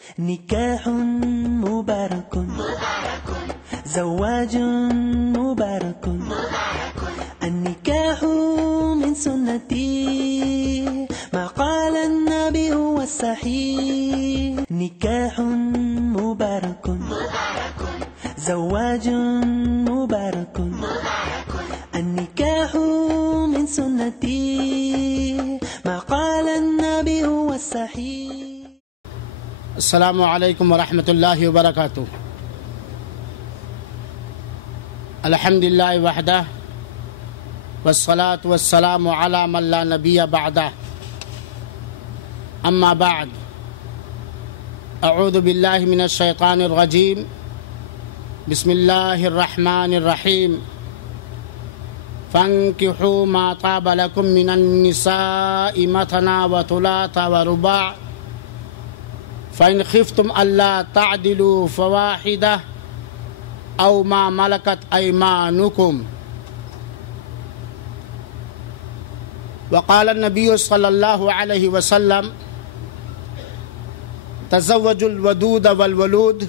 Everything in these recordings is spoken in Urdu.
نكاح مبارك زواج مبارك النكاح من سنتي ما قال النبي هو الصحيح نكاح مبارك زواج مبارك النكاح من سنتي ما قال النبي هو الصحيح. السلام علیکم ورحمۃ اللہ وبرکاتہ. الحمد للہ وحدہ والصلاة والسلام علی من لا نبی بعدہ. اما بعد اعوذ باللہ من الشیطان الرجیم. بسم اللہ الرحمن الرحیم. فانکحوا ما طاب لکم من النساء مثنی وثلاث ورباع فإن خفتم ألا تعدلوا فواحدة أو ما ملكت أيمانكم. وقال النبي صلى الله عليه وسلم تزوجوا الودود والولود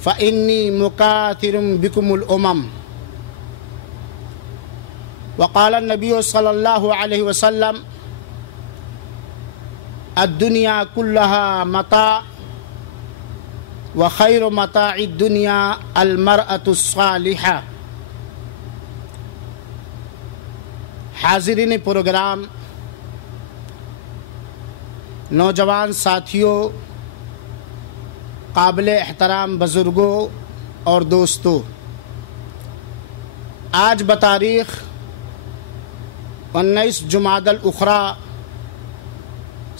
فإني مكاثر بكم الأمم. وقال النبي صلى الله عليه وسلم الدنیا كلها متاع وخير متاع الدنیا المرأة الصالحة. حاضرین پروگرام، نوجوان ساتھیوں، قابل احترام بزرگوں اور دوستوں، آج بتاریخ 19 جمادی الاخری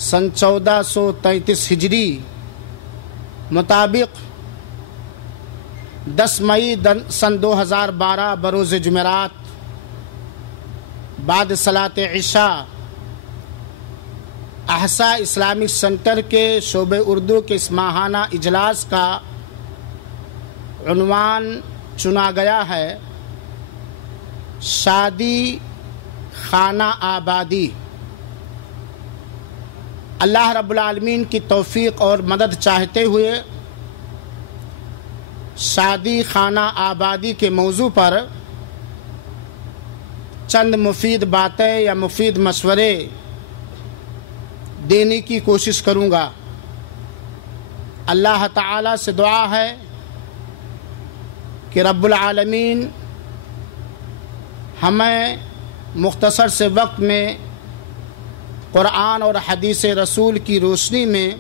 سن 1433 ہجری مطابق 10 مئی سن 2012 بروز جمعرات بعد صلاۃ عشاء احساء اسلامک سینٹر کے شعبہ اردو کے اس ماہانہ اجلاس کا عنوان چنا گیا ہے شادی خانہ آبادی. اللہ رب العالمین کی توفیق اور مدد چاہتے ہوئے شادی خانہ آبادی کے موضوع پر چند مفید باتیں یا مفید مشورے دینے کی کوشش کروں گا. اللہ تعالیٰ سے دعا ہے کہ رب العالمین ہمیں مختصر سے وقت میں قرآن اور حدیث رسول کی روشنی میں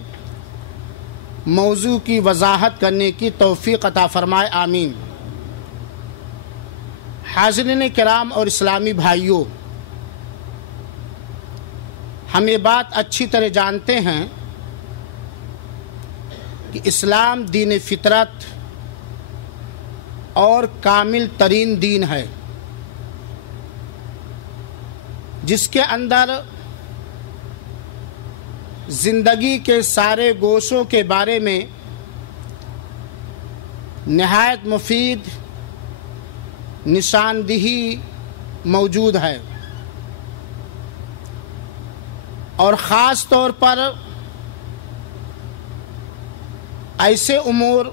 موضوع کی وضاحت کرنے کی توفیق عطا فرمائے. آمین. حاضرین کرام اور اسلامی بھائیوں، ہم یہ بات اچھی طرح جانتے ہیں کہ اسلام دین فطرت اور کامل ترین دین ہے، جس کے اندر زندگی کے سارے گوشوں کے بارے میں نہایت مفید نشاندہی موجود ہے، اور خاص طور پر ایسے امور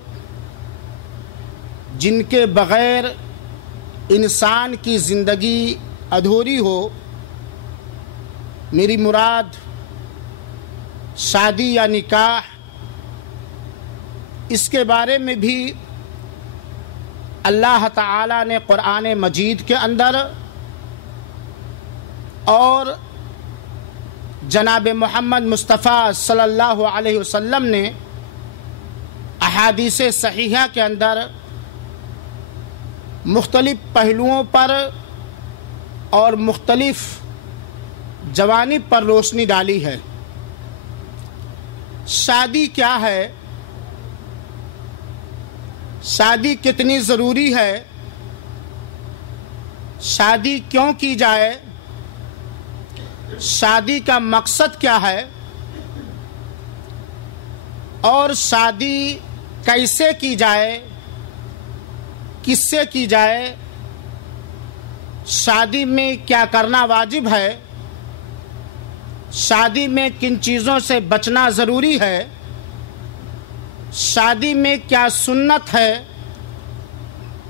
جن کے بغیر انسان کی زندگی ادھوری ہو. میری مراد شادی یا نکاح، اس کے بارے میں بھی اللہ تعالیٰ نے قرآن مجید کے اندر اور جناب محمد مصطفیٰ صلی اللہ علیہ وسلم نے احادیث صحیحہ کے اندر مختلف پہلوؤں پر اور مختلف جوانب پر روشنی ڈالی ہے. شادی کیا ہے؟ شادی کتنی ضروری ہے؟ شادی کیوں کی جائے؟ شادی کا مقصد کیا ہے؟ اور شادی کیسے کی جائے؟ کس سے کی جائے؟ شادی میں کیا کرنا واجب ہے؟ شادی میں کن چیزوں سے بچنا ضروری ہے؟ شادی میں کیا سنت ہے،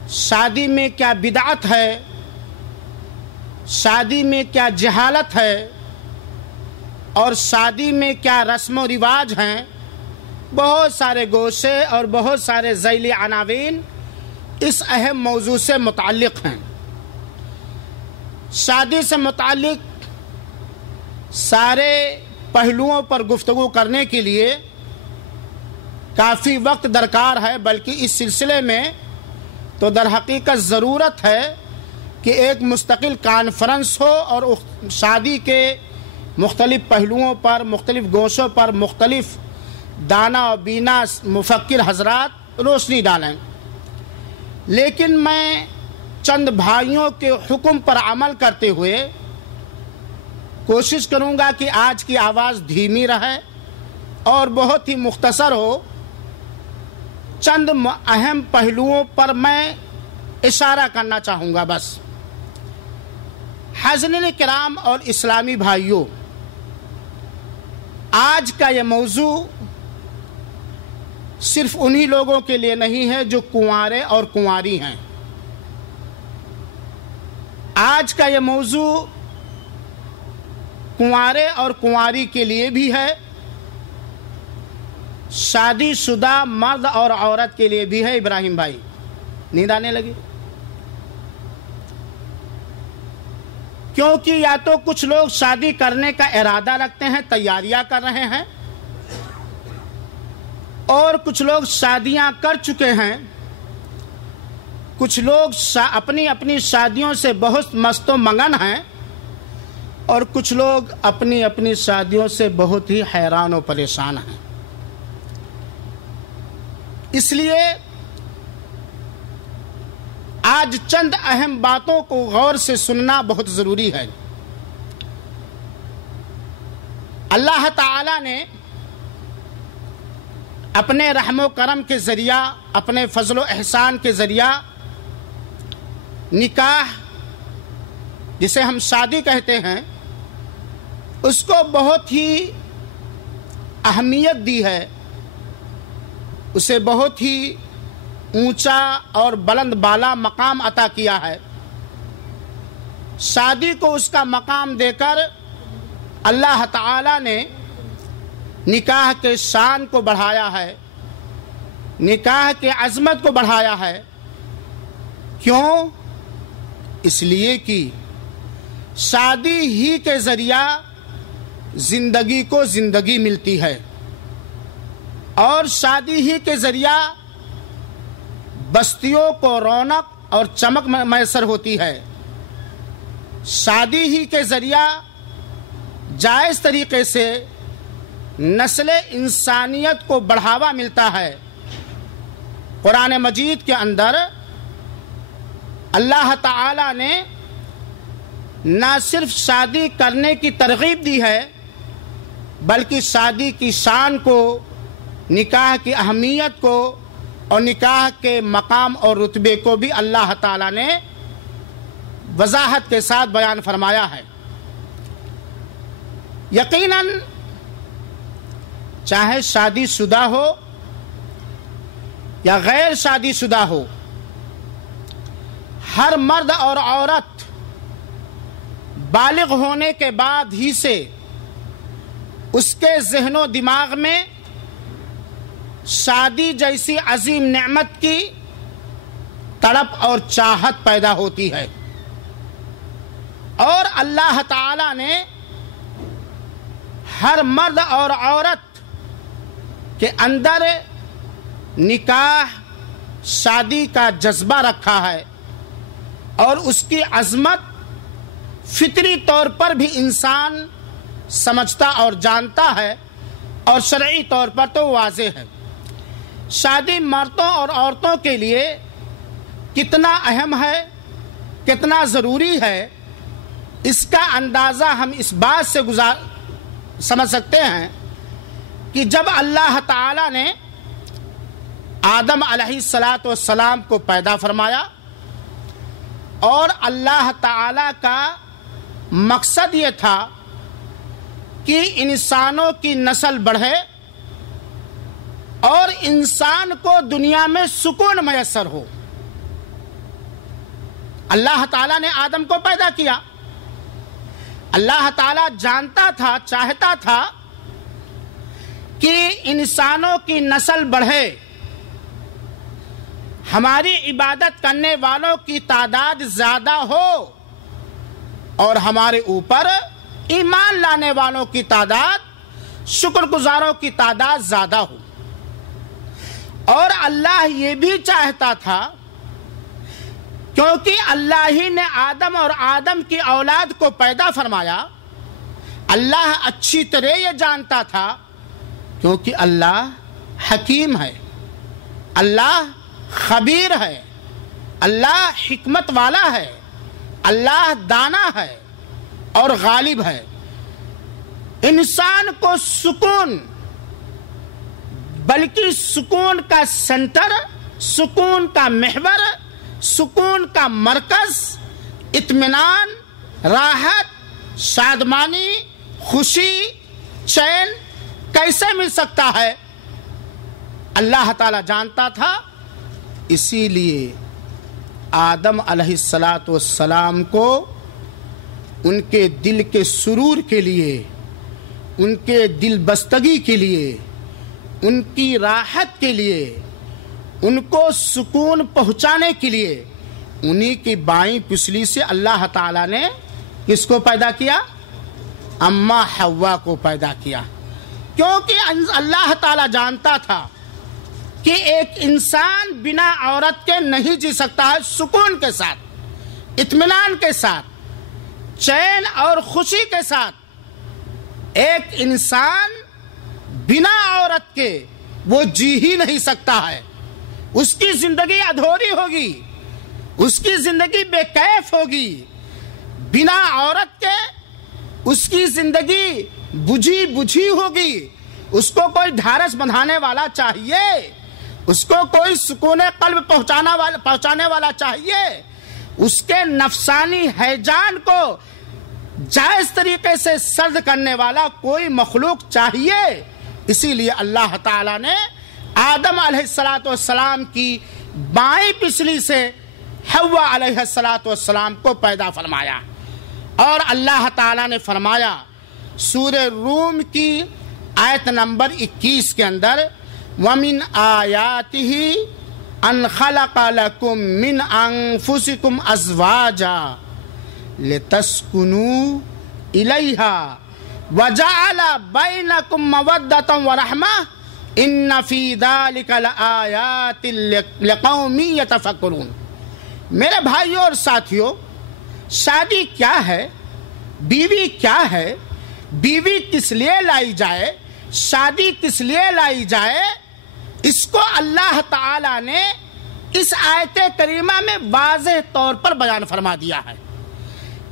شادی میں کیا بدعت ہے، شادی میں کیا جہالت ہے، اور شادی میں کیا رسم و رواج ہیں، بہت سارے گوشے اور بہت سارے ذیلی عناوین اس اہم موضوع سے متعلق ہیں۔ شادی سے متعلق سارے پہلوؤں پر گفتگو کرنے کے لیے کافی وقت درکار ہے، بلکہ اس سلسلے میں تو در حقیقت ضرورت ہے کہ ایک مستقل کانفرنس ہو اور شادی کے مختلف پہلوؤں پر، مختلف گوشوں پر مختلف دانا و بینا مفکر حضرات روشنی ڈالیں۔ لیکن میں چند بھائیوں کے حکم پر عمل کرتے ہوئے کوشش کروں گا کہ آج کی آواز دھیمی رہے اور بہت ہی مختصر ہو۔ چند اہم پہلوؤں پر میں اشارہ کرنا چاہوں گا بس۔ حاضرین کرام اور اسلامی بھائیوں، آج کا یہ موضوع صرف انہی لوگوں کے لیے نہیں ہے جو کنوارے اور کنواری ہیں۔ آج کا یہ موضوع کنوارے اور کنواری کے لیے بھی ہے، شادی شدہ مرد اور عورت کے لیے بھی ہے۔ ابراہیم بھائی نیند آنے لگی؟ کیونکہ یا تو کچھ لوگ شادی کرنے کا ارادہ رکھتے ہیں، تیاریاں کر رہے ہیں، اور کچھ لوگ شادیاں کر چکے ہیں، کچھ لوگ اپنی اپنی شادیوں سے بہت مست و مگن ہیں، اور کچھ لوگ اپنی اپنی شادیوں سے بہت ہی حیران و پریشان ہیں۔ اس لیے آج چند اہم باتوں کو غور سے سننا بہت ضروری ہے۔ اللہ تعالی نے اپنے رحم و کرم کے ذریعہ، اپنے فضل و احسان کے ذریعہ نکاح جسے ہم شادی کہتے ہیں اس کو بہت ہی اہمیت دی ہے، اسے بہت ہی اونچا اور بلند بالا مقام عطا کیا ہے۔ شادی کو اس کا مقام دے کر اللہ تعالی نے نکاح کے شان کو بڑھایا ہے، نکاح کے عظمت کو بڑھایا ہے۔ کیوں؟ اس لیے کہ شادی ہی کے ذریعہ زندگی کو زندگی ملتی ہے، اور شادی ہی کے ذریعہ بستیوں کو رونق اور چمک میسر ہوتی ہے۔ شادی ہی کے ذریعہ جائز طریقے سے نسل انسانیت کو بڑھاوا ملتا ہے۔ قرآن مجید کے اندر اللہ تعالی نے نہ صرف شادی کرنے کی ترغیب دی ہے، بلکہ شادی کی شان کو، نکاح کی اہمیت کو اور نکاح کے مقام اور رتبے کو بھی اللہ تعالی نے وضاحت کے ساتھ بیان فرمایا ہے۔ یقیناً چاہے شادی شدہ ہو یا غیر شادی شدہ ہو، ہر مرد اور عورت بالغ ہونے کے بعد ہی سے اس کے ذہن و دماغ میں شادی جیسی عظیم نعمت کی تڑپ اور چاہت پیدا ہوتی ہے، اور اللہ تعالی نے ہر مرد اور عورت کے اندر نکاح، شادی کا جذبہ رکھا ہے، اور اس کی عظمت فطری طور پر بھی انسان سمجھتا اور جانتا ہے، اور شرعی طور پر تو واضح ہے۔ شادی مردوں اور عورتوں کے لیے کتنا اہم ہے، کتنا ضروری ہے، اس کا اندازہ ہم اس بات سے سمجھ سکتے ہیں کہ جب اللہ تعالی نے آدم علیہ السلام کو پیدا فرمایا، اور اللہ تعالی کا مقصد یہ تھا کہ انسانوں کی نسل بڑھے، اور انسان کو دنیا میں سکون میسر ہو۔ اللہ تعالیٰ نے آدم کو پیدا کیا، اللہ تعالیٰ جانتا تھا، چاہتا تھا کہ انسانوں کی نسل بڑھے، ہماری عبادت کرنے والوں کی تعداد زیادہ ہو اور ہمارے اوپر ایمان لانے والوں کی تعداد، شکر گزاروں کی تعداد زیادہ ہو۔ اور اللہ یہ بھی چاہتا تھا، کیونکہ اللہ ہی نے آدم اور آدم کی اولاد کو پیدا فرمایا، اللہ اچھی طرح یہ جانتا تھا، کیونکہ اللہ حکیم ہے، اللہ خبیر ہے، اللہ حکمت والا ہے، اللہ دانا ہے اور غالب ہے۔ انسان کو سکون، بلکہ سکون کا سینٹر، سکون کا محور، سکون کا مرکز، اطمینان، راحت، شادمانی، خوشی، چین کیسے مل سکتا ہے؟ اللہ تعالیٰ جانتا تھا، اسی لیے آدم علیہ السلام کو ان کے دل کے سرور کے لیے، ان کے دل بستگی کے لیے، ان کی راحت کے لیے، ان کو سکون پہنچانے کے لیے انہی کی بائیں پسلی سے اللہ تعالیٰ نے کس کو پیدا کیا؟ اماں حوا کو پیدا کیا، کیونکہ اللہ تعالیٰ جانتا تھا کہ ایک انسان بنا عورت کے نہیں جی سکتا ہے، سکون کے ساتھ، اطمینان کے ساتھ، چین اور خوشی کے ساتھ۔ ایک انسان بنا عورت کے وہ جی ہی نہیں سکتا ہے، اس کی زندگی ادھوری ہوگی، اس کی زندگی بے کیف ہوگی۔ بنا عورت کے اس کی زندگی بجھی ہوگی، اس کو کوئی ڈھارس بندھانے والا چاہیے، اس کو کوئی سکون قلب پہنچانے والا چاہیے، اس کے نفسانی ہیجان کو جائز طریقے سے سرد کرنے والا کوئی مخلوق چاہیے۔ اسی لیے اللہ تعالیٰ نے آدم علیہ السلام کی بائیں پسلی سے حوا علیہ السلام کو پیدا فرمایا۔ اور اللہ تعالیٰ نے فرمایا سورہ روم کی آیت نمبر 21 کے اندر، وَمِنْ آيَاتِهِ أَنْ خَلَقَ لَكُم مِّنْ أَنفُسِكُمْ أَزْوَاجًا لِتَسْكُنُوا إِلَيْهَا وَجَعَلَ بَيْنَكُم مَّوَدَّةً وَرَحْمَةً إِنَّ فِي ذَلِكَ لَآيَاتٍ لِقَوْمٍ يَتَفَكَّرُونَ۔ میرے بھائیوں اور ساتھیوں، شادی کیا ہے؟ بیوی کیا ہے؟ بیوی کس لیے لائی جائے؟ شادی کس لیے لائی جائے؟ اس کو اللہ تعالیٰ نے اس آیت کریمہ میں واضح طور پر بیان فرما دیا ہے۔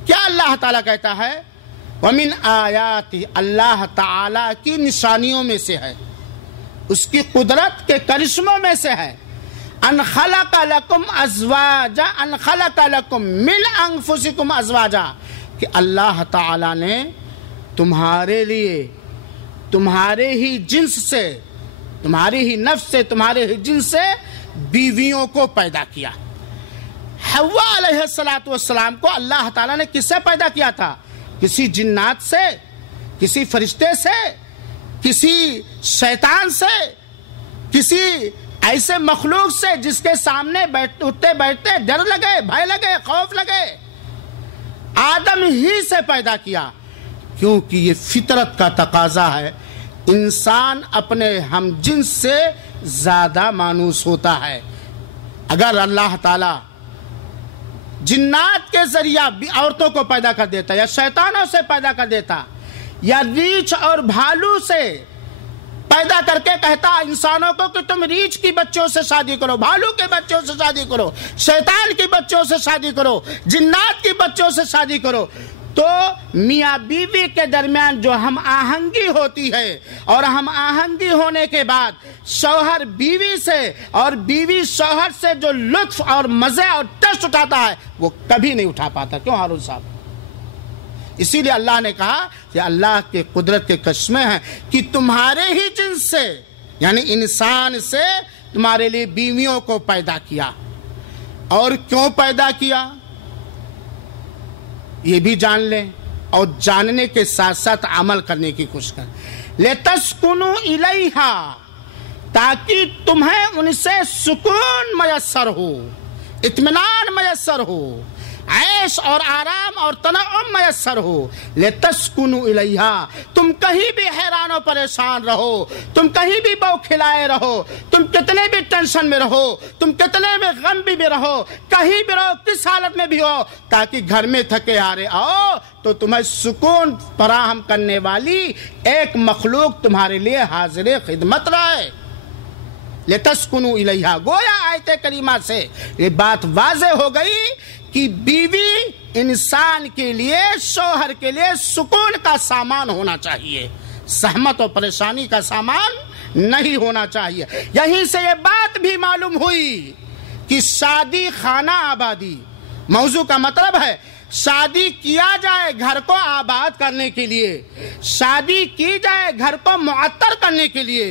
کیا اللہ تعالیٰ کہتا ہے؟ وَمِنْ آیَاتِ، اللہ تعالیٰ کی نشانیوں میں سے ہے، اس کی قدرت کے کرشموں میں سے ہے، ان خلق لکم ازواجا، ان خلق لکم من انفسکم ازواجا، کہ اللہ تعالیٰ نے تمہارے لیے تمہارے ہی جنس سے، تمہاری ہی نفس سے، تمہارے ہی جنس سے بیویوں کو پیدا کیا۔ حوا علیہ السلام کو اللہ تعالیٰ نے کس سے پیدا کیا تھا؟ کسی جنات سے، کسی فرشتے سے، کسی شیطان سے، کسی ایسے مخلوق سے جس کے سامنے اٹھتے بیٹھتے ڈر لگے، بھائے لگے، خوف لگے۔ آدم ہی سے پیدا کیا، کیونکہ یہ فطرت کا تقاضا ہے، انسان اپنے ہم جنس سے زیادہ مانوس ہوتا ہے۔ اگر اللہ تعالیٰ جنات کے ذریعہ بھی عورتوں کو پیدا کر دیتا، یا شیطانوں سے پیدا کر دیتا، یا ریچھ اور بھالو سے پیدا کر کے کہتا انسانوں کو کہ تم ریچھ کی بچوں سے شادی کرو، بھالو کے بچوں سے شادی کرو، شیطان کی بچوں سے شادی کرو، جنات کی بچوں سے شادی کرو، تو میاں بیوی کے درمیان جو ہم آہنگی ہوتی ہے، اور ہم آہنگی ہونے کے بعد شوہر بیوی سے اور بیوی شوہر سے جو لطف اور مزے اور ٹیسٹ اٹھاتا ہے وہ کبھی نہیں اٹھا پاتا۔ کیوں ہارون صاحب؟ اسی لیے اللہ نے کہا کہ اللہ کے قدرت کے کرشمے ہیں کہ تمہارے ہی جنس سے یعنی انسان سے تمہارے لیے بیویوں کو پیدا کیا. اور کیوں پیدا کیا یہ بھی جان لیں, اور جاننے کے ساتھ ساتھ عمل کرنے کی کوشش کریں. لِتَسْكُنُوا إِلَيْهَا, تاکہ تمہیں ان سے سکون میسر ہو, اطمینان میسر ہو, عیش اور آرام اور تنعم میسر ہو. لِتَسْكُنُوا إِلَيْهَا, تم کہیں بھی حیران و پریشان رہو, تم کہیں بھی بوکھلائے رہو, تم کتنے بھی ٹینشن میں رہو, تم کتنے بھی غم بھی رہو, کہیں بھی رہو, کس حالت میں بھی ہو, تاکہ گھر میں تھکے ہارے آؤ تو تمہیں سکون فراہم کرنے والی ایک مخلوق تمہارے لیے حاضر خدمت رہے. لِتَسْكُنُوا إِلَيْهَا, گویا آیت کریمہ سے یہ بات واضح ہو گئی کہ بیوی انسان کے لیے, شوہر کے لیے سکون کا سامان ہونا چاہیے, زحمت و پریشانی کا سامان نہیں ہونا چاہیے. یہیں سے یہ بات بھی معلوم ہوئی کہ شادی خانہ آبادی, موضوع کا مطلب ہے شادی کیا جائے گھر کو آباد کرنے کے لیے, شادی کی جائے گھر کو معطر کرنے کے لیے,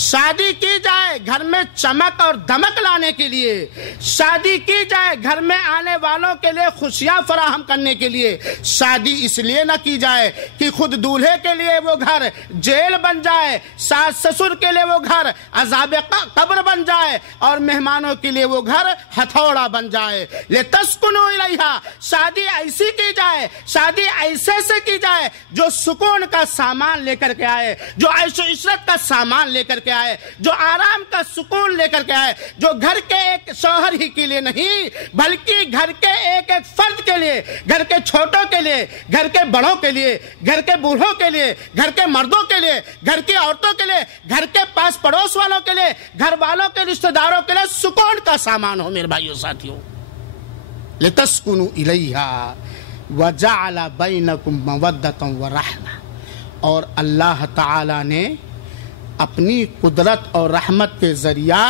شادی کی جائے گھر میں چمک اور دمک لانے کے لیے, شادی کی جائے گھر میں آنے والوں کے لیے خوشیاں فراہم کرنے کے لیے. شادی اس لیے نہ کی جائے کہ خود دولہے کے لیے وہ گھر جیل بن جائے, ساس سسر کے لیے وہ گھر عذاب قبر بن جائے, اور مہمانوں کے لیے وہ گھر ہتھوڑا بن جائے. لِتَسْكُنُوا إِلَيْهَا, شادی ایسی کی جائے, شادی ایسے سے کی جائے جو سکون کا سامان لے کر کے آئے, جو عیش و عشرت کا سامان لے کر کے آئے, جو آرام کا سکون لے کر کے آئے, جو گھر کے ایک شوہر ہی کے لیے نہیں بلکہ گھر کے ایک ایک فرد کے لیے, گھر کے چھوٹوں کے لیے, گھر کے بڑوں کے لیے, گھر کے بوڑھوں کے لیے, گھر کے مردوں کے لیے, گھر کی عورتوں کے لیے, گھر کے پاس پڑوس والوں کے لیے, گھر والوں کے رشتہ داروں کے لیے سکون کا سامان ہو. میرے بھائیو ساتھیوں, لِتَسْكُنُوا إِلَيْهَا وَجَعَلَ بَيْنَكُمْ مَوَدَّةً وَرَحْمَةً, اور اللہ تعالی نے اپنی قدرت اور رحمت کے ذریعہ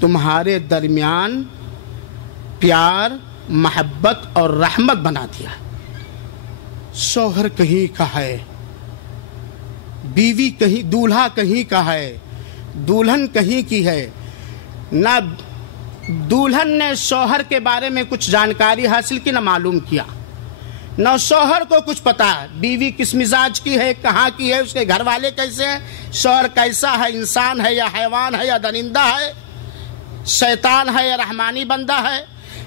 تمہارے درمیان پیار, محبت اور رحمت بنا دیا. شوہر کہیں کا ہے, بیوی کہیں, دولہا کہیں کا ہے, دلہن کہیں کی ہے. نہ دلہن نے شوہر کے بارے میں کچھ جانکاری حاصل کی, نہ معلوم کیا, نہ شوہر کو کچھ پتا ہے بیوی کس مزاج کی ہے, کہاں کی ہے, اس کے گھر والے کیسے ہیں, شوہر کیسا ہے, انسان ہے یا حیوان ہے یا درندہ ہے, شیطان ہے یا رحمانی بندہ ہے.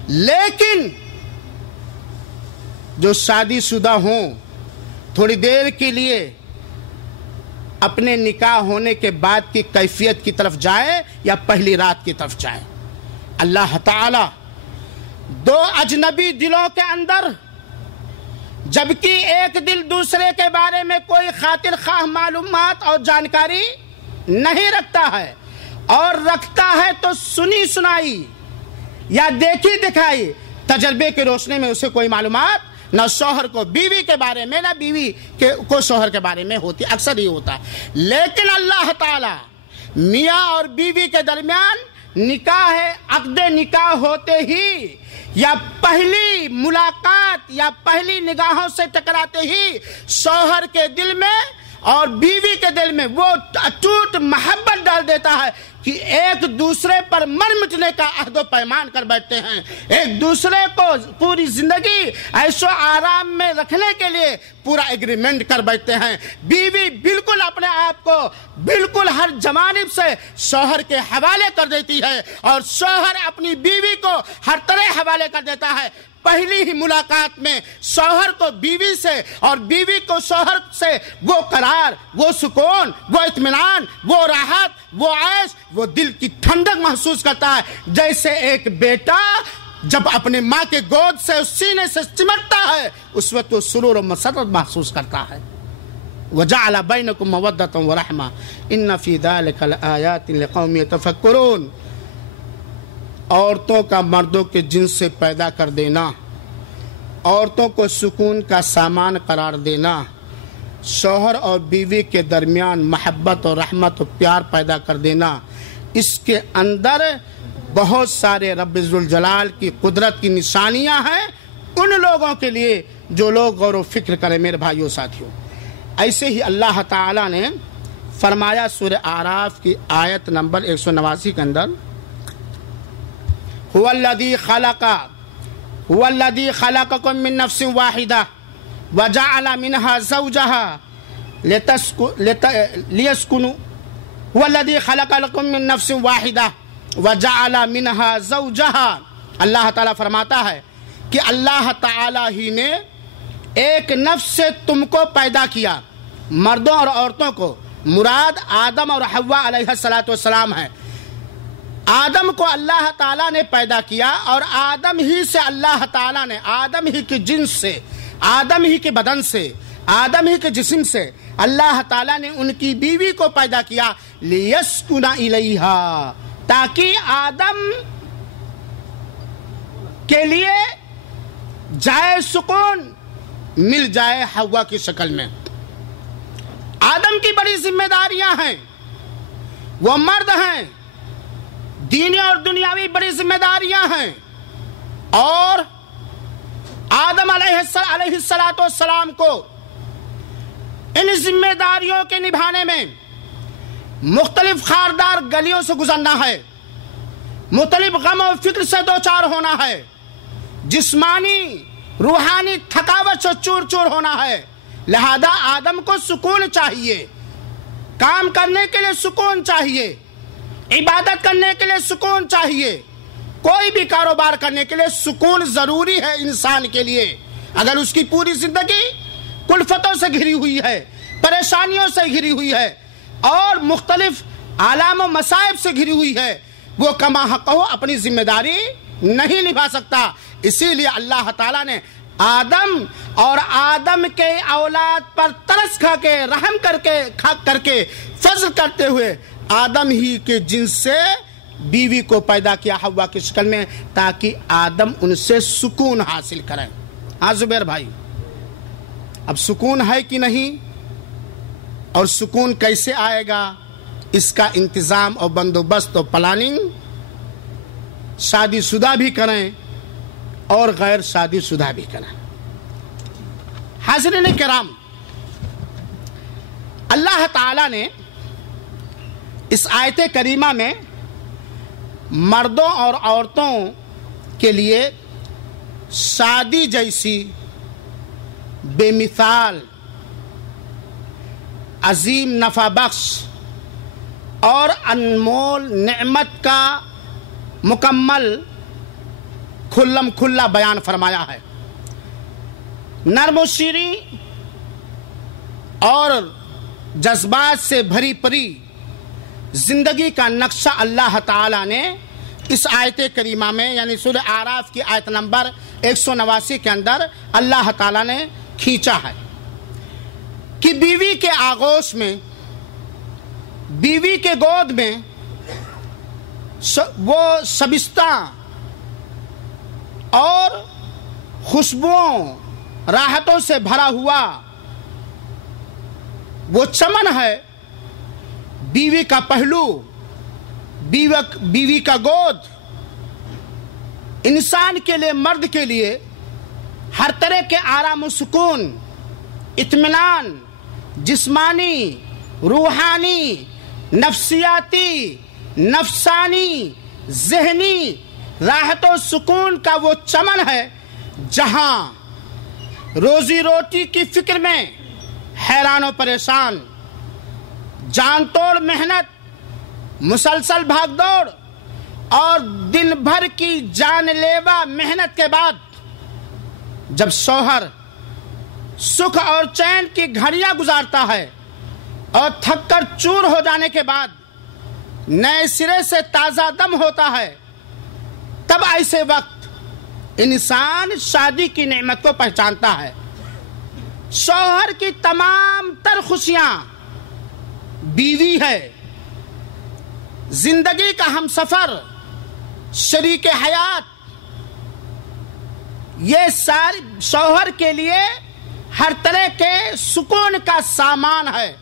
لیکن جو شادی شدہ ہوں تھوڑی دیر کے لیے اپنے نکاح ہونے کے بعد کی کیفیت کی طرف جائے یا پہلی رات کی طرف جائے, اللہ تعالی دو اجنبی دلوں کے اندر, جبکہ ایک دل دوسرے کے بارے میں کوئی خاطر خواہ معلومات اور جانکاری نہیں رکھتا ہے, اور رکھتا ہے تو سنی سنائی یا دیکھی دکھائی تجربے کی روشنی میں اسے کوئی معلومات نہ شوہر کو بیوی کے بارے میں, نہ بیوی کو شوہر کے بارے میں ہوتی, اکثر ہی ہوتا ہے. لیکن اللہ تعالی میاں اور بیوی کے درمیان نکاح ہے, عقد نکاح ہوتے ہی یا پہلی ملاقات یا پہلی نگاہوں سے ٹکراتے ہی شوہر کے دل میں اور بیوی کے دل میں وہ اٹوٹ محبت ڈال دیتا ہے کہ ایک دوسرے پر مر مٹنے کا عہد و پیمان کر بیٹھتے ہیں, ایک دوسرے کو پوری زندگی عیش و آرام میں رکھنے کے لیے پورا ایگریمنٹ کر بیٹھتے ہیں. بیوی بالکل اپنے آپ کو بالکل ہر جانب سے شوہر کے حوالے کر دیتی ہے, اور شوہر اپنی بیوی کو ہر طرح حوالے کر دیتا ہے. پہلی ہی ملاقات میں شوہر کو بیوی سے اور بیوی کو شوہر سے وہ قرار, وہ سکون, وہ اطمینان, وہ راحت, وہ عیش, وہ دل کی ٹھنڈک محسوس کرتا ہے, جیسے ایک بیٹا جب اپنے ماں کے گود سے اس سینے سے چمٹتا ہے اس وقت وہ سرور و مسرت محسوس کرتا ہے. وَجَعَلَ بَيْنَكُمْ مَوَدَّةً وَرَحْمَةً إِنَّ فِي ذَلِكَ لَآيَاتٍ لِقَوْمٍ يَتَفَكَّرُونَ. عورتوں کا مردوں کے جنس سے پیدا کر دینا, عورتوں کو سکون کا سامان قرار دینا, شوہر اور بیوی کے درمیان محبت اور رحمت و پیار پیدا کر دینا, اس کے اندر بہت سارے رب ذوالجلال کی قدرت کی نشانیاں ہیں ان لوگوں کے لیے جو لوگ غور و فکر کریں. میرے بھائیوں ساتھیوں, ایسے ہی اللہ تعالیٰ نے فرمایا سورہ اعراف کی آیت نمبر 189 کے اندر هو الذی خلقکم من نفس واحدہ وجعل منها زوجها لیسکنوا هو الذی خلق لکم من نفس واحدہ وجعل منها زوجها. اللہ تعالیٰ فرماتا ہے کہ اللہ تعالیٰ ہی نے ایک نفس سے تم کو پیدا کیا. مردوں اور عورتوں کو مراد آدم اور حوا علیہ السلام ہے. آدم کو اللہ تعالیٰ نے پیدا کیا اور آدم ہی سے اللہ تعالیٰ نے آدم ہی کے جنس سے، آدم ہی کے بدن سے، آدم ہی کے جسم سے اللہ تعالیٰ نے ان کی بیوی کو پیدا کیا لیسکن الیہا، تاکہ آدم کے لیے جائے سکون مل جائے حوا کی شکل میں. آدم کی بڑی ذمہ داریاں ہیں، وہ مرد ہیں، دینی اور دنیاوی بڑی ذمہ داریاں ہیں، اور آدم علیہ السلام کو ان ذمہ داریوں کے نبھانے میں مختلف خاردار گلیوں سے گزرنا ہے، مختلف غم و فکر سے دوچار ہونا ہے، جسمانی روحانی تھکاوٹ سے چور چور ہونا ہے. لہذا آدم کو سکون چاہیے، کام کرنے کے لیے سکون چاہیے، عبادت کرنے کے لیے سکون چاہیے، کوئی بھی کاروبار کرنے کے لیے سکون ضروری ہے انسان کے لیے. اگر اس کی پوری زندگی کلفتوں سے گھری ہوئی ہے، پریشانیوں سے گھری ہوئی ہے اور مختلف آلام و مصائب سے گھری ہوئی ہے، وہ کما حق ہو اپنی ذمہ داری نہیں نبھا سکتا. اسی لیے اللہ تعالیٰ نے آدم اور آدم کے اولاد پر ترس کھا کے رحم کر کے فضل کرتے ہوئے آدم ہی کے جنس سے بیوی کو پیدا کیا حوا کی شکل میں، تاکہ آدم ان سے سکون حاصل کریں. ہاں زبیر بھائی، اب سکون ہے کہ نہیں اور سکون کیسے آئے گا، اس کا انتظام اور بندوبست اور پلاننگ شادی شدہ بھی کریں اور غیر شادی شدہ بھی کریں. حاضرین کرام، اللہ تعالیٰ نے اس آیت کریمہ میں مردوں اور عورتوں کے لیے شادی جیسی بے مثال، عظیم نفع بخش اور انمول نعمت کا مکمل کھلم کھلا بیان فرمایا ہے. نرم و شیریں اور جذبات سے بھری پری زندگی کا نقشہ اللہ تعالیٰ نے اس آیت کریمہ میں یعنی سورہ اعراف کی آیت نمبر 189 کے اندر اللہ تعالیٰ نے کھینچا ہے کہ بیوی کے آغوش میں، بیوی کے گود میں وہ شبستہ اور خوشبوؤں راحتوں سے بھرا ہوا وہ چمن ہے. بیوی کا پہلو، بیوی کا گود انسان کے لیے، مرد کے لیے ہر طرح کے آرام و سکون، اطمینان، جسمانی، روحانی، نفسیاتی، نفسانی، ذہنی راحت و سکون کا وہ چمن ہے جہاں روزی روٹی کی فکر میں حیران و پریشان، جان توڑ محنت، مسلسل بھاگ دوڑ اور دن بھر کی جان لیوا محنت کے بعد جب شوہر سکھ اور چین کی گھڑیاں گزارتا ہے اور تھک کر چور ہو جانے کے بعد نئے سرے سے تازہ دم ہوتا ہے، تب ایسے وقت انسان شادی کی نعمت کو پہچانتا ہے. شوہر کی تمام تر خوشیاں بیوی ہے، زندگی کا ہمسفر، شریک حیات، یہ ساری شوہر کے لیے ہر طرح کے سکون کا سامان ہے.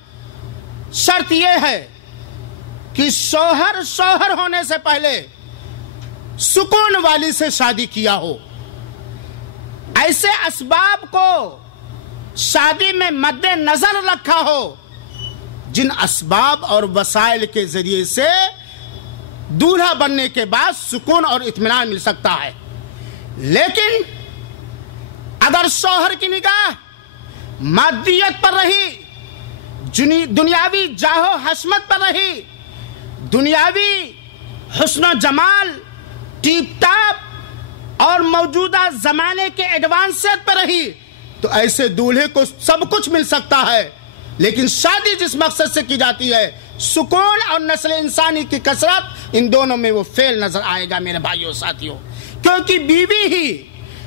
شرط یہ ہے کہ شوہر ہونے سے پہلے سکون والی سے شادی کیا ہو. ایسے اسباب کو شادی میں مد نظر رکھا ہو جن اسباب اور وسائل کے ذریعے سے دولہا بننے کے بعد سکون اور اطمینان مل سکتا ہے. لیکن اگر شوہر کی نگاہ مادیت پر رہی، دنیاوی جاہ و حشمت پر رہی، دنیاوی حسن و جمال، ٹیپ ٹاپ اور موجودہ زمانے کے ایڈوانسیت پر رہی، تو ایسے دولہے کو سب کچھ مل سکتا ہے. لیکن شادی جس مقصد سے کی جاتی ہے، سکون اور نسل انسانی کی کثرت، ان دونوں میں وہ فیل نظر آئے گا میرے بھائیوں ساتھیوں. کیونکہ بیوی ہی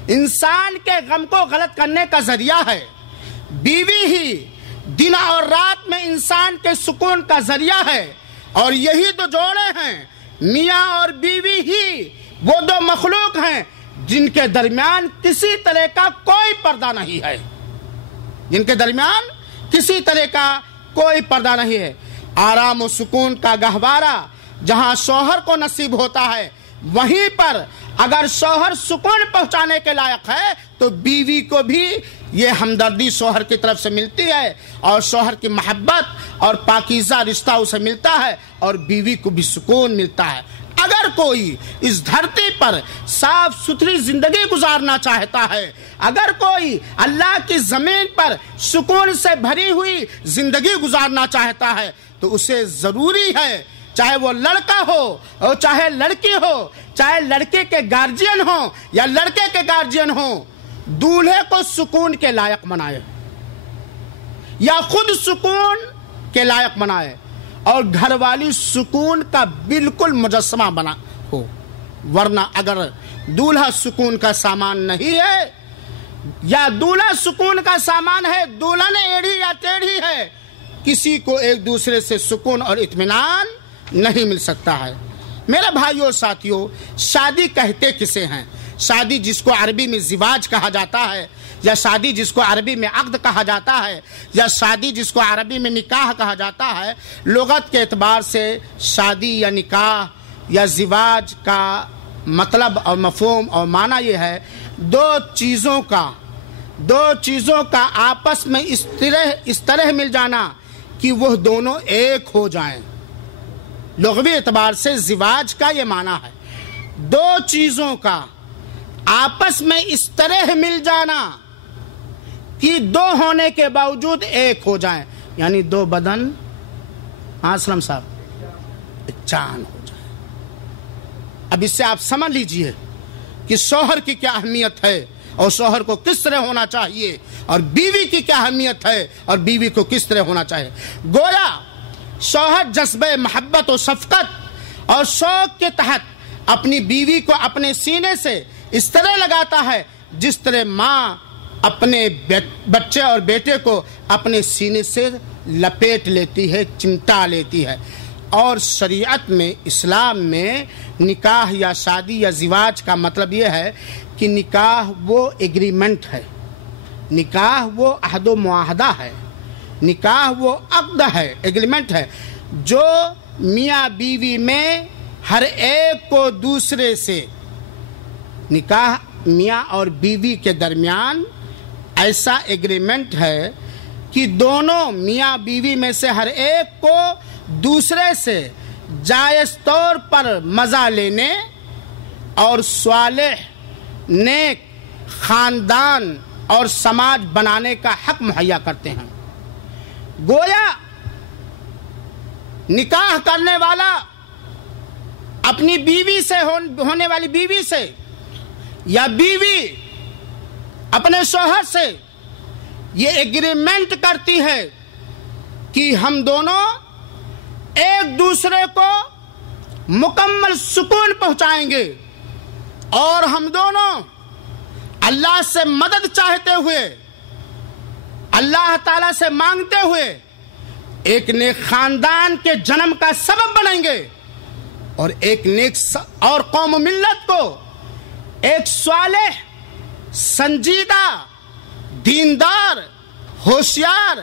انسان کے غم کو غلط کرنے کا ذریعہ ہے، بیوی ہی دن اور رات میں انسان کے سکون کا ذریعہ ہے. اور یہی تو جوڑے ہیں، میاں اور بیوی ہی وہ دو مخلوق ہیں جن کے درمیان کسی طرح کا کوئی پردہ نہیں ہے، جن کے درمیان کسی طرح کا کوئی پردہ نہیں ہے. آرام و سکون کا گہوارہ جہاں شوہر کو نصیب ہوتا ہے، وہیں پر اگر شوہر سکون پہنچانے کے لائق ہے تو بیوی کو بھی یہ ہمدردی شوہر کی طرف سے ملتی ہے، اور شوہر کی محبت اور پاکیزہ رشتہ اسے ملتا ہے، اور بیوی کو بھی سکون ملتا ہے. اگر کوئی اس دھرتی پر صاف ستھری زندگی گزارنا چاہتا ہے، اگر کوئی اللہ کی زمین پر سکون سے بھری ہوئی زندگی گزارنا چاہتا ہے، تو اسے ضروری ہے، چاہے وہ لڑکا ہو اور چاہے لڑکی ہو، چاہے لڑکے کے گارجین ہو یا لڑکے کے گارجین ہو، دولہے کو سکون کے لائق بنائے یا خود سکون کے لائق بنائے، اور گھر والی سکون کا بالکل مجسمہ بنا ہو. ورنہ اگر دولہا سکون کا سامان نہیں ہے یا دولہا سکون کا سامان ہے، دلہن ایڑھی یا ٹیڑھی ہے، کسی کو ایک دوسرے سے سکون اور اطمینان نہیں مل سکتا ہے. میرے بھائیوں ساتھیوں، شادی کہتے کسے ہیں؟ شادی جس کو عربی میں زواج کہا جاتا ہے، یا شادی جس کو عربی میں عقد کہا جاتا ہے، یا شادی جس کو عربی میں نکاح کہا جاتا ہے، لغت کے اعتبار سے شادی یا نکاح یا زواج کا مطلب اور مفہوم اور معنی یہ ہے، دو چیزوں کا آپس میں اس طرح مل جانا کہ وہ دونوں ایک ہو جائیں. لغوی اعتبار سے زواج کا یہ معنی ہے، دو چیزوں کا آپس میں اس طرح مل جانا کہ دو ہونے کے باوجود ایک ہو جائیں، یعنی دو بدن، اسلم صاحب، ایک جان ہو جائے. اب اس سے آپ سمجھ لیجئے کہ شوہر کی کیا اہمیت ہے اور شوہر کو کس طرح ہونا چاہیے، اور بیوی کی کیا اہمیت ہے اور بیوی کو کس طرح ہونا چاہیے. گویا شوہر جذبہ محبت و شفقت اور شوق کے تحت اپنی بیوی کو اپنے سینے سے اس طرح لگاتا ہے جس طرح ماں اپنے بچے اور بیٹے کو اپنے سینے سے لپیٹ لیتی ہے، چمٹا لیتی ہے. اور شریعت میں، اسلام میں نکاح یا شادی یا زواج کا مطلب یہ ہے کہ نکاح وہ ایگریمنٹ ہے، نکاح وہ عہد و معاہدہ ہے، نکاح وہ عقد ہے، ایگریمنٹ ہے، جو میاں بیوی میں ہر ایک کو دوسرے سے، نکاح میاں اور بیوی کے درمیان ایسا ایگریمنٹ ہے کہ دونوں میاں بیوی میں سے ہر ایک کو دوسرے سے جائز طور پر مزہ لینے اور صالح نیک خاندان اور سماج بنانے کا حق مہیا کرتے ہیں. گویا نکاح کرنے والا اپنی بیوی سے ہونے والی بیوی سے یا بیوی اپنے شوہر سے یہ ایگریمنٹ کرتی ہے کہ ہم دونوں ایک دوسرے کو مکمل سکون پہنچائیں گے، اور ہم دونوں اللہ سے مدد چاہتے ہوئے، اللہ تعالیٰ سے مانگتے ہوئے ایک نیک خاندان کے جنم کا سبب بنیں گے، اور ایک نیک اور قوم و ملت کو ایک صالح، سنجیدہ، دیندار، ہوشیار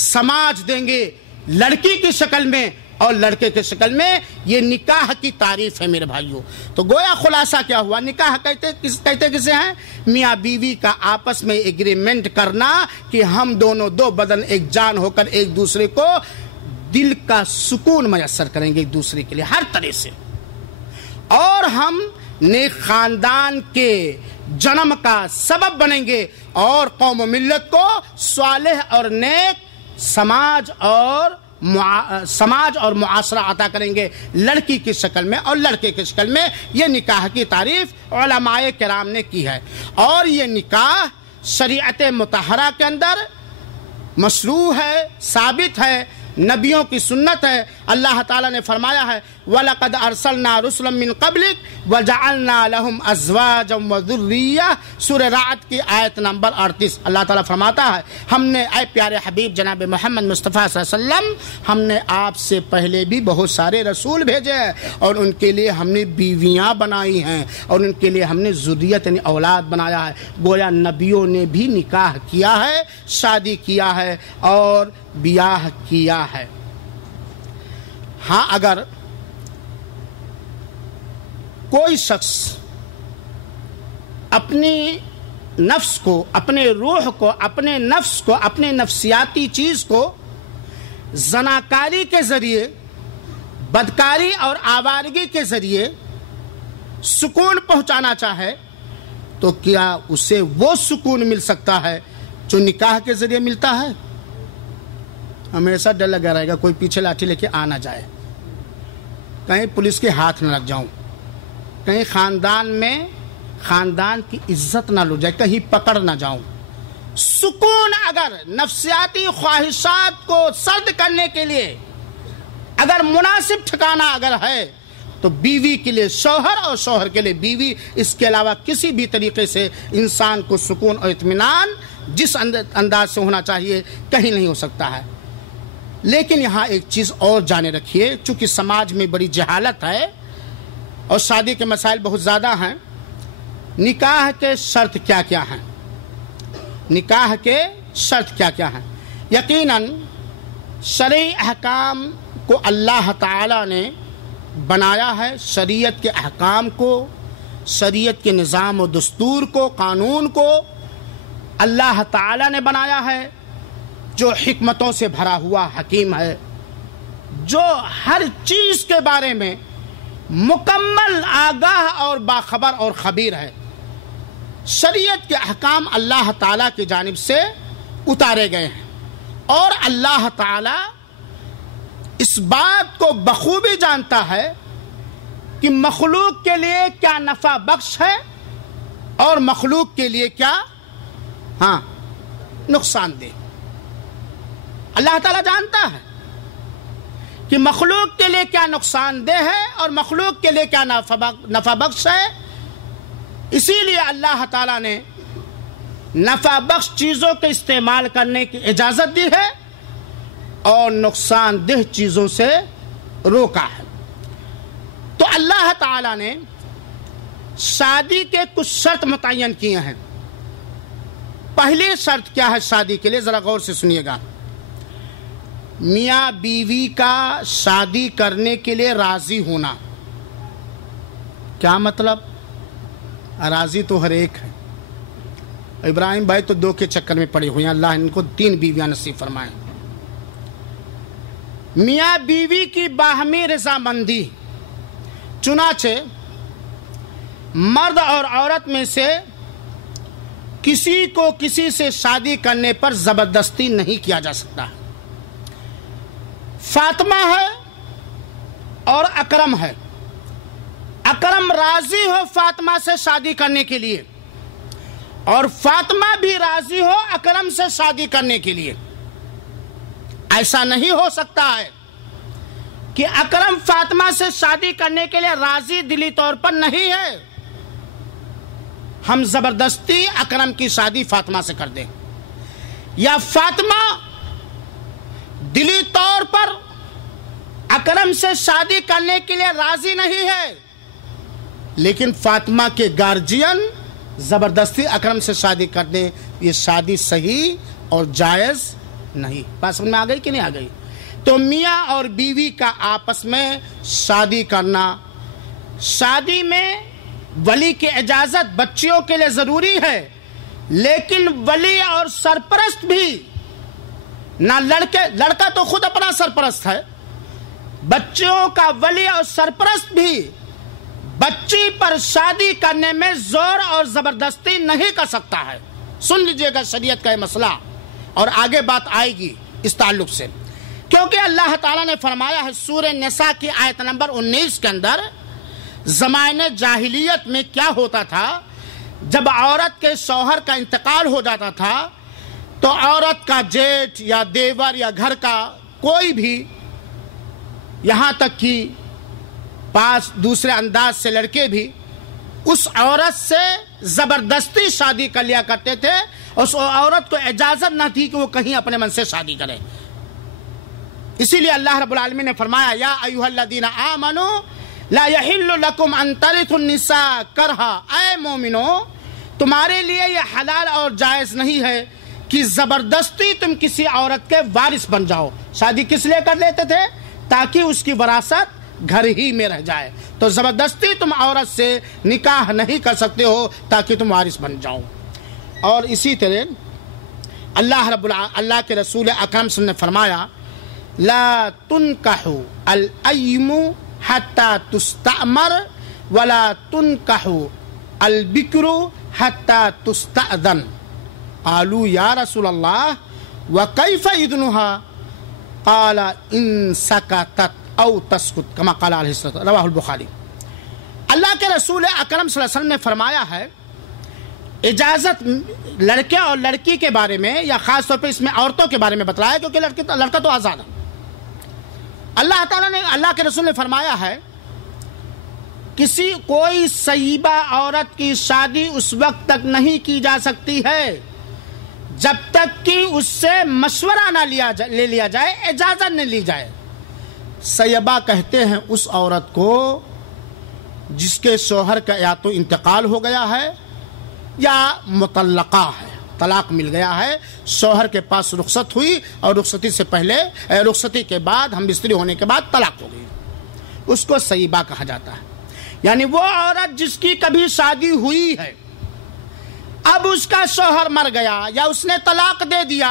سماج دیں گے، لڑکی کی شکل میں اور لڑکے کی شکل میں. یہ نکاح کی تعریف ہے میرے بھائیوں. تو گویا خلاصہ کیا ہوا؟ نکاح کہتے کسے ہیں؟ میاں بیوی کا آپس میں ایگریمنٹ کرنا کہ ہم دونوں دو بدن ایک جان ہو کر ایک دوسرے کو دل کا سکون میسر کریں گے ایک دوسرے کے لیے ہر طرح سے، اور ہم نیک خاندان کے جنم کا سبب بنیں گے اور قوم و ملت کو صالح اور نیک سماج اور معاشرہ عطا کریں گے، لڑکی کی شکل میں اور لڑکے کی شکل میں۔ یہ نکاح کی تعریف علماء کرام نے کی ہے، اور یہ نکاح شریعت مطہرہ کے اندر مشروع ہے، ثابت ہے، نبیوں کی سنت ہے۔ اللہ تعالیٰ نے فرمایا ہے وَلَقَدْ أَرْسَلْنَا رُسُلًا مِّن قَبْلِكَ وَجَعَلْنَا لَهُمْ أَزْوَاجًا وَذُرِّيَّةً سورہ رعد کی آیت نمبر 38۔ اللہ تعالیٰ فرماتا ہے ہم نے اے پیارے حبیب جناب محمد مصطفیٰ صلی اللہ علیہ وسلم، ہم نے آپ سے پہلے بھی بہت سارے رسول بھیجے ہیں، اور ان کے لیے ہم نے بیویاں بنائی ہیں، اور ان کے لیے ہم نے ذریت یعنی اولاد بنایا ہے۔ گویا نبیوں نے بھی نکاح کیا ہے، شادی کیا ہے اور بیاہ کیا ہے۔ ہاں، اگر کوئی شخص اپنی نفس کو، اپنے روح کو، اپنے نفس کو، اپنے نفسیاتی چیز کو زناکاری کے ذریعے، بدکاری اور آوارگی کے ذریعے سکون پہنچانا چاہے تو کیا اسے وہ سکون مل سکتا ہے جو نکاح کے ذریعے ملتا ہے؟ ہمیشہ ڈر لگا رہے گا کوئی پیچھے لاٹھی لے کے آ نہ جائے، کہیں پولیس کے ہاتھ نہ لگ جاؤں، کہیں خاندان کی عزت نہ لٹ جائے، کہیں پکڑ نہ جاؤں۔ سکون اگر نفسیاتی خواہشات کو سرد کرنے کے لیے اگر مناسب ٹھکانہ اگر ہے تو بیوی کے لیے شوہر اور شوہر کے لیے بیوی، اس کے علاوہ کسی بھی طریقے سے انسان کو سکون اور اطمینان جس انداز سے ہونا چاہیے کہیں نہیں ہو سکتا ہے۔ لیکن یہاں ایک چیز اور جانے رکھیے، چونکہ سماج میں بڑی جہالت ہے اور شادی کے مسائل بہت زیادہ ہیں۔ نکاح کے شرط کیا کیا ہیں؟ نکاح کے شرط کیا کیا ہیں؟ یقیناً شرعی احکام کو اللہ تعالیٰ نے بنایا ہے، شریعت کے احکام کو، شریعت کے نظام و دستور کو، قانون کو اللہ تعالیٰ نے بنایا ہے، جو حکمتوں سے بھرا ہوا حکیم ہے، جو ہر چیز کے بارے میں مکمل آگاہ اور باخبر اور خبیر ہے۔ شریعت کے احکام اللہ تعالیٰ کی جانب سے اتارے گئے ہیں، اور اللہ تعالیٰ اس بات کو بخوبی جانتا ہے کہ مخلوق کے لیے کیا نفع بخش ہے اور مخلوق کے لیے کیا نقصان دہ۔ اللہ تعالیٰ جانتا ہے کہ مخلوق کے لیے کیا نقصان دہ ہے اور مخلوق کے لیے کیا نفع بخش ہے، اسی لیے اللہ تعالیٰ نے نفع بخش چیزوں کے استعمال کرنے کی اجازت دی ہے اور نقصان دہ چیزوں سے روکا ہے۔ تو اللہ تعالیٰ نے شادی کے کچھ شرط متعین کیے ہیں۔ پہلی شرط کیا ہے شادی کے لیے؟ ذرا غور سے سنیے گا۔ میاں بیوی کا شادی کرنے کے لیے راضی ہونا۔ کیا مطلب؟ راضی تو ہر ایک ہے۔ ابراہیم بھائی تو 2 کے چکر میں پڑے ہوئے ہیں، اللہ ان کو 3 بیویاں نصیب فرمائیں۔ میاں بیوی کی باہمی رضامندی، چنانچہ مرد اور عورت میں سے کسی کو کسی سے شادی کرنے پر زبردستی نہیں کیا جا سکتا۔ فاطمہ ہے اور اکرم ہے، اکرم راضی ہو فاطمہ سے شادی کرنے کے لیے اور فاطمہ بھی راضی ہو اکرم سے شادی کرنے کے لیے، ایسا نہیں ہو سکتا ہے کہ اکرم فاطمہ سے شادی کرنے کے لیے راضی دلی طور پر نہیں ہے، ہم زبردستی اکرم کی شادی فاطمہ سے کر دیں، یا فاطمہ دلی طور پر اکرم سے شادی کرنے کے لیے راضی نہیں ہے لیکن فاطمہ کے گارجین زبردستی اکرم سے شادی کر دیں، یہ شادی صحیح اور جائز نہیں۔ بات سمجھ میں آ گئی کہ نہیں آ گئی؟ تو میاں اور بیوی کا آپس میں شادی کرنا، شادی میں ولی کی اجازت بچیوں کے لیے ضروری ہے، لیکن ولی اور سرپرست بھی نہ لڑکا تو خود اپنا سرپرست ہے، بچوں کا ولی اور سرپرست بھی بچی پر شادی کرنے میں زور اور زبردستی نہیں کر سکتا ہے۔ سن لیجئے گا شریعت کا یہ مسئلہ، اور آگے بات آئے گی اس تعلق سے، کیونکہ اللہ تعالیٰ نے فرمایا ہے سورہ نساء کی آیت نمبر 19 کے اندر، زمانے جاہلیت میں کیا ہوتا تھا، جب عورت کے شوہر کا انتقال ہو جاتا تھا تو عورت کا جیٹھ یا دیور یا گھر کا کوئی بھی، یہاں تک کہ پاس دوسرے انداز سے لڑکے بھی اس عورت سے زبردستی شادی کر لیا کرتے تھے، اس عورت کو اجازت نہ تھی کہ وہ کہیں اپنے من سے شادی کرے۔ اسی لیے اللہ رب العالمین نے فرمایا یا ایھا الذین آمنوا لا یحل لکم ان ترثوا النساء کرہا، اے مومنو تمہارے لیے یہ حلال اور جائز نہیں ہے کہ زبردستی تم کسی عورت کے وارث بن جاؤ۔ شادی کس لیے کر لیتے تھے؟ تاکہ اس کی وراثت گھر ہی میں رہ جائے، تو زبردستی تم عورت سے نکاح نہیں کر سکتے ہو تاکہ تم وارث بن جاؤ۔ اور اسی طرح اللہ کے رسول اکرم صلی اللہ علیہ وسلم نے فرمایا لا تنکحوا الایم حتی تستأمر ولا تنکحوا البکر حتی تستأذن۔ قالوا یا رسول اللہ وکیف اذنها قال ان سکتت او تسکت کما قال علیہ الصلوۃ رواہ البخاری۔ اللہ کے رسول اکرم صلی اللہ علیہ وسلم نے فرمایا ہے اجازت لڑکے اور لڑکی کے بارے میں، یا خاص طور پہ اس میں عورتوں کے بارے میں بتلایا کیونکہ لڑکا تو آزاد ہے۔ اللہ تعالیٰ نے، اللہ کے رسول نے فرمایا ہے کوئی سیبہ عورت کی شادی اس وقت تک نہیں کی جا سکتی ہے جب تک کہ اس سے مشورہ نہ لے لیا جائے، اجازت نہ لی جائے۔ سیبہ کہتے ہیں اس عورت کو جس کے شوہر کا یا تو انتقال ہو گیا ہے یا مطلقہ ہے، طلاق مل گیا ہے، شوہر کے پاس رخصت ہوئی اور رخصتی کے بعد ہم بستری ہونے کے بعد طلاق ہو گئی، اس کو سیبہ کہا جاتا ہے۔ یعنی وہ عورت جس کی کبھی شادی ہوئی ہے، اب اس کا شوہر مر گیا یا اس نے طلاق دے دیا،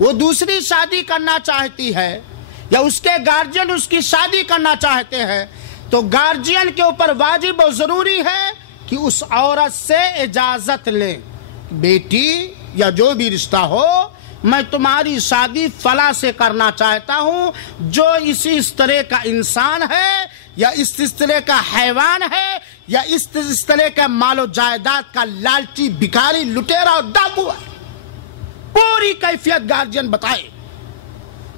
وہ دوسری شادی کرنا چاہتی ہے یا اس کے گارجین اس کی شادی کرنا چاہتے ہیں، تو گارجین کے اوپر واجب و ضروری ہے کہ اس عورت سے اجازت لے، بیٹی یا جو بھی رشتہ ہو، میں تمہاری شادی فلاں سے کرنا چاہتا ہوں جو اس طرح کا انسان ہے یا اس طرح کا حیوان ہے یا اس طرح کا مال و جائیداد کا لالچی بھکاری لٹیرا اور ڈاکو ہے، پوری کیفیت گارجین بتائے۔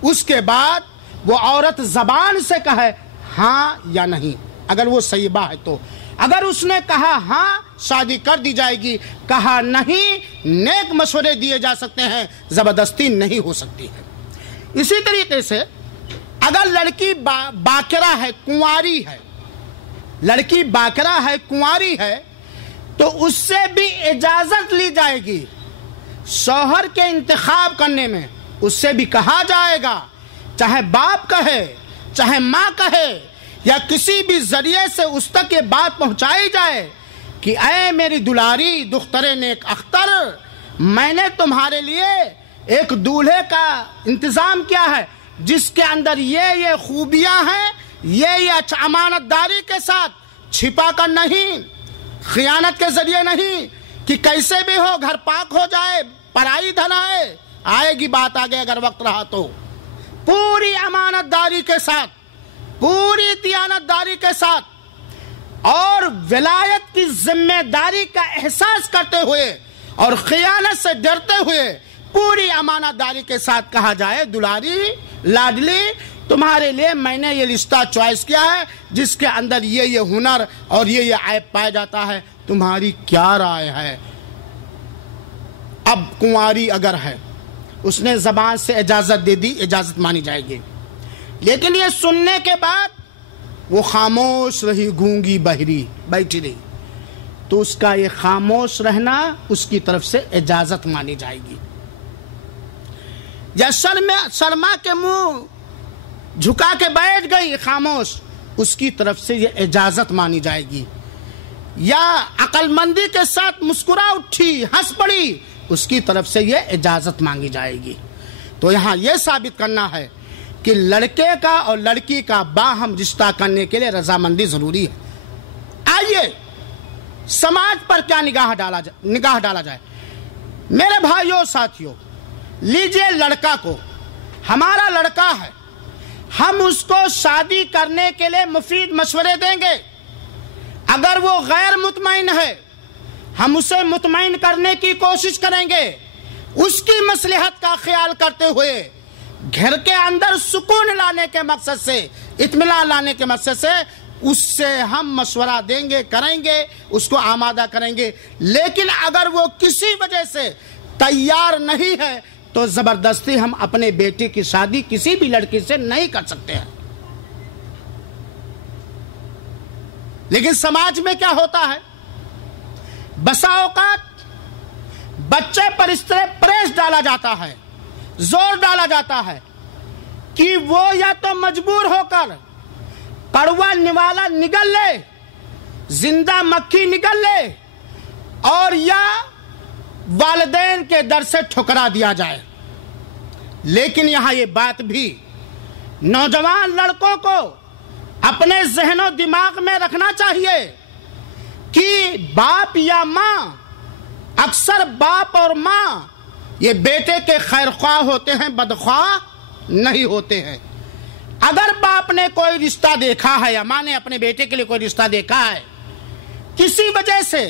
اس کے بعد وہ عورت زبان سے کہے ہاں یا نہیں، اگر وہ سیبہ ہے تو۔ اگر اس نے کہا ہاں شادی کر دی جائے گی، کہا نہیں نیک مشورے دیے جا سکتے ہیں، زبردستی نہیں ہو سکتی ہے۔ اسی طریقے سے اگر لڑکی باکرہ ہے، کنواری ہے، لڑکی باکرہ ہے، کنواری ہے، تو اس سے بھی اجازت لی جائے گی شوہر کے انتخاب کرنے میں، اس سے بھی کہا جائے گا، چاہے باپ کہے چاہے ماں کہے یا کسی بھی ذریعے سے اس تک یہ بات پہنچائی جائے کہ اے میری دلاری دختر نیک اختر، میں نے تمہارے لیے ایک دولہے کا انتظام کیا ہے جس کے اندر یہ خوبیاں ہیں، یہ امانت داری کے ساتھ، چھپا کر نہیں، خیانت کے ذریعے نہیں کہ کیسے بھی ہو گھر پاک ہو جائے، پرائی دھن آئے گی بات آگے اگر وقت رہا تو، پوری امانت داری کے ساتھ، پوری دیانت داری کے ساتھ اور ولایت کی ذمہ داری کا احساس کرتے ہوئے اور خیانت سے ڈرتے ہوئے پوری امانت داری کے ساتھ کہا جائے دلاری لاڈلی تمہارے لیے میں نے یہ رشتہ چوائس کیا ہے جس کے اندر یہ ہنر اور یہ عیب پایا جاتا ہے، تمہاری کیا رائے ہے؟ اب کنواری اگر ہے، اس نے زبان سے اجازت دے دی، اجازت مانی جائے گی، لیکن یہ سننے کے بعد وہ خاموش رہی، گونگی بہری بیٹھی رہی، تو اس کا یہ خاموش رہنا اس کی طرف سے اجازت مانی جائے گی۔ یا شرما کے منہ جھکا کے بیٹھ گئی خاموش، اس کی طرف سے یہ اجازت مانی جائے گی۔ یا عقل مندی کے ساتھ مسکرا اٹھی، ہنس پڑی، اس کی طرف سے یہ اجازت مانگی جائے گی۔ تو یہاں یہ ثابت کرنا ہے کہ لڑکے کا اور لڑکی کا باہم رشتہ کرنے کے لیے رضامندی ضروری ہے۔ آئیے سماج پر کیا نگاہ ڈالا جائے۔ میرے بھائیوں ساتھیوں، لیجئے لڑکا کو، ہمارا لڑکا ہے، ہم اس کو شادی کرنے کے لیے مفید مشورے دیں گے۔ اگر وہ غیر مطمئن ہے، ہم اسے مطمئن کرنے کی کوشش کریں گے، اس کی مصلحت کا خیال کرتے ہوئے گھر کے اندر سکون لانے کے مقصد سے، اطمینان لانے کے مقصد سے اس سے ہم مشورہ دیں گے، کریں گے، اس کو آمادہ کریں گے۔ لیکن اگر وہ کسی وجہ سے تیار نہیں ہے تو زبردستی ہم اپنے بیٹے کی شادی کسی بھی لڑکی سے نہیں کر سکتے ہیں۔ لیکن سماج میں کیا ہوتا ہے؟ بسا اوقات بچے پر اس طرح پریس ڈالا جاتا ہے، زور ڈالا جاتا ہے کہ وہ یا تو مجبور ہو کر کڑوا نوالا نگل لے، زندہ مکھی نگل لے، اور یا والدین کے در سے ٹھکرا دیا جائے۔ لیکن یہاں یہ بات بھی نوجوان لڑکوں کو اپنے ذہن و دماغ میں رکھنا چاہیے کہ باپ یا ماں، اکثر باپ اور ماں یہ بیٹے کے خیر خواہ ہوتے ہیں، بدخواہ نہیں ہوتے ہیں۔ اگر باپ نے کوئی رشتہ دیکھا ہے یا ماں نے اپنے بیٹے کے لیے کوئی رشتہ دیکھا ہے، کسی وجہ سے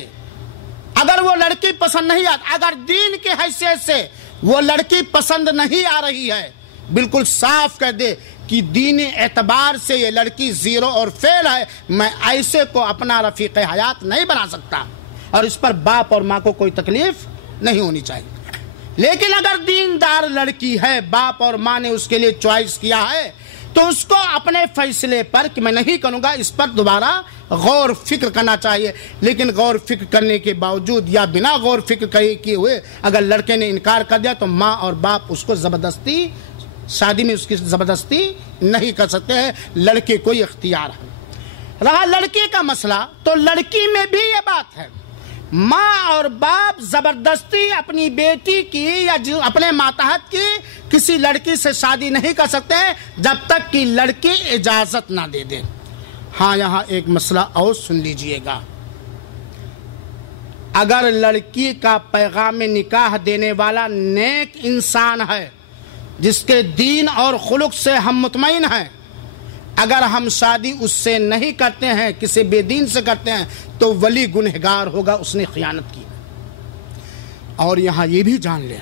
اگر وہ لڑکی پسند نہیں آتی، اگر دین کی حیثیت سے وہ لڑکی پسند نہیں آ رہی ہے، بالکل صاف کر دے کہ دینی اعتبار سے یہ لڑکی زیرو اور فیل ہے، میں ایسے کو اپنا رفیق حیات نہیں بنا سکتا، اور اس پر باپ اور ماں کو کوئی تکلیف نہیں ہونی چاہیے۔ لیکن اگر دیندار لڑکی ہے، باپ اور ماں نے اس کے لیے چوائس کیا ہے، تو اس کو اپنے فیصلے پر کہ میں نہیں کروں گا، اس پر دوبارہ غور فکر کرنا چاہیے۔ لیکن غور فکر کرنے کے باوجود یا بنا غور فکر کیے ہوئے اگر لڑکے نے انکار کر دیا تو ماں اور باپ اس کو زبردستی شادی میں اس کی زبردستی نہیں کر سکتے ہیں، لڑکے کو یہ اختیار ہے۔ رہا لڑکی کا مسئلہ، تو لڑکی میں بھی یہ بات ہے، ماں اور باپ زبردستی اپنی بیٹی کی یا اپنے ماتحت کی کسی لڑکی سے شادی نہیں کر سکتے جب تک کہ لڑکی اجازت نہ دے دے۔ ہاں یہاں ایک مسئلہ اور سن لیجئے گا، اگر لڑکی کا پیغام نکاح دینے والا نیک انسان ہے جس کے دین اور خلق سے ہم مطمئن ہیں، اگر ہم شادی اس سے نہیں کرتے ہیں، کسی بے دین سے کرتے ہیں، تو ولی گنہگار ہوگا، اس نے خیانت کی۔ اور یہاں یہ بھی جان لیں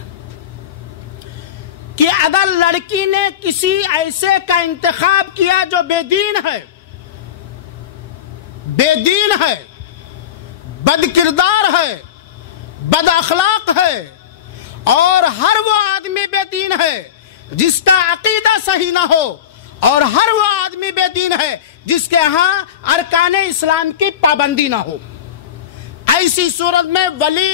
کہ اگر لڑکی نے کسی ایسے کا انتخاب کیا جو بے دین ہے، بد کردار ہے، بد اخلاق ہے، اور ہر وہ آدمی بے دین ہے جس کا عقیدہ صحیح نہ ہو، اور ہر وہ آدمی بے دین ہے جس کے ہاں ارکان اسلام کی پابندی نہ ہو، ایسی صورت میں ولی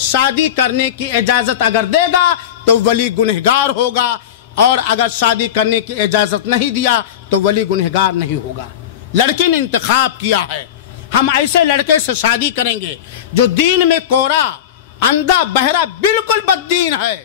شادی کرنے کی اجازت اگر دے گا تو ولی گنہگار ہوگا، اور اگر شادی کرنے کی اجازت نہیں دیا تو ولی گنہگار نہیں ہوگا۔ لڑکی نے انتخاب کیا ہے، ہم ایسے لڑکے سے شادی کریں گے جو دین میں کورا، اندھا، بہرا، بالکل بددین ہے،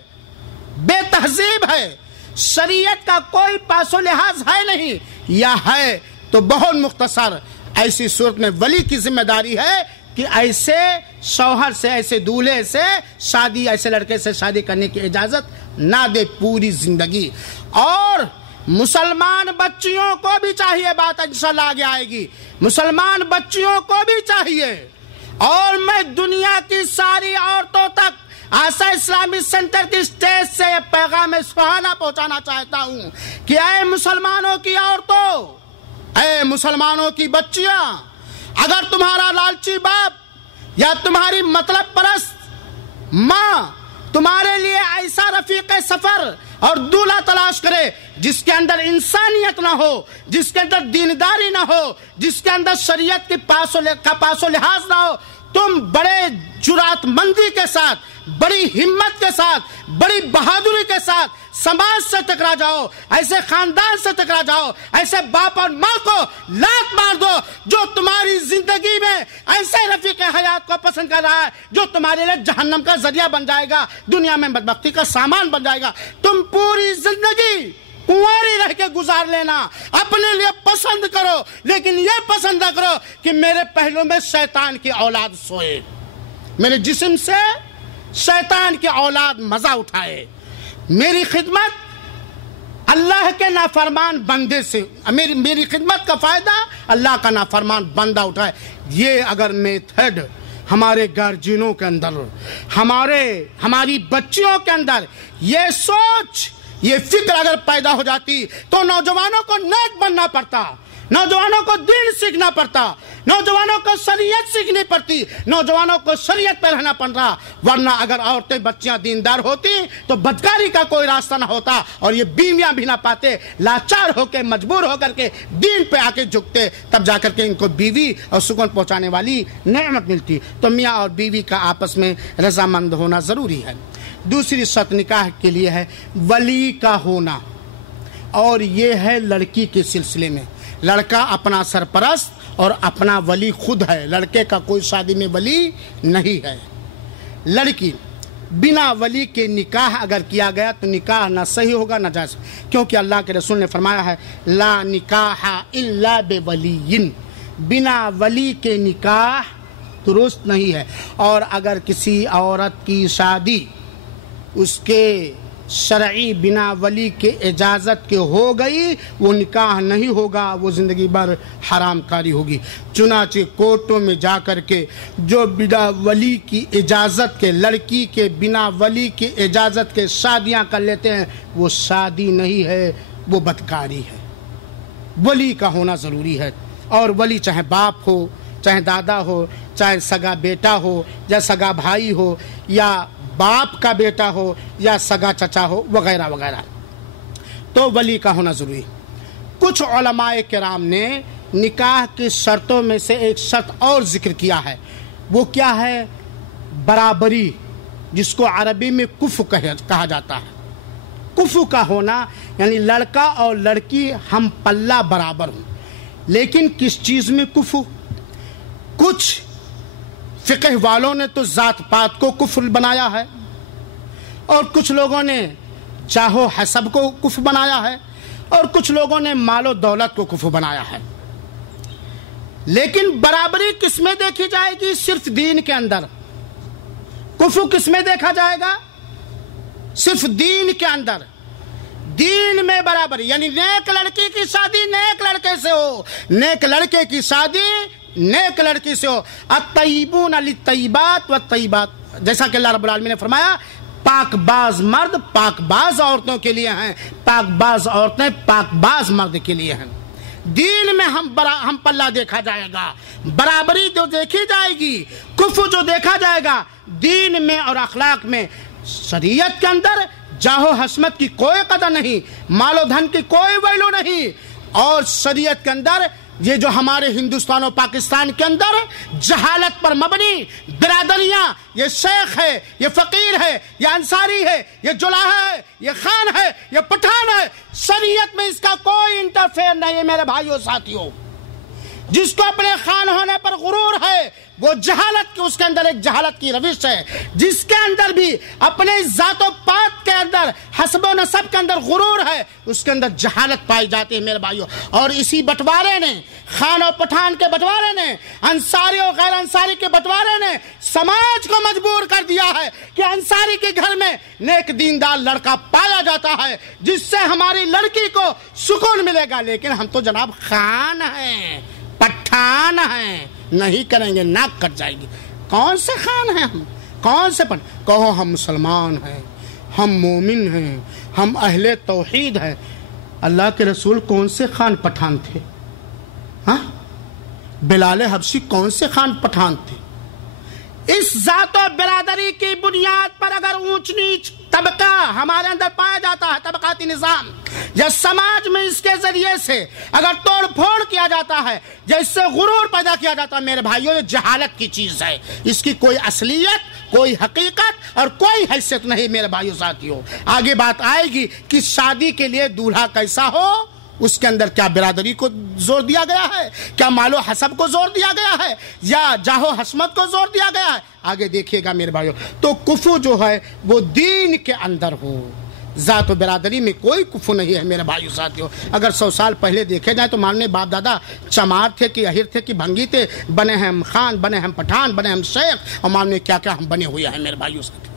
بے تہذیب ہے، شریعت کا کوئی پاس و لحاظ ہے نہیں، یا ہے تو بہت مختصر۔ ایسی صورت میں ولی کی ذمہ داری ہے کہ ایسے شوہر سے، ایسے دولہے سے شادی، ایسے لڑکے سے شادی کرنے کی اجازت نہ دے پوری زندگی۔ اور مسلمان بچیوں کو بھی چاہیے، بات انشاءاللہ آگے آئے گی، مسلمان بچیوں کو بھی چاہیے، اور میں دنیا کی ساری عورتوں تک آسا اسلامی سینٹر کی اسٹیج سے یہ پیغام سہانا پہنچانا چاہتا ہوں کہ اے مسلمانوں کی عورتوں، اے مسلمانوں کی بچیاں، اگر تمہارا لالچی باپ یا تمہاری مطلب پرست ماں تمہارے لیے ایسا رفیق سفر اور دولہا تلاش کرے جس کے اندر انسانیت نہ ہو، جس کے اندر دینداری نہ ہو، جس کے اندر شریعت کی پاس و لحاظ نہ ہو، تم بڑے جرات مندی کے ساتھ، بڑی ہمت کے ساتھ، بڑی بہادری کے ساتھ سماج سے ٹکرا جاؤ، ایسے خاندان سے ٹکرا جاؤ، ایسے باپ اور ماں کو لات مار دو جو تمہاری زندگی میں ایسے رفیق حیات کو پسند کر رہا ہے جو تمہارے لیے جہنم کا ذریعہ بن جائے گا، دنیا میں بدبختی کا سامان بن جائے گا۔ تم پوری زندگی کنواری رہ کے گزار لینا، اپنے لیے پسند کرو، لیکن یہ پسند نہ کرو کہ میرے پہلو میں شیطان کی اولاد سوئے، میرے جسم سے شیطان کی اولاد مزہ اٹھائے، میری خدمت اللہ کے نافرمان بندے سے، میری خدمت کا فائدہ اللہ کا نافرمان بندہ اٹھائے۔ یہ اگر میتھڈ ہمارے گارجینوں کے اندر، ہماری بچیوں کے اندر یہ سوچ، یہ فکر اگر پیدا ہو جاتی تو نوجوانوں کو نیک بننا پڑتا، نوجوانوں کو دین سیکھنا پڑتا، نوجوانوں کو شریعت سیکھنی پڑتی، نوجوانوں کو شریعت پہ رہنا پڑ رہا، ورنہ اگر عورتیں بچیاں دیندار ہوتی تو بدکاری کا کوئی راستہ نہ ہوتا اور یہ بیویاں بھی نہ پاتے، لاچار ہو کے مجبور ہو کر کے دین پہ آ کے جھکتے، تب جا کر کے ان کو بیوی اور سکون پہنچانے والی نعمت ملتی۔ تو میاں اور بیوی کا آپس میں رضامند ہونا ضروری ہے۔ دوسری شرط نکاح کے لیے ہے ولی کا ہونا، اور یہ ہے لڑکی کے سلسلے میں لڑکا اپنا سرپرست اور اپنا ولی خود ہے، لڑکے کا کوئی شادی میں ولی نہیں ہے۔ لڑکی بنا ولی کے نکاح اگر کیا گیا تو نکاح نہ صحیح ہوگا نہ جائز، کیونکہ اللہ کے رسول نے فرمایا ہے لا نکاح الا بولی، بنا ولی کے نکاح درست نہیں ہے۔ اور اگر کسی عورت کی شادی اس کے شرعی بنا ولی کے اجازت کے ہو گئی، وہ نکاح نہیں ہوگا، وہ زندگی بھر حرام کاری ہوگی۔ چنانچہ کورٹوں میں جا کر کے جو بنا ولی کی اجازت کے، لڑکی کے بنا ولی کی اجازت کے شادیاں کر لیتے ہیں، وہ شادی نہیں ہے، وہ بدکاری ہے۔ ولی کا ہونا ضروری ہے، اور ولی چاہے باپ ہو، چاہے دادا ہو، چاہے سگا بیٹا ہو یا سگا بھائی ہو، یا باپ کا بیٹا ہو یا سگا چچا ہو، وغیرہ وغیرہ، تو ولی کا ہونا ضروری۔ کچھ علماء کرام نے نکاح کی شرطوں میں سے ایک شرط اور ذکر کیا ہے، وہ کیا ہے؟ برابری، جس کو عربی میں کفو کہا جاتا ہے۔ کفو کا ہونا یعنی لڑکا اور لڑکی ہم پلہ برابر ہوں، لیکن کس چیز میں کفو؟ کچھ فقہ والوں نے تو ذات پات کو کفر بنایا ہے، اور کچھ لوگوں نے جاہ و حسب کو کفر بنایا ہے، اور کچھ لوگوں نے مال و دولت کو کفر بنایا ہے۔ لیکن برابری کس میں دیکھی جائے گی؟ صرف دین کے اندر۔ کفر کس میں دیکھا جائے گا؟ صرف دین کے اندر۔ دین میں برابری، یعنی نیک لڑکی کی شادی نیک لڑکے سے ہو، نیک لڑکے کی شادی نیک لڑکی سے ہو۔ الطیبون للطیبات والطیبات، جیسا کہ اللہ رب العالمین نے فرمایا پاک باز مرد پاک باز عورتوں کے لیے ہیں، پاک باز عورتیں پاک باز مرد کے لیے ہیں۔ دین میں ہم پلہ دیکھا جائے گا، برابری جو دیکھی جائے گی، کفو جو دیکھا جائے گا دین میں اور اخلاق میں۔ شریعت کے اندر جاہ و حسمت کی کوئی قدر نہیں، مال و دھن کی کوئی ویلو نہیں، اور شریعت کے اندر یہ جو ہمارے ہندوستان اور پاکستان کے اندر جہالت پر مبنی برادریاں، یہ شیخ ہے، یہ فقیر ہے، یہ انصاری ہے، یہ جلاہا ہے، یہ خان ہے، یہ پٹھان ہے، شریعت میں اس کا کوئی انٹرفیئر نہیں ہے میرے بھائیوں ساتھیوں۔ جس کو اپنے خان ہونے پر غرور ہے وہ جہالت کی، اس کے اندر ایک جہالت کی روش ہے۔ جس کے اندر بھی اپنے ذات و پات کے اندر، حسب و نسب کے اندر غرور ہے، اس کے اندر جہالت پائی جاتی ہے میرے بھائیوں۔ اور اسی بٹوارے نے، خان و پٹھان کے بٹوارے نے، انصاری اور غیر انصاری کے بٹوارے نے سماج کو مجبور کر دیا ہے کہ انصاری کے گھر میں نیک دیندار لڑکا پایا جاتا ہے جس سے ہماری لڑکی کو سکون ملے گا، لیکن ہم تو جناب خان ہیں، پٹھان ہیں، نہیں کریں گے ناک کٹ جائے گی۔ کون سے خان ہیں ہم؟ کون سے کہو ہم مسلمان ہیں، ہم مومن ہیں، ہم اہل توحید ہیں۔ اللہ کے رسول کون سے خان پٹھان تھے؟ ہاں، بلال حبشی کون سے خان پٹھان تھے؟ اس ذات و برادری کی بنیاد پر اگر اونچ نیچ طبقہ ہمارے اندر پایا جاتا ہے، طبقاتی نظام، یا سماج میں اس کے ذریعے سے اگر توڑ پھوڑ کیا جاتا ہے، جس سے غرور پیدا کیا جاتا ہے، میرے بھائیوں یہ جہالت کی چیز ہے، اس کی کوئی اصلیت، کوئی حقیقت اور کوئی حیثیت نہیں میرے بھائیوں ساتھیوں۔ آگے بات آئے گی کہ شادی کے لیے دولہا کیسا ہو، اس کے اندر کیا برادری کو زور دیا گیا ہے، کیا مال و حسب کو زور دیا گیا ہے، یا جاہ و حشمت کو زور دیا گیا ہے، آگے دیکھیے گا میرے بھائیوں۔ تو کفو جو ہے وہ دین کے اندر ہو، ذات و برادری میں کوئی کفو نہیں ہے میرے بھائیوں ساتھیوں۔ اگر 100 سال پہلے دیکھے جائیں تو ماننے باپ دادا چمار تھے کہ اہر تھے کہ بھنگی تھے، بنے ہم خان، بنے ہم پٹھان، بنے ہم شیخ، اور ماننے کیا کیا ہم بنے ہوئے ہیں میرے بھائیوں ساتھیوں۔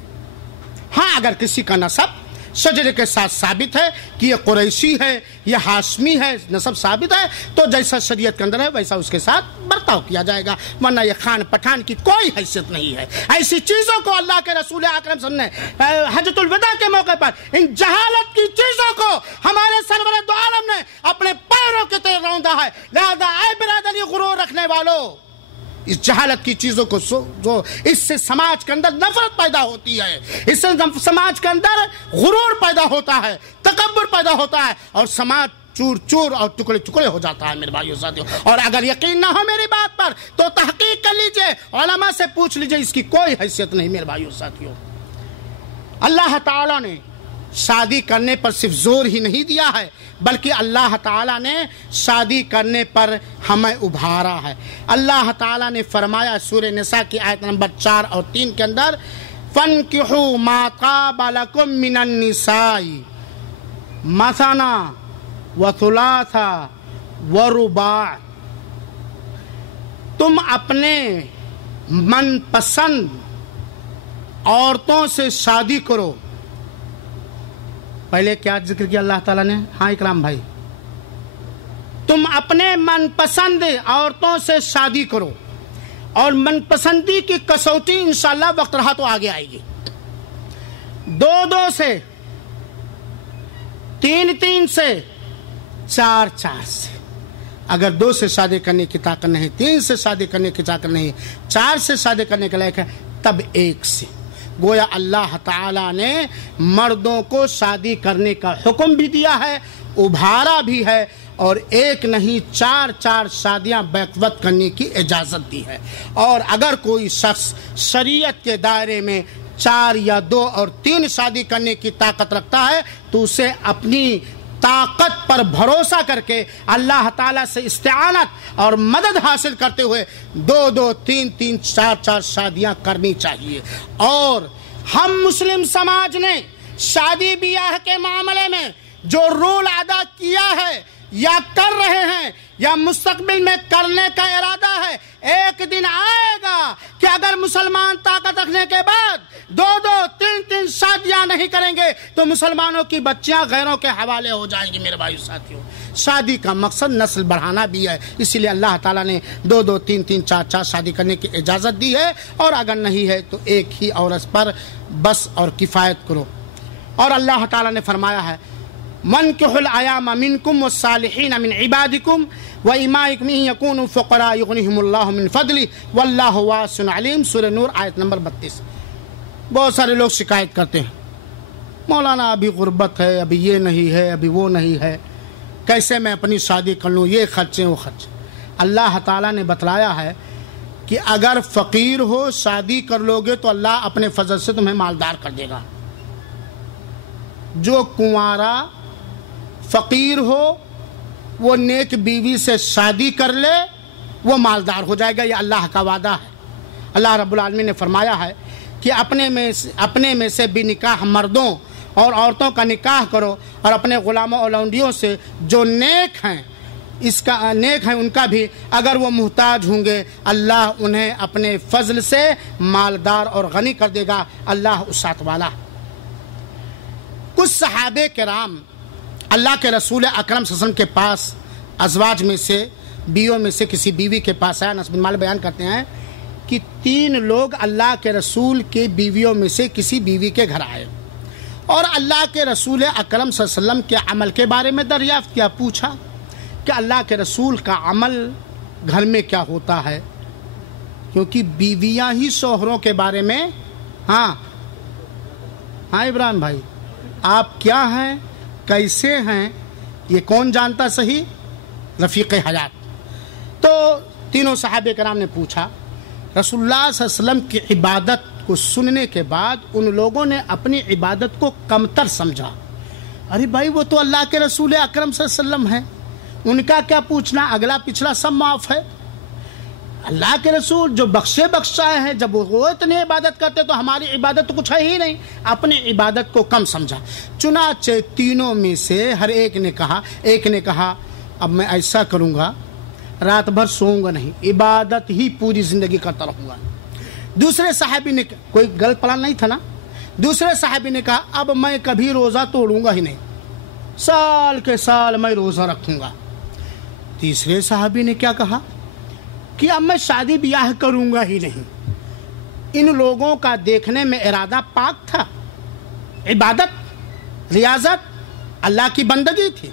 ہاں اگر کسی کا نسب شجرے کے ساتھ ثابت ہے کہ یہ قریشی ہے، یہ ہاشمی ہے، نسب ثابت ہے، تو جیسا شریعت کے اندر ہے ویسا اس کے ساتھ برتاؤ کیا جائے گا، ورنہ یہ خان پٹھان کی کوئی حیثیت نہیں ہے۔ ایسی چیزوں کو اللہ کے رسول اکرم صلی اللہ علیہ وسلم نے حجۃ الوداع کے موقع پر ان جہالت کی چیزوں کو ہمارے سرور دو عالم نے اپنے پیروں کے تلے روندا ہے۔ لہذا اے برادری غرور رکھنے والوں، اس جہالت کی چیزوں کو جو اس سے سماج کے اندر نفرت پیدا ہوتی ہے، اس سے سماج کے اندر غرور پیدا ہوتا ہے، تکبر پیدا ہوتا ہے، اور سماج چور چور اور ٹکڑے ٹکڑے ہو جاتا ہے میرے بھائیوں ساتھیوں۔ اور اگر یقین نہ ہو میری بات پر تو تحقیق کر لیجئے، علماء سے پوچھ لیجئے، اس کی کوئی حیثیت نہیں میرے بھائیوں ساتھیوں۔ اللہ تعالیٰ نے شادی کرنے پر صرف زور ہی نہیں دیا ہے، بلکہ اللہ تعالیٰ نے شادی کرنے پر ہمیں ابھارا ہے۔ اللہ تعالیٰ نے فرمایا سورہ نساء کی آیت نمبر 4 اور 3 کے اندر، فَانْكِحُوا مَا طَابَ لَكُم مِّنَ النِّسَاءِ مَثْنَىٰ وَثُلَاثَ وَرُبَاعَ، تم اپنے من پسند عورتوں سے شادی کرو۔ پہلے کیا ذکر کیا اللہ تعالیٰ نے؟ ہاں اکرام بھائی، تم اپنے من پسند عورتوں سے شادی کرو، اور من پسندی کی کسوٹی انشاءاللہ وقت رہا تو آگے آئے گی۔ 2 سے، 3 سے، 4 سے۔ اگر 2 سے شادی کرنے کی طاقت نہیں، 3 سے شادی کرنے کی طاقت نہیں، 4 سے شادی کرنے کے لائق ہے، تب 1 سے۔ گویا اللہ تعالیٰ نے مردوں کو شادی کرنے کا حکم بھی دیا ہے، ابھارا بھی ہے، اور 1 نہیں 4 شادیاں بیک وقت کرنے کی اجازت دی ہے۔ اور اگر کوئی شخص شریعت کے دائرے میں 4 یا 2 اور 3 شادی کرنے کی طاقت رکھتا ہے تو اسے اپنی طاقت پر بھروسہ کر کے اللہ تعالیٰ سے استعانت اور مدد حاصل کرتے ہوئے 2 3 4 شادیاں کرنی چاہیے۔ اور ہم مسلم سماج نے شادی بیاہ کے معاملے میں جو رول ادا کیا ہے یا کر رہے ہیں یا مستقبل میں کرنے کا ارادہ ہے، ایک دن آئے گا کہ اگر مسلمان طاقت رکھنے کے بعد 2 3 شادیاں نہیں کریں گے تو مسلمانوں کی بچیاں غیروں کے حوالے ہو جائیں گی میرے بھائیو ساتھیوں۔ شادی کا مقصد نسل بڑھانا بھی ہے، اسی لیے اللہ تعالیٰ نے 2 3 4 شادی کرنے کی اجازت دی ہے، اور اگر نہیں ہے تو ایک ہی عورت پر بس اور کفایت کرو۔ اور اللہ تعالیٰ نے فرمایا ہے، وَانكِحُوا الْأَيَامَ مِنكُمْ وَالصَّالِحِينَ مِنْ عِبَادِكُمْ وَإِمَائِكُمْ إِنْ يَكُونُوا فُقَرَاءَ يُغْنِهِمُ اللَّهُ مِنْ فَضْلِهِ وَاللَّهُ وَاسِعٌ عَلِيمٌ، سورہ نور آیت نمبر 32۔ بہت سارے لوگ شکایت کرتے ہیں، مولانا ابھی غربت ہے، ابھی یہ نہیں ہے، ابھی وہ نہیں ہے، کیسے میں اپنی شادی کر لوں، یہ خرچے وہ خرچے۔ اللہ تعالیٰ نے بتلایا ہے کہ اگر فقیر ہو شادی کر لو گے تو اللہ اپنے فضل سے تمہیں مالدار کر دے گا۔ جو کنوارا فقیر ہو وہ نیک بیوی سے شادی کر لے، وہ مالدار ہو جائے گا، یہ اللہ کا وعدہ ہے۔ اللہ رب العالمین نے فرمایا ہے کہ اپنے میں سے بھی نکاح مردوں اور عورتوں کا نکاح کرو، اور اپنے غلاموں اور لونڈیوں سے جو نیک ہیں ان کا بھی، اگر وہ محتاج ہوں گے اللہ انہیں اپنے فضل سے مالدار اور غنی کر دے گا، اللہ اسات والا۔ کچھ صحابہ کرام اللہ کے رسول اکرم صلی اللہ علیہ وسلم کے پاس ازواج میں سے، بیویوں میں سے کسی بیوی کے پاس آیا۔ انس بن مالک بیان کرتے ہیں کہ 3 لوگ اللہ کے رسول کے بیویوں میں سے کسی بیوی کے گھر آئے اور اللہ کے رسول اکرم صلی اللہ علیہ وسلم کے عمل کے بارے میں دریافت کیا، پوچھا کہ اللہ کے رسول کا عمل گھر میں کیا ہوتا ہے، کیونکہ بیویاں ہی شوہروں کے بارے میں ہاں ابراہیم بھائی آپ کیا ہیں, کیسے ہیں, یہ کون جانتا صحیح؟ رفیق حیات. تو تینوں صحابہ کرام نے پوچھا. رسول اللہ صلی اللہ علیہ وسلم کی عبادت کو سننے کے بعد ان لوگوں نے اپنی عبادت کو کمتر سمجھا. ارے بھائی وہ تو اللہ کے رسول اکرم صلی اللہ علیہ وسلم ہیں, ان کا کیا پوچھنا, اگلا پچھلا سب معاف ہے. اللہ کے رسول جو بخشے بخشائے ہیں, جب وہ اتنی عبادت کرتے تو ہماری عبادت تو کچھ ہے ہی نہیں. اپنی عبادت کو کم سمجھا. چنانچہ تینوں میں سے ہر ایک نے کہا اب میں ایسا کروں گا, رات بھر سوؤں گا نہیں, عبادت ہی پوری زندگی کرتا رہوں گا. دوسرے صحابی نے, کوئی غلط پلان نہیں تھا نا, دوسرے صحابی نے کہا اب میں کبھی روزہ توڑوں گا ہی نہیں, سال کے سال میں روزہ رکھوں گا. تیسرے صحابی نے کیا کہا کہ اب میں شادی بیاہ کروں گا ہی نہیں. ان لوگوں کا دیکھنے میں ارادہ پاک تھا, عبادت, ریاضت, اللہ کی بندگی تھی.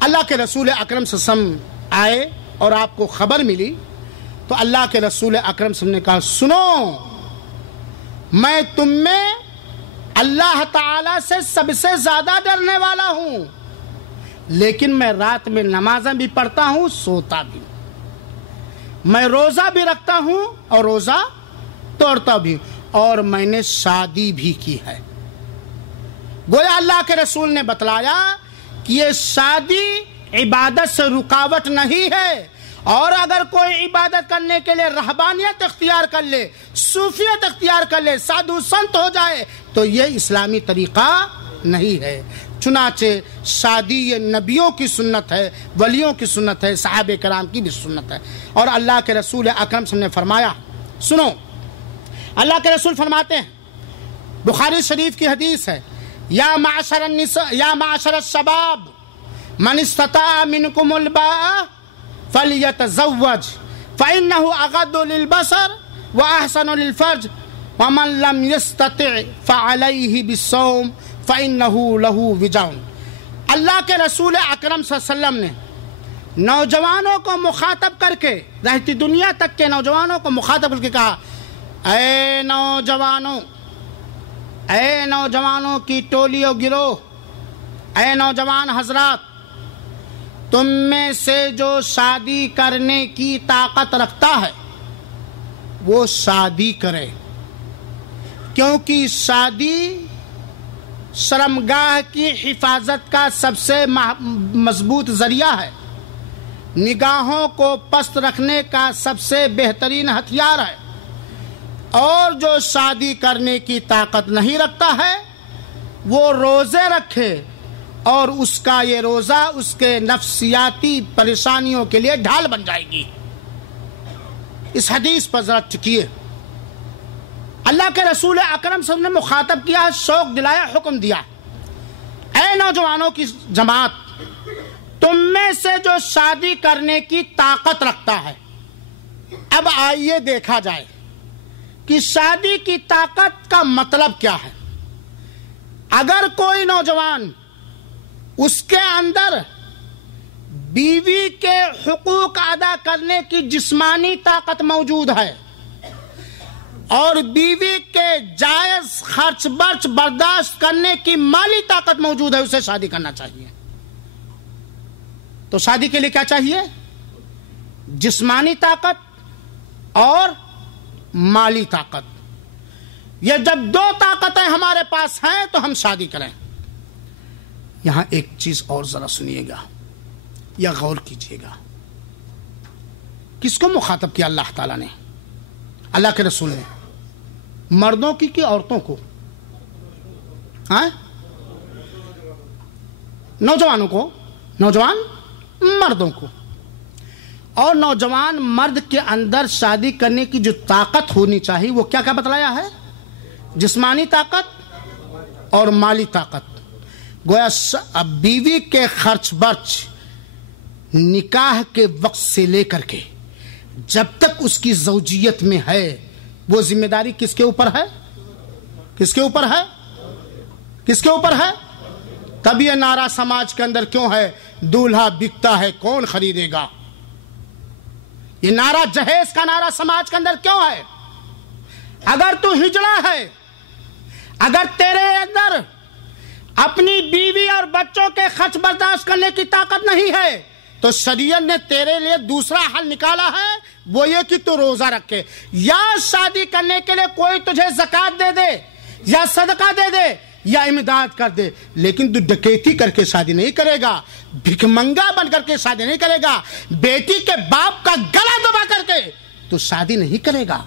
اللہ کے رسول اکرم صلی اللہ علیہ وسلم آئے اور آپ کو خبر ملی تو اللہ کے رسول اکرم صلی اللہ علیہ وسلم نے کہا سنو, میں تم میں اللہ تعالی سے سب سے زیادہ ڈرنے والا ہوں, لیکن میں رات میں نمازیں بھی پڑھتا ہوں, سوتا بھی ہوں, میں روزہ بھی رکھتا ہوں اور روزہ توڑتا بھی ہوں, اور میں نے شادی بھی کی ہے. گویا اللہ کے رسول نے بتلایا کہ یہ شادی عبادت سے رکاوٹ نہیں ہے, اور اگر کوئی عبادت کرنے کے لیے رہبانیت اختیار کر لے, صوفیت اختیار کر لے, سادھو سنت ہو جائے تو یہ اسلامی طریقہ نہیں ہے. چنانچہ شادی یہ نبیوں کی سنت ہے, ولیوں کی سنت ہے, صحابہ کرام کی بھی سنت ہے. اور اللہ کے رسول اکرم صلی اللہ علیہ وسلم نے فرمایا, سنو, اللہ کے رسول فرماتے ہیں, بخاری شریف کی حدیث ہے, یا معاشر الشباب من استطاع منکم الباء فلیتزوج فإنه اغض للبصر واحسن للفرج ومن لم يستطع فعليه بالصوم فإنه له وجاء. اللہ کے رسول اکرم صلی اللہ علیہ وسلم نے نوجوانوں کو مخاطب کر کے, رہتی دنیا تک کے نوجوانوں کو مخاطب کر کے کہا, اے نوجوانوں کی ٹولی و گروہ, اے نوجوان حضرات, تم میں سے جو شادی کرنے کی طاقت رکھتا ہے وہ شادی کرے, کیونکہ شادی شرمگاہ کی حفاظت کا سب سے مضبوط ذریعہ ہے, نگاہوں کو پست رکھنے کا سب سے بہترین ہتھیار ہے, اور جو شادی کرنے کی طاقت نہیں رکھتا ہے وہ روزے رکھے, اور اس کا یہ روزہ اس کے نفسیاتی پریشانیوں کے لیے ڈھال بن جائے گی. اس حدیث پر ذرا ٹکیے. اللہ کے رسول اکرم صلی اللہ علیہ وسلم نے مخاطب کیا, شوق دلایا, حکم دیا, اے نوجوانوں کی جماعت, تم میں سے جو شادی کرنے کی طاقت رکھتا ہے. اب آئیے دیکھا جائے کہ شادی کی طاقت کا مطلب کیا ہے. اگر کوئی نوجوان اس کے اندر بیوی کے حقوق ادا کرنے کی جسمانی طاقت موجود ہے اور بیوی کے جائز خرچ برچ برداشت کرنے کی مالی طاقت موجود ہے, اسے شادی کرنا چاہیے. تو شادی کے لیے کیا چاہیے؟ جسمانی طاقت اور مالی طاقت. یہ جب دو طاقتیں ہمارے پاس ہیں تو ہم شادی کریں. یہاں ایک چیز اور ذرا سنیے گا یا غور کیجیے گا. کس کو مخاطب کیا اللہ تعالیٰ نے, اللہ کے رسول نے؟ مردوں کی کہ عورتوں کو؟ نوجوانوں کو, نوجوان مردوں کو. اور نوجوان مرد کے اندر شادی کرنے کی جو طاقت ہونی چاہیے وہ کیا کیا بتلایا ہے؟ جسمانی طاقت اور مالی طاقت. گویا بیوی کے خرچ برچ نکاح کے وقت سے لے کر کے جب تک اس کی زوجیت میں ہے وہ ذمہ داری کس کے اوپر ہے؟ کس کے اوپر ہے؟ کس کے اوپر ہے؟ تب یہ نعرہ سماج کے اندر کیوں ہے, دولہا بکتا ہے کون خریدے گا؟ یہ نعرہ جہیز کا نعرہ سماج کے اندر کیوں ہے؟ اگر تو ہجڑا ہے, اگر تیرے اندر اپنی بیوی اور بچوں کے خرچ برداشت کرنے کی طاقت نہیں ہے تو شریعت نے تیرے لیے دوسرا حل نکالا ہے، وہ یہ کہ تو روزہ رکھے، یا شادی کرنے کے لیے کوئی تجھے زکوٰۃ دے دے یا صدقہ دے دے یا امداد کر دے، لیکن تو ڈکیتی کر کے شادی نہیں کرے گا، بھک منگا بن کر کے شادی نہیں کرے گا، بیٹی کے باپ کا گلا دبا کر کے تو شادی نہیں کرے گا،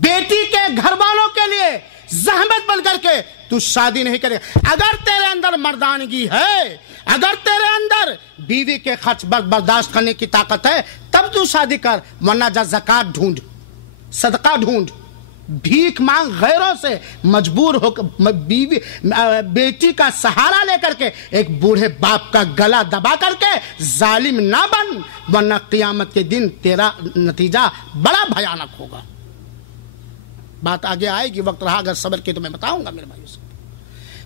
بیٹی کے گھر والوں کے لیے زحمت بن کر کے تو شادی نہیں کرے گا۔ اگر تیرے اندر مردانگی ہے، اگر تیرے اندر بیوی کے خرچ برداشت کرنے کی طاقت ہے تب تو شادی کر، ورنہ جا زکوٰۃ ڈھونڈ، صدقہ ڈھونڈ، بھیک مانگ غیروں سے، مجبور ہو بیوی بیٹی کا سہارا لے کر کے ایک بوڑھے باپ کا گلا دبا کر کے ظالم نہ بن، ورنہ قیامت کے دن تیرا نتیجہ بڑا بھیانک ہوگا۔ بات آگے آئے گی، وقت رہا اگر صبر کے تو میں بتاؤں گا میرے بھائیوں سے۔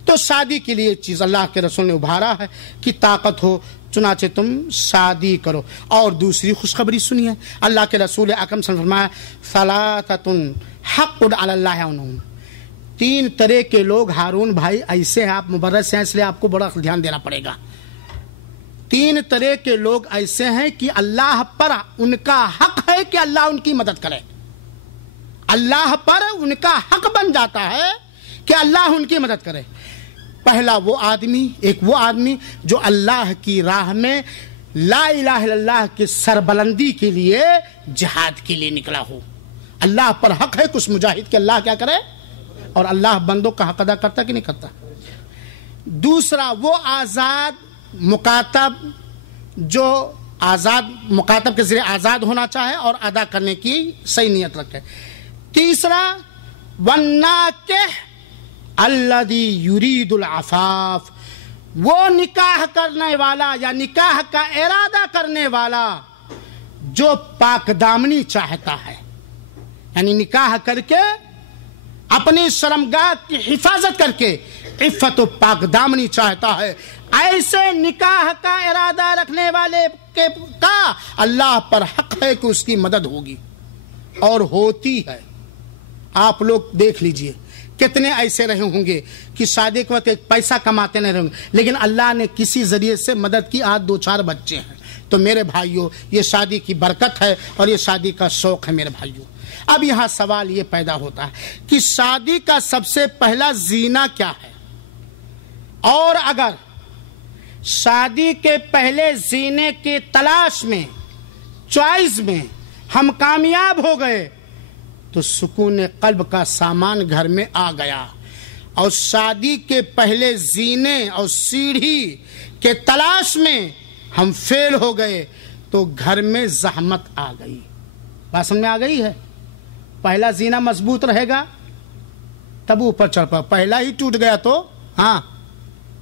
تو شادی کے لیے چیز اللہ کے رسول نے ابھارا ہے کہ طاقت ہو چنانچہ تم شادی کرو۔ اور دوسری خوشخبری سنیے، اللہ کے رسول اکرم صلی اللہ علیہ وسلم فرمایا ثلاثۃ حق علی اللہ عنہم، تین طرح کے لوگ، ہارون بھائی ایسے ہیں، آپ مبرز ہیں اس لیے آپ کو بڑا دھیان دینا پڑے گا، تین طرح کے لوگ ایسے ہیں کہ اللہ پر ان کا حق ہے کہ اللہ ان کی مدد کرے، اللہ پر ان کا حق بن جاتا ہے کہ اللہ ان کی مدد کرے۔ پہلا وہ آدمی، ایک وہ آدمی جو اللہ کی راہ میں لا الہ الا اللہ کی سربلندی کے لیے جہاد کے لیے نکلا ہو، اللہ پر حق ہے کچھ مجاہد کہ اللہ کیا کرے، اور اللہ بندوں کا حق ادا کرتا کہ نہیں کرتا۔ دوسرا وہ آزاد مکاتب، جو آزاد مکاتب کے ذریعے آزاد ہونا چاہے اور ادا کرنے کی صحیح نیت رکھے۔ تیسرا والناکح الذی یرید العفاف، وہ نکاح کرنے والا یا نکاح کا ارادہ کرنے والا جو پاک دامنی چاہتا ہے، یعنی نکاح کر کے اپنی شرمگاہ کی حفاظت کر کے عفت و پاک دامنی چاہتا ہے، ایسے نکاح کا ارادہ رکھنے والے کا اللہ پر حق ہے کہ اس کی مدد ہوگی اور ہوتی ہے۔ آپ لوگ دیکھ لیجئے کتنے ایسے رہے ہوں گے کہ شادی کے وقت ایک پیسہ کماتے نہیں رہیں گے، لیکن اللہ نے کسی ذریعے سے مدد کی، آج 2-4 بچے ہیں۔ تو میرے بھائیوں، یہ شادی کی برکت ہے اور یہ شادی کا شوق ہے میرے بھائیوں۔ اب یہاں سوال یہ پیدا ہوتا ہے کہ شادی کا سب سے پہلا زینہ کیا ہے، اور اگر شادی کے پہلے زینے کی تلاش میں، چوائس میں ہم کامیاب ہو گئے تو سکون قلب کا سامان گھر میں آ گیا، اور شادی کے پہلے زینے اور سیڑھی کے تلاش میں ہم فیل ہو گئے تو گھر میں زحمت آ گئی۔ بات سمجھ میں آ گئی ہے؟ پہلا زینہ مضبوط رہے گا تب اوپر چڑھ پا، پہلا ہی ٹوٹ گیا تو ہاں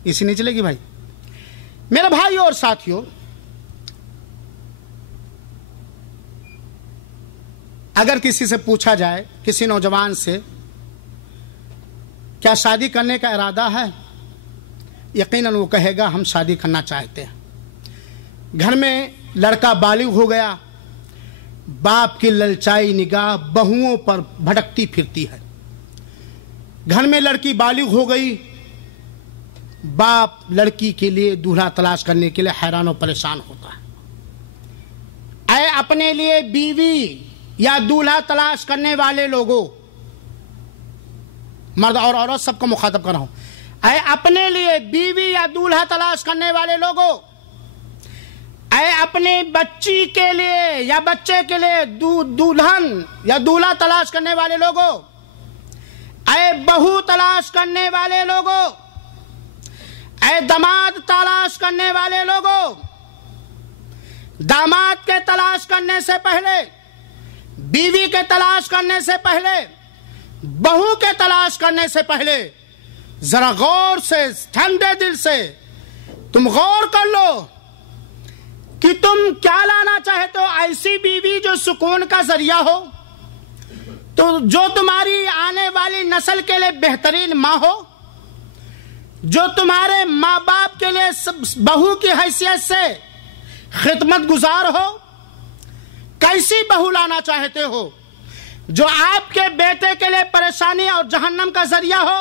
اسی نہیں چلے گی۔ بھائی میرے بھائی اور ساتھیوں، اگر کسی سے پوچھا جائے، کسی نوجوان سے، کیا شادی کرنے کا ارادہ ہے، یقیناً وہ کہے گا ہم شادی کرنا چاہتے ہیں۔ گھر میں لڑکا بالغ ہو گیا، باپ کی للچائی نگاہ بہوؤں پر بھٹکتی پھرتی ہے۔ گھر میں لڑکی بالغ ہو گئی، باپ لڑکی کے لیے دولہا تلاش کرنے کے لیے حیران و پریشان ہوتا ہے۔ اے اپنے لیے بیوی یا دولہا تلاش کرنے والے لوگوں، مرد اور عورت سب کو مخاطب کر رہا ہوں، اے اپنے لیے بیوی یا دولہا تلاش کرنے والے لوگوں، اے اپنے بچی کے لیے یا بچے کے لیے دلہن یا دولہا تلاش کرنے والے لوگوں، اے بہو تلاش کرنے والے لوگوں، اے داماد تلاش کرنے والے لوگوں، داماد کے تلاش کرنے سے پہلے، بیوی کے تلاش کرنے سے پہلے، بہو کے تلاش کرنے سے پہلے ذرا غور سے، ٹھنڈے دل سے تم غور کر لو کہ تم کیا لانا چاہتے ہو۔ ایسی بیوی جو سکون کا ذریعہ ہو، تو جو تمہاری آنے والی نسل کے لیے بہترین ماں ہو، جو تمہارے ماں باپ کے لیے بہو کی حیثیت سے خدمت گزار ہو۔ کیسی بہو لانا چاہتے ہو؟ جو آپ کے بیٹے کے لیے پریشانی اور جہنم کا ذریعہ ہو،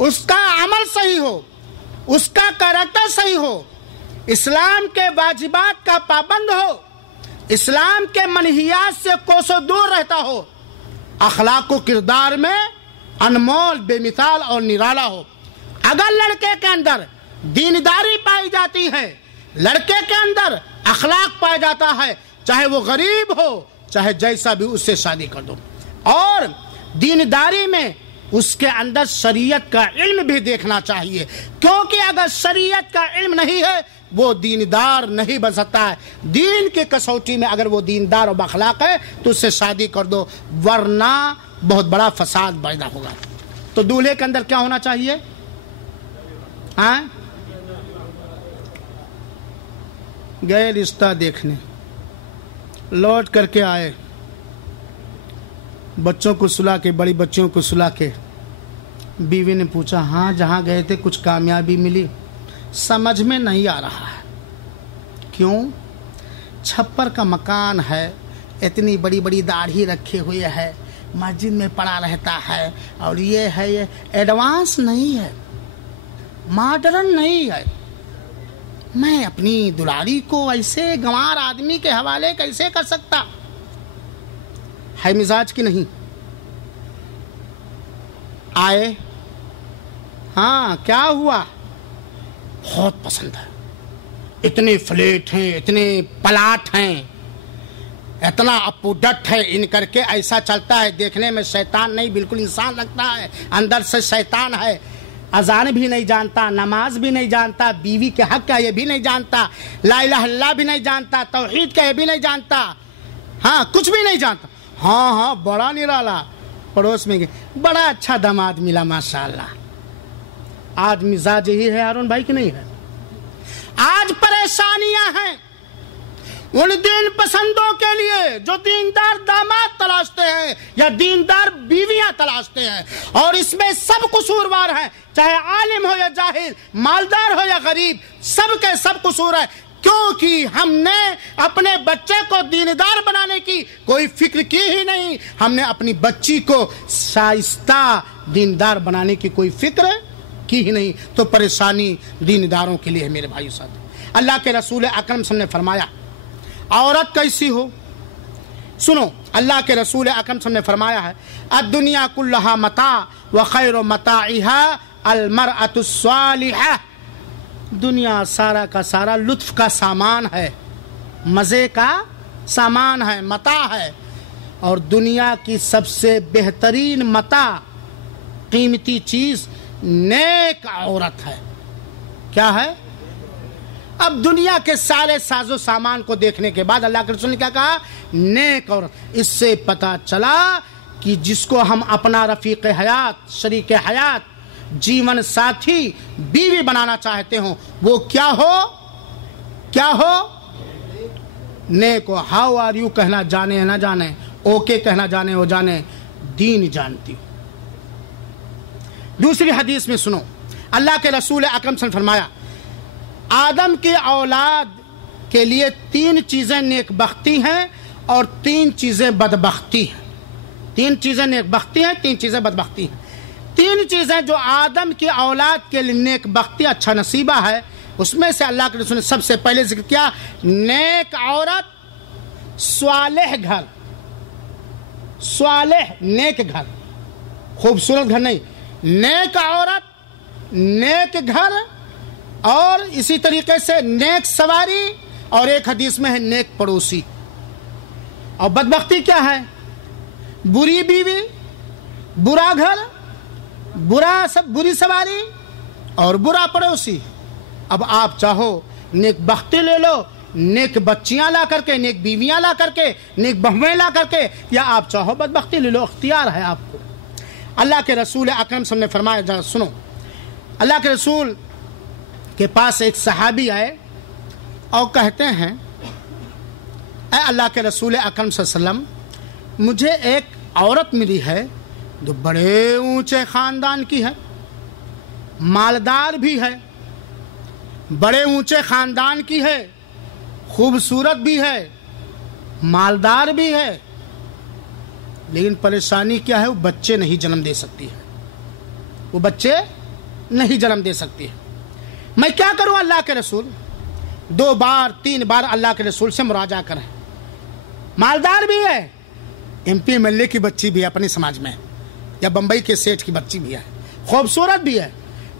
اس کا عمل صحیح ہو، اس کا کریکٹر صحیح ہو، اسلام کے واجبات کا پابند ہو، اسلام کے منہیات سے کوسوں دور رہتا ہو، اخلاق و کردار میں انمول، بے مثال اور نرالا ہو۔ اگر لڑکے کے اندر دینداری پائی جاتی ہے، لڑکے کے اندر اخلاق پایا جاتا ہے، چاہے وہ غریب ہو چاہے جیسا بھی، اس سے شادی کر دو۔ اور دینداری میں اس کے اندر شریعت کا علم بھی دیکھنا چاہیے، کیونکہ اگر شریعت کا علم نہیں ہے وہ دیندار نہیں بن سکتا ہے۔ دین کی کسوٹی میں اگر وہ دیندار اور باخلاق ہے تو اس سے شادی کر دو، ورنہ بہت بڑا فساد پیدا ہوگا۔ تو دولہے کے اندر کیا ہونا چاہیے؟ ہاں، گئے رشتہ دیکھنے، لوٹ کر کے آئے، بچوں کو سلا کے، بڑی بچیوں کو سلا کے، بیوی نے پوچھا ہاں جہاں گئے تھے کچھ کامیابی ملی؟ سمجھ میں نہیں آ رہا ہے۔ کیوں؟ چھپر کا مکان ہے، اتنی بڑی بڑی داڑھی رکھے ہوئے ہے، مسجد میں پڑا رہتا ہے، اور یہ ہے، یہ ایڈوانس نہیں ہے، ماڈرن نہیں ہے۔ میں اپنی دلاری کو ایسے گنوار آدمی کے حوالے کیسے کر سکتا؟ ہے مزاج کی نہیں؟ آئے، ہاں کیا ہوا؟ بہت پسند ہے، اتنے فلیٹ ہیں، اتنے پلاٹ ہیں، اتنا اپوڈٹ ہے ان کر کے، ایسا چلتا ہے، دیکھنے میں شیطان نہیں بالکل انسان لگتا ہے، اندر سے شیطان ہے۔ اذان بھی نہیں جانتا، نماز بھی نہیں جانتا، بیوی کے حق کا یہ بھی نہیں جانتا، لا الہ الا اللہ بھی نہیں جانتا، توحید کا یہ بھی نہیں جانتا، ہاں کچھ بھی نہیں جانتا۔ ہاں بڑا نرالا، پڑوس میں گئے، بڑا اچھا داماد ملا ماشاءاللہ۔ آج مزاج یہی ہے ہارون بھائی کہ نہیں ہے؟ آج پریشانیاں ہیں ان دین پسندوں کے لیے جو دیندار داماد تلاشتے ہیں یا دیندار بیویاں تلاشتے ہیں، اور اس میں سب قصوروار ہیں، چاہے عالم ہو یا جاہل، مالدار ہو یا غریب، سب کے سب قصور ہے، کیونکہ ہم نے اپنے بچے کو دیندار بنانے کی کوئی فکر کی ہی نہیں، ہم نے اپنی بچی کو شائستہ دیندار بنانے کی کوئی فکر کی ہی نہیں۔ تو پریشانی دینداروں کے لیے ہے میرے بھائیو ساتھ۔ اللہ کے رسول اکرم صلی اللہ علیہ وسلم نے فرمایا عورت کیسی ہو؟ سنو، اللہ کے رسول اکرم صلی اللہ علیہ وسلم نے فرمایا ہے الدنیا کلھا متاع وخیر متاعها المرأة الصالحہ۔ دنیا سارا کا سارا لطف کا سامان ہے، مزے کا سامان ہے، متاع ہے، اور دنیا کی سب سے بہترین متاع، قیمتی چیز نیک عورت ہے۔ کیا ہے؟ اب دنیا کے سارے ساز و سامان کو دیکھنے کے بعد اللہ کے رسول نے کیا کہا؟ نیک عورت۔ اس سے پتہ چلا کہ جس کو ہم اپنا رفیق حیات، شریک حیات، جیون ساتھی، بیوی بنانا چاہتے ہوں، وہ کیا ہو؟ کیا ہو؟ نیک ہو۔ ہاؤ آر یو کہنا جانے نہ جانے، اوکے کہنا جانے ہو جانے، دین جانتی ہو۔ دوسری حدیث میں سنو، اللہ کے رسول اکرم صلی اللہ علیہ وسلم نے فرمایا آدم کی اولاد کے لیے 3 چیزیں نیک بختی ہیں اور 3 چیزیں بدبختی ہیں۔ 3 چیزیں نیک بختی ہیں، 3 چیزیں بدبختی ہیں۔ 3 چیزیں جو آدم کی اولاد کے لیے نیک بختی، اچھا نصیبہ ہے، اس میں سے اللہ کے رسول نے سب سے پہلے ذکر کیا نیک عورت، صالح گھر۔ صالح نیک گھر، خوبصورت گھر نہیں، نیک عورت، نیک گھر، اور اسی طریقے سے نیک سواری، اور ایک حدیث میں ہے نیک پڑوسی۔ اور بدبختی کیا ہے؟ بری بیوی، برا گھر، بری سواری اور برا پڑوسی۔ اب آپ چاہو نیک بختی لے لو، نیک بچیاں لا کر کے، نیک بیویاں لا کر کے، نیک بہویں لا کر کے، یا آپ چاہو بدبختی لے لو، اختیار ہے آپ کو۔ اللہ کے رسول اکرم صلی اللہ علیہ وسلم نے فرمایا، ذرا سنو، اللہ کے رسول کے پاس ایک صحابی آئے اور کہتے ہیں اے اللہ کے رسول اکرم صلی اللہ علیہ وسلم، مجھے ایک عورت ملی ہے جو بڑے اونچے خاندان کی ہے، مالدار بھی ہے، بڑے اونچے خاندان کی ہے، خوبصورت بھی ہے، مالدار بھی ہے، لیکن پریشانی کیا ہے؟ وہ بچے نہیں جنم دے سکتی ہے، وہ بچے نہیں جنم دے سکتی ہے۔ میں کیا کروں اللہ کے رسول؟ 2 بار 3 بار اللہ کے رسول سے مراجعہ کریں۔ مالدار بھی ہے، MP MLA کی بچی بھی ہے اپنے سماج میں، یا بمبئی کے سیٹ کی بچی بھی ہے، خوبصورت بھی ہے،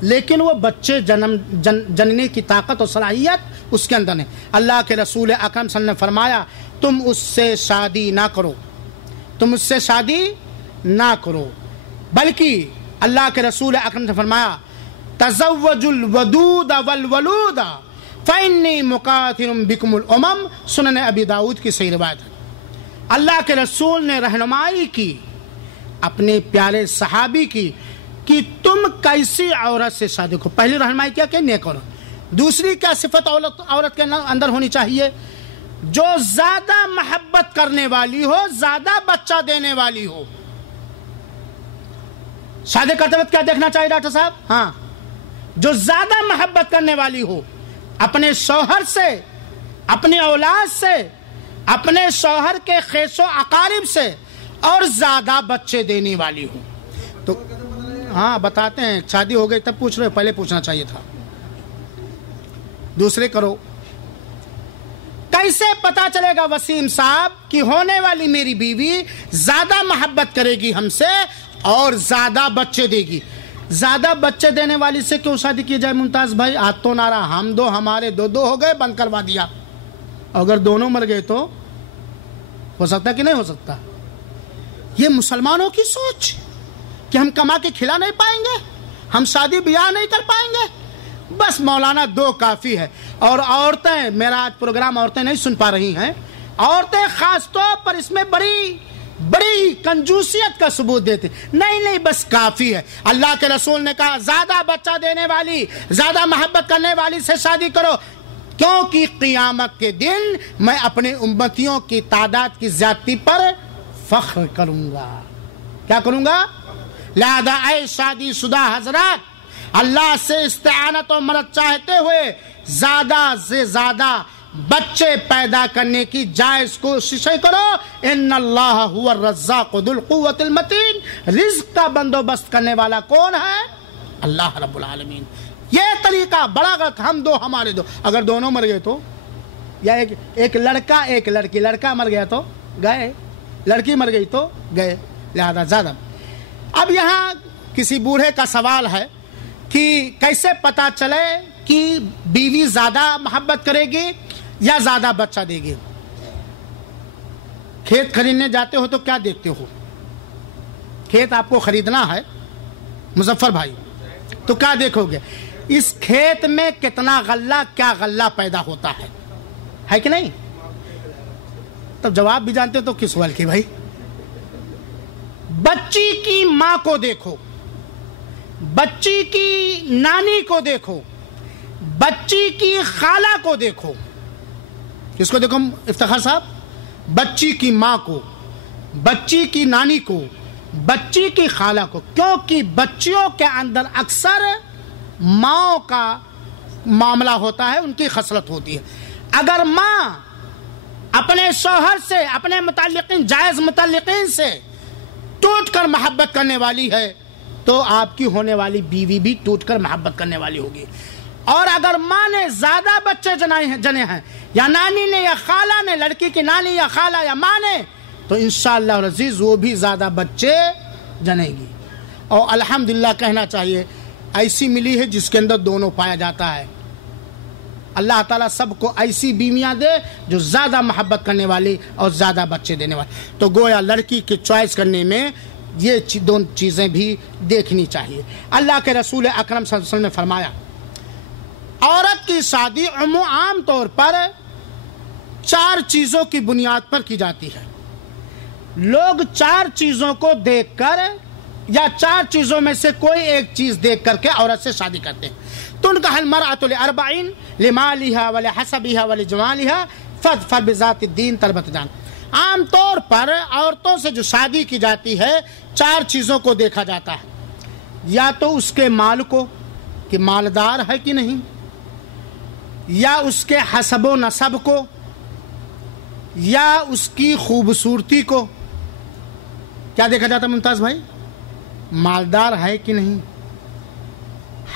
لیکن وہ بچے جننے کی طاقت اور صلاحیت اس کے اندر نہیں۔ اللہ کے رسول اکرم صلی اللہ علیہ وسلم نے فرمایا تم اس سے شادی نہ کرو، تم اس سے شادی نہ کرو، بلکہ اللہ کے رسول اکرم نے فرمایا تزوجوا الودود والولود فإنی مقاتل بکم الامم، سنن ابی داؤد کی صحیح روایت ہے۔ اللہ کے رسول نے رہنمائی کی اپنے پیارے صحابی کی کہ تم کیسی عورت سے شادی کرو۔ پہلی رہنمائی کیا کہ نیک عورت، دوسری کیا صفت عورت کے اندر ہونی چاہیے؟ جو زیادہ محبت کرنے والی ہو، زیادہ بچہ دینے والی ہو۔ شادی کرتے وقت کیا دیکھنا چاہیے ڈاکٹر صاحب؟ ہاں، جو زیادہ محبت کرنے والی ہو اپنے شوہر سے، اپنی اولاد سے، اپنے شوہر کے خیش و اقارب سے، اور زیادہ بچے دینے والی ہو۔ تو ہاں بتاتے ہیں، شادی ہو گئی تب پوچھ رہے ہو، پہلے پوچھنا چاہیے تھا۔ دوسرے کرو۔ کیسے پتا چلے گا وسیم صاحب کہ ہونے والی میری بیوی زیادہ محبت کرے گی ہم سے اور زیادہ بچے دے گی؟ زیادہ بچے دینے والی سے کیوں شادی کی جائے ممتاز بھائی؟ آج تو نارا ہم دو ہمارے دو ہو گئے، بند کروا دیا۔ اگر دونوں مر گئے تو ہو سکتا کہ نہیں ہو سکتا؟ یہ مسلمانوں کی سوچ کہ ہم کما کے کھلا نہیں پائیں گے، ہم شادی بیاہ نہیں کر پائیں گے، بس مولانا 2 کافی ہے۔ اور عورتیں، میرا آج پروگرام عورتیں نہیں سن پا رہی ہیں، عورتیں خاص طور پر اس میں بڑی کنجوسیت کا ثبوت دیتے، نہیں بس کافی ہے۔ اللہ کے رسول نے کہا زیادہ بچہ دینے والی، زیادہ محبت کرنے والی سے شادی کرو، کیونکہ قیامت کے دن میں اپنے امتیوں کی تعداد کی زیادتی پر فخر کروں گا۔ کیا کروں گا؟ لہذا اے شادی شدہ حضرات، اللہ سے استعانت و مدد چاہتے ہوئے زیادہ سے زیادہ بچے پیدا کرنے کی جائز کوششیں کرو۔ ان اللہ هو الرزاق ذو القوۃ المتین، رزق کا بندوبست کرنے والا کون ہے؟ اللہ رب العالمین۔ یہ طریقہ بڑا غلط، ہم 2 ہمارے 2، اگر دونوں مر گئے تو، یا ایک لڑکا ایک لڑکی، لڑکا مر گیا تو گئے، لڑکی مر گئی تو گئے، لہذا زیادہ۔ اب یہاں کسی بوڑھے کا سوال ہے کہ کیسے پتا چلے کہ بیوی زیادہ محبت کرے گی یا زیادہ بچہ دے گی؟ کھیت خریدنے جاتے ہو تو کیا دیکھتے ہو؟ کھیت آپ کو خریدنا ہے مظفر بھائی، تو کیا دیکھو گے؟ اس کھیت میں کتنا غلہ، کیا غلہ پیدا ہوتا ہے کہ نہیں؟ تب جواب بھی جانتے ہو تو کس سوال کی بھائی؟ بچی کی ماں کو دیکھو، بچی کی نانی کو دیکھو، بچی کی خالہ کو دیکھو۔ کس کو دیکھو افتخار صاحب؟ بچی کی ماں کو، بچی کی نانی کو، بچی کی خالہ کو، کیونکہ بچیوں کے اندر اکثر ماں کا معاملہ ہوتا ہے، ان کی خصلت ہوتی ہے۔ اگر ماں اپنے شوہر سے، اپنے متعلقین، جائز متعلقین سے ٹوٹ کر محبت کرنے والی ہے تو آپ کی ہونے والی بیوی بھی ٹوٹ کر محبت کرنے والی ہوگی۔ اور اگر ماں نے زیادہ بچے جنے ہیں، یا نانی نے یا خالہ نے، لڑکی کی نانی یا خالہ یا ماں نے، تو انشاءاللہ العزیز وہ بھی زیادہ بچے جنے گی۔ اور الحمدللہ کہنا چاہیے ایسی ملی ہے جس کے اندر دونوں پایا جاتا ہے۔ اللہ تعالیٰ سب کو ایسی بیویاں دے جو زیادہ محبت کرنے والی اور زیادہ بچے دینے والی۔ تو گویا لڑکی کی چوائس کرنے میں یہ 2 چیزیں بھی دیکھنی چاہیے۔ اللہ کے رسول اکرم صلی اللہ علیہ وسلم نے فرمایا عورت کی شادی عام طور پر 4 چیزوں کی بنیاد پر کی جاتی ہے۔ لوگ 4 چیزوں کو دیکھ کر یا 4 چیزوں میں سے کوئی ایک چیز دیکھ کر کے عورت سے شادی کرتے ہیں۔ تنکح المرأة لأربع لمالها ولحسبها ولجمالها فاظفر بذات الدین تربت جان۔ عام طور پر عورتوں سے جو شادی کی جاتی ہے 4 چیزوں کو دیکھا جاتا ہے، یا تو اس کے مال کو کہ مالدار ہے کہ نہیں، یا اس کے حسب و نسب کو، یا اس کی خوبصورتی کو۔ کیا دیکھا جاتا ہے ممتاز بھائی؟ مالدار ہے کہ نہیں،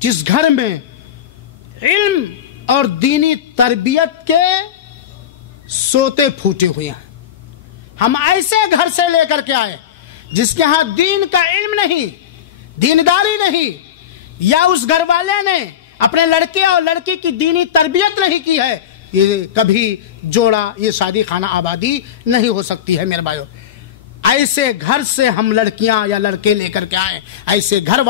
جس گھر میں علم اور دینی تربیت کے سوتے پھوٹے ہوئے ہیں. ہم ایسے گھر سے لے کر کے آئے جس کے ہاں دین کا علم نہیں, دینداری نہیں, یا اس گھر والے نے اپنے لڑکے اور لڑکی کی دینی تربیت نہیں کی ہے, یہ کبھی جوڑا, یہ شادی خانہ آبادی نہیں ہو سکتی ہے میرے بھائیو. ایسے گھر سے ہم لڑکیاں یا لڑکے لے کر کے آئیں, ایسے گھر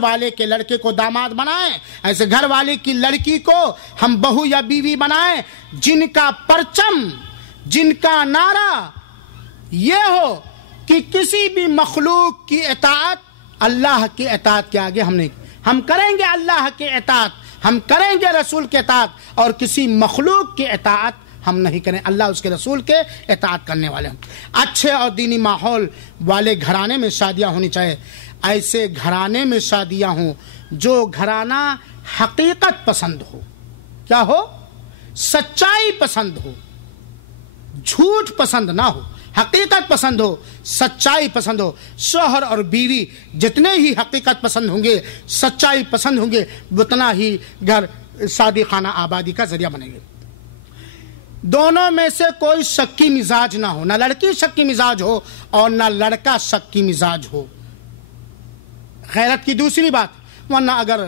والے کے لڑکے کو داماد بنائیں, ایسے گھر والے کی لڑکی کو ہم بہو یا بیوی بنائیں جن کا پرچم, جن کا نعرہ یہ ہو کہ کسی بھی مخلوق کی اطاعت اللہ کی اطاعت کے آگے ہم کریں گے اللہ کی اطاعت, ہم کریں گے رسول کے اطاعت, اور کسی مخلوق کی اطاعت ہم نہیں کریں, اللہ اس کے رسول کے اطاعت کرنے والے ہیں. اچھے اور دینی ماحول والے گھرانے میں شادیاں ہونی چاہیے. ایسے گھرانے میں شادیاں ہوں جو گھرانہ حقیقت پسند ہو, کیا ہو, سچائی پسند ہو, جھوٹ پسند نہ ہو, حقیقت پسند ہو, سچائی پسند ہو. شوہر اور بیوی جتنے ہی حقیقت پسند ہوں گے, سچائی پسند ہوں گے, اتنا ہی گھر شادی خانہ آبادی کا ذریعہ بنے گے. دونوں میں سے کوئی شکی مزاج نہ ہو, نہ لڑکی شکی مزاج ہو اور نہ لڑکا شکی مزاج ہو. غیرت کی دوسری بات, ورنہ اگر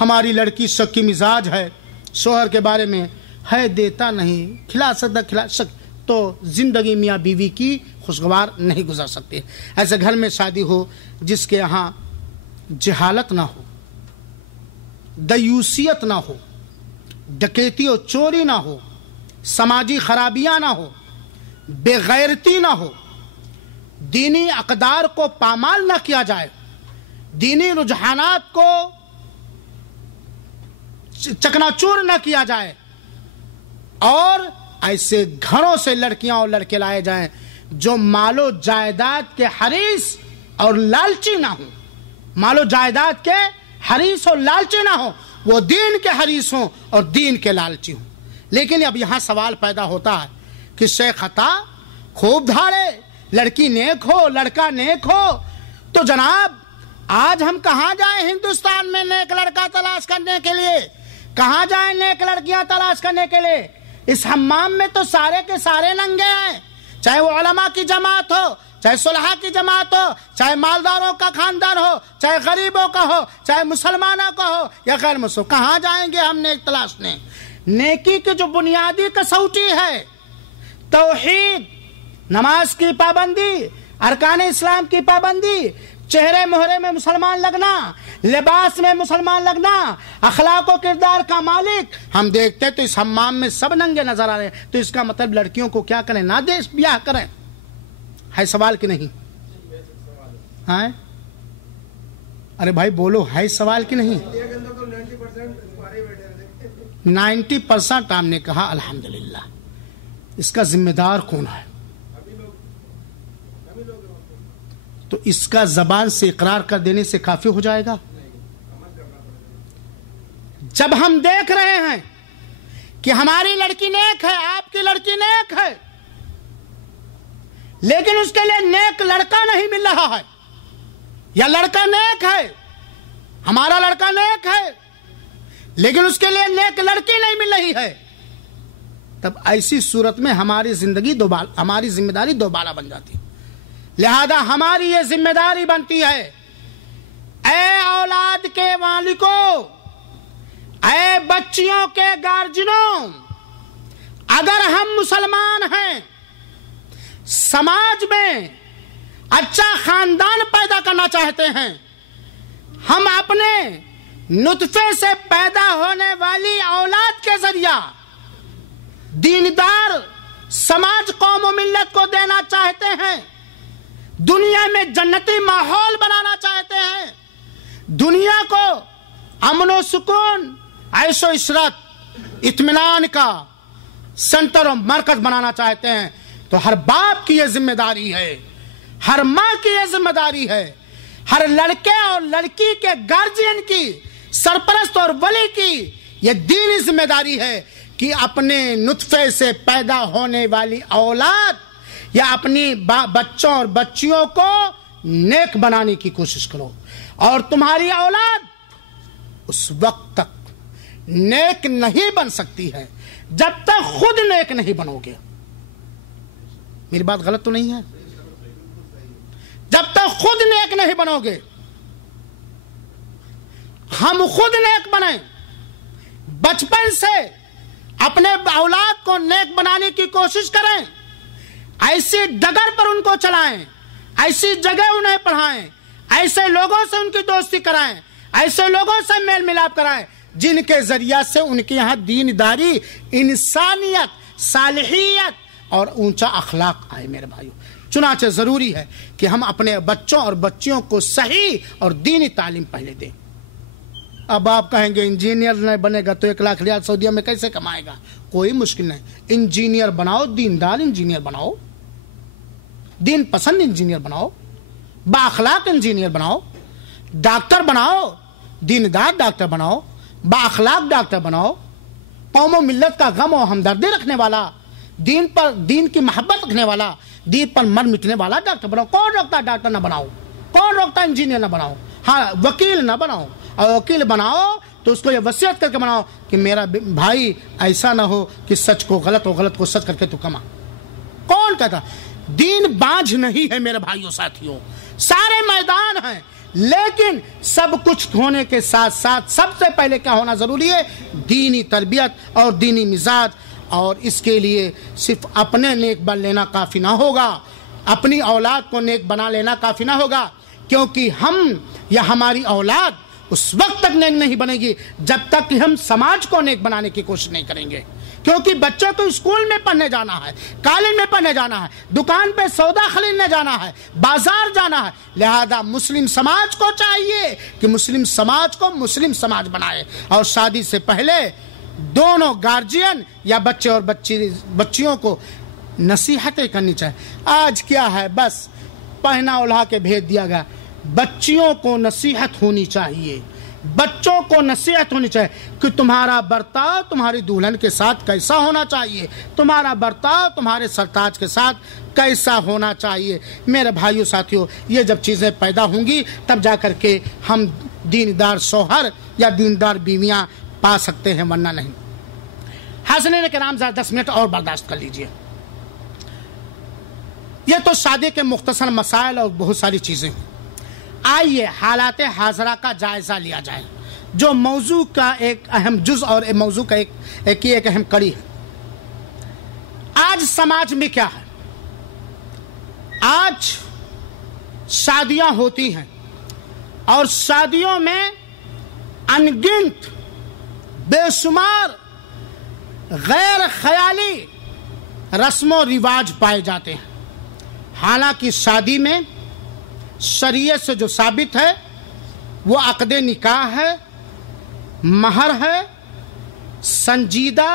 ہماری لڑکی شکی مزاج ہے, شوہر کے بارے میں ہے دیتا نہیں, کھلا سکتا تو زندگی میاں بیوی کی خوشگوار نہیں گزر سکتی. ایسے گھر میں شادی ہو جس کے یہاں جہالت نہ ہو, دیوسیت نہ ہو, ڈکیتی و چوری نہ ہو, سماجی خرابیاں نہ ہو, بے غیرتی نہ ہو, دینی اقدار کو پامال نہ کیا جائے, دینی رجحانات کو چکناچور نہ کیا جائے, اور ایسے گھروں سے لڑکیاں اور لڑکے لائے جائیں جو مال و جائیداد کے حریص اور لالچی نہ ہوں, مال و جائیداد کے حریص اور لالچی نہ ہوں, وہ دین کے حریص ہوں اور دین کے لالچی ہوں. لیکن اب یہاں سوال پیدا ہوتا ہے کہ شیخ خطا خوب دھاڑے, لڑکی نیک ہو, لڑکا نیک ہو, تو جناب آج ہم کہاں جائیں ہندوستان میں نیک لڑکا تلاش کرنے کے لیے, کہاں جائیں نیک لڑکیاں تلاش کرنے کے لیے؟ اس حمام میں تو سارے کے سارے ننگے ہیں, چاہے وہ علماء کی جماعت ہو, چاہے صلحاء کی جماعت ہو, چاہے مالداروں کا خاندان ہو, چاہے غریبوں کا ہو, چاہے مسلمانوں کا ہو یا غیر مسلم. کہاں جائیں گے ہم نیک تلاشنے؟ نیکی کی جو بنیادی کسوٹی ہے, توحید, نماز کی پابندی, ارکان اسلام کی پابندی, چہرے مہرے میں مسلمان لگنا, لباس میں مسلمان لگنا, اخلاق و کردار کا مالک. ہم دیکھتے تو اس حمام میں سب ننگے نظر آ رہے ہیں, تو اس کا مطلب لڑکیوں کو کیا کریں, نہ دے بیاہ کریں. ہے سوال کہ نہیں؟ ہاں ارے بھائی بولو, ہے سوال کہ نہیں؟ 90% ہم نے کہا الحمدللہ. اس کا ذمہ دار کون ہے؟ تو اس کا زبان سے اقرار کر دینے سے کافی ہو جائے گا؟ جب ہم دیکھ رہے ہیں کہ ہماری لڑکی نیک ہے, آپ کی لڑکی نیک ہے, لیکن اس کے لیے نیک لڑکا نہیں مل رہا ہے, یا لڑکا نیک ہے, ہمارا لڑکا نیک ہے, لیکن اس کے لیے نیک لڑکی نہیں مل رہی ہے, تب ایسی صورت میں ہماری ہماری ذمہ داری دوبالا بن جاتی ہے. لہذا ہماری یہ ذمہ داری بنتی ہے, اے اولاد کے مالکوں, اے بچیوں کے گارجنوں, اگر ہم مسلمان ہیں, سماج میں اچھا خاندان پیدا کرنا چاہتے ہیں, ہم اپنے نطفے سے پیدا ہونے والی اولاد کے ذریعہ دیندار سماج قوم و ملت کو دینا چاہتے ہیں, دنیا میں جنتی ماحول بنانا چاہتے ہیں, دنیا کو امن و سکون, عیش و عشرت, اطمینان کا سنٹر و مرکز بنانا چاہتے ہیں, تو ہر باپ کی یہ ذمہ داری ہے, ہر ماں کی یہ ذمہ داری ہے, ہر لڑکے اور لڑکی کے گارجین کی, سرپرست اور ولی کی یہ دینی ذمہ داری ہے کہ اپنے نطفے سے پیدا ہونے والی اولاد یا اپنی بچوں اور بچیوں کو نیک بنانے کی کوشش کرو. اور تمہاری اولاد اس وقت تک نیک نہیں بن سکتی ہے جب تک خود نیک نہیں بنو گے. میری بات غلط تو نہیں ہے؟ جب تک خود نیک نہیں بنو گے. ہم خود نیک بنیں, بچپن سے اپنے اولاد کو نیک بنانے کی کوشش کریں, ایسی ڈگر پر ان کو چلائیں, ایسی جگہ انہیں پڑھائیں, ایسے لوگوں سے ان کی دوستی کرائیں, ایسے لوگوں سے میل ملاپ کرائیں جن کے ذریعہ سے ان کے یہاں دینداری, انسانیت, صالحیت اور اونچا اخلاق آئے. میرے بھائیو, چنانچہ ضروری ہے کہ ہم اپنے بچوں اور بچیوں کو صحیح اور دینی تعلیم پہلے دیں. اب آپ کہیں گے انجینئر نہیں بنے گا تو 1 لاکھ ریال سعودیہ میں کیسے کمائے گا؟ کوئی مشکل نہیں, انجینئر بناؤ, دیندار انجینئر بناؤ, دین پسند انجینئر بناؤ, بااخلاق انجینئر بناؤ, ڈاکٹر بناؤ, دیندار ڈاکٹر بناؤ, بااخلاق ڈاکٹر بناؤ, قوم و ملت کا غم و ہمدردی رکھنے والا, دین کی محبت رکھنے والا, دین پر مر مٹنے والا ڈاکٹر بناؤ. کون روکتا ڈاکٹر نہ بناؤ؟ کون روکتا انجینئر نہ بناؤ؟ ہاں, وکیل نہ بناؤ, اور وکیل بناؤ تو اس کو یہ وصیت کر کے بناؤ کہ میرا بھائی ایسا نہ ہو کہ سچ کو غلط اور غلط کو سچ کر کے تو کما. کون کہتا؟ دین بانجھ نہیں ہے میرے بھائیوں ساتھیوں, سارے میدان ہیں, لیکن سب کچھ ہونے کے ساتھ ساتھ سب سے پہلے کیا ہونا ضروری ہے؟ دینی تربیت اور دینی مزاج. اور اس کے لیے صرف اپنے نیک بن لینا کافی نہ ہوگا, اپنی اولاد کو نیک بنا لینا کافی نہ ہوگا, کیونکہ ہم یا ہماری اولاد اس وقت تک نیک نہیں بنے گی جب تک کہ ہم سماج کو نیک بنانے کی کوشش نہیں کریں گے. کیونکہ بچے کو اسکول میں پڑھنے جانا ہے, کالج میں پڑھنے جانا ہے, دکان پہ سودا خریدنے جانا ہے, بازار جانا ہے. لہذا مسلم سماج کو چاہیے کہ مسلم سماج کو مسلم سماج بنائے, اور شادی سے پہلے دونوں گارجین یا بچے اور بچیوں کو نصیحتیں کرنی چاہیے. آج کیا ہے, بس پہنا اڑا کے بھیج دیا گیا. بچیوں کو نصیحت ہونی چاہیے, بچوں کو نصیحت ہونی چاہیے کہ تمہارا برتاؤ تمہاری دلہن کے ساتھ کیسا ہونا چاہیے, تمہارا برتاؤ تمہارے سرتاج کے ساتھ کیسا ہونا چاہیے. میرے بھائیوں ساتھیوں, یہ جب چیزیں پیدا ہوں گی تب جا کر کے ہم دیندار شوہر یا دیندار بیویاں پا سکتے ہیں, ورنہ نہیں. حاضرین کرام, 10 منٹ اور برداشت کر لیجئے. یہ تو شادی کے مختصر مسائل اور بہت ساری چیزیں ہیں. آئیے حالات حاضرہ کا جائزہ لیا جائے, جو موضوع کا ایک اہم جز اور موضوع کا ایک اہم کڑی ہے. آج سماج میں کیا ہے؟ آج شادیاں ہوتی ہیں اور شادیوں میں انگنت بے شمار غیر خیالی رسم و رواج پائے جاتے ہیں. حالانکہ شادی میں شریعت سے جو ثابت ہے وہ عقد نکاح ہے, مہر ہے, سنجیدہ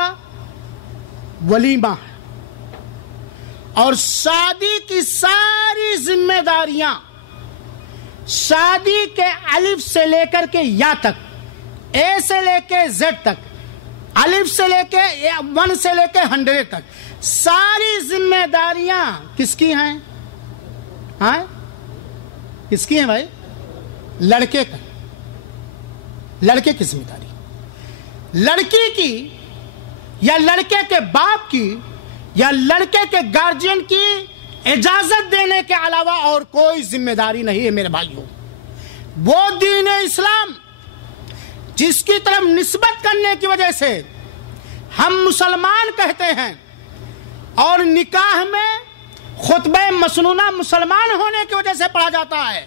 ولیمہ ہے, اور شادی کی ساری ذمہ داریاں, شادی کے الف سے لے کر کے یا تک, اے سے لے کے زیڈ تک, الف سے لے کے 1 سے لے کے 100 تک, ساری ذمہ داریاں کس کی ہیں؟ ہاں, کس کی ہیں بھائی؟ لڑکے کا. لڑکے کی ذمہ داری, لڑکی کی یا لڑکے کے باپ کی یا لڑکے کے گارجین کی اجازت دینے کے علاوہ اور کوئی ذمہ داری نہیں ہے. میرے بھائیوں, وہ دین اسلام جس کی طرف نسبت کرنے کی وجہ سے ہم مسلمان کہتے ہیں, اور نکاح میں خطبہ مسنونہ مسلمان ہونے کی وجہ سے پڑھا جاتا ہے,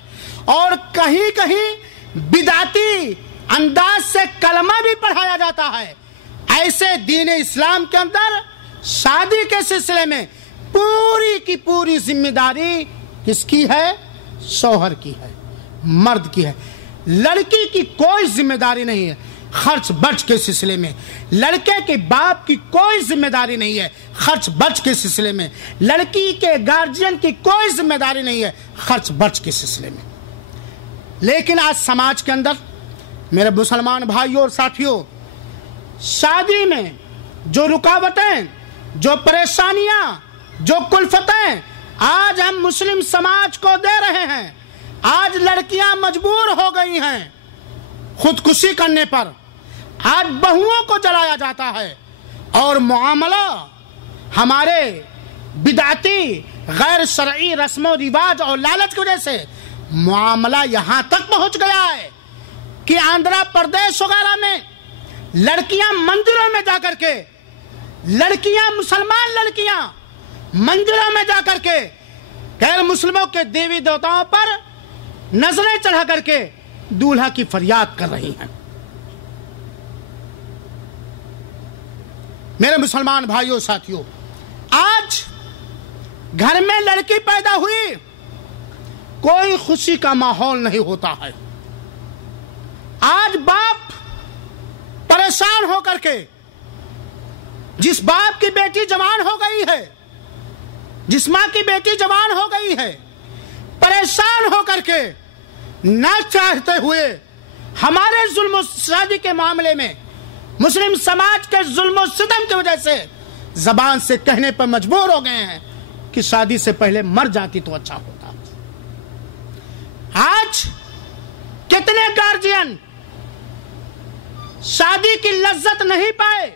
اور کہیں کہیں بدعتی انداز سے کلمہ بھی پڑھایا جاتا ہے. ایسے دین اسلام کے اندر شادی کے سلسلے میں پوری کی پوری ذمہ داری کس کی ہے؟ شوہر کی ہے, مرد کی ہے. لڑکی کی کوئی ذمہ داری نہیں ہے خرچ برچ کے سلسلے میں. لڑکے کے باپ کی کوئی ذمہ داری نہیں ہے خرچ برچ کے سلسلے میں. لڑکی کے گارجین کی کوئی ذمہ داری نہیں ہے خرچ برچ کے سلسلے میں. لیکن آج سماج کے اندر میرے مسلمان بھائیوں اور ساتھیوں, شادی میں جو رکاوٹیں, جو پریشانیاں, جو کلفتیں آج ہم مسلم سماج کو دے رہے ہیں, آج لڑکیاں مجبور ہو گئی ہیں خودکشی کرنے پر آج بہوؤں کو جلایا جاتا ہے، اور معاملہ ہمارے بدعتی غیر شرعی رسم و رواج اور لالچ کی وجہ سے معاملہ یہاں تک پہنچ گیا ہے کہ آندھرا پردیش وغیرہ میں لڑکیاں مندروں میں جا کر کے، لڑکیاں مسلمان لڑکیاں مندروں میں جا کر کے غیر مسلموں کے دیوی دیوتاؤں پر نظریں چڑھا کر کے دولہا کی فریاد کر رہی ہیں۔ میرے مسلمان بھائیوں ساتھیوں، آج گھر میں لڑکی پیدا ہوئی کوئی خوشی کا ماحول نہیں ہوتا ہے۔ آج باپ پریشان ہو کر کے، جس باپ کی بیٹی جوان ہو گئی ہے، جس ماں کی بیٹی جوان ہو گئی ہے، پریشان ہو کر کے نہ چاہتے ہوئے ہمارے ظلم و شادی کے معاملے میں مسلم سماج کے ظلم و ستم کی وجہ سے زبان سے کہنے پر مجبور ہو گئے ہیں کہ شادی سے پہلے مر جاتی تو اچھا ہوتا۔ آج کتنے گارجین شادی کی لذت نہیں پائے،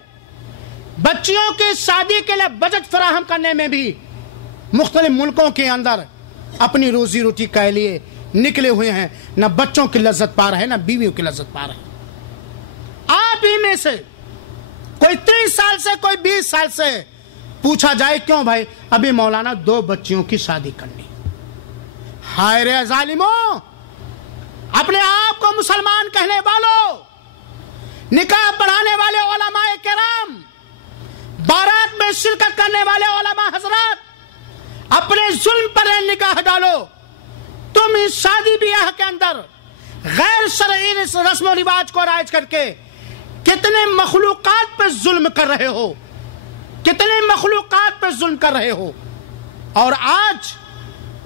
بچیوں کی شادی کے لیے بجٹ فراہم کرنے میں بھی مختلف ملکوں کے اندر اپنی روزی روٹی کے لیے نکلے ہوئے ہیں، نہ بچوں کی لذت پا رہے ہیں، نہ بیویوں کی لذت پا رہے ہیں۔ آپ ہی میں سے کوئی 30 سال سے، کوئی 20 سال سے پوچھا جائے کیوں بھائی ابھی مولانا 2 بچیوں کی شادی کرنی؟ ہائے رے ظالموں، اپنے آپ کو مسلمان کہنے والوں، نکاح پڑھانے والے علماء کرام، بارات میں شرکت کرنے والے علماء حضرات، اپنے ظلم پر نگاہ ڈالو۔ تم اس شادی بیاہ کے اندر غیر شرعی رسم و رواج کو رائج کر کے کتنے مخلوقات پہ ظلم کر رہے ہو، کتنے مخلوقات پہ ظلم کر رہے ہو۔ اور آج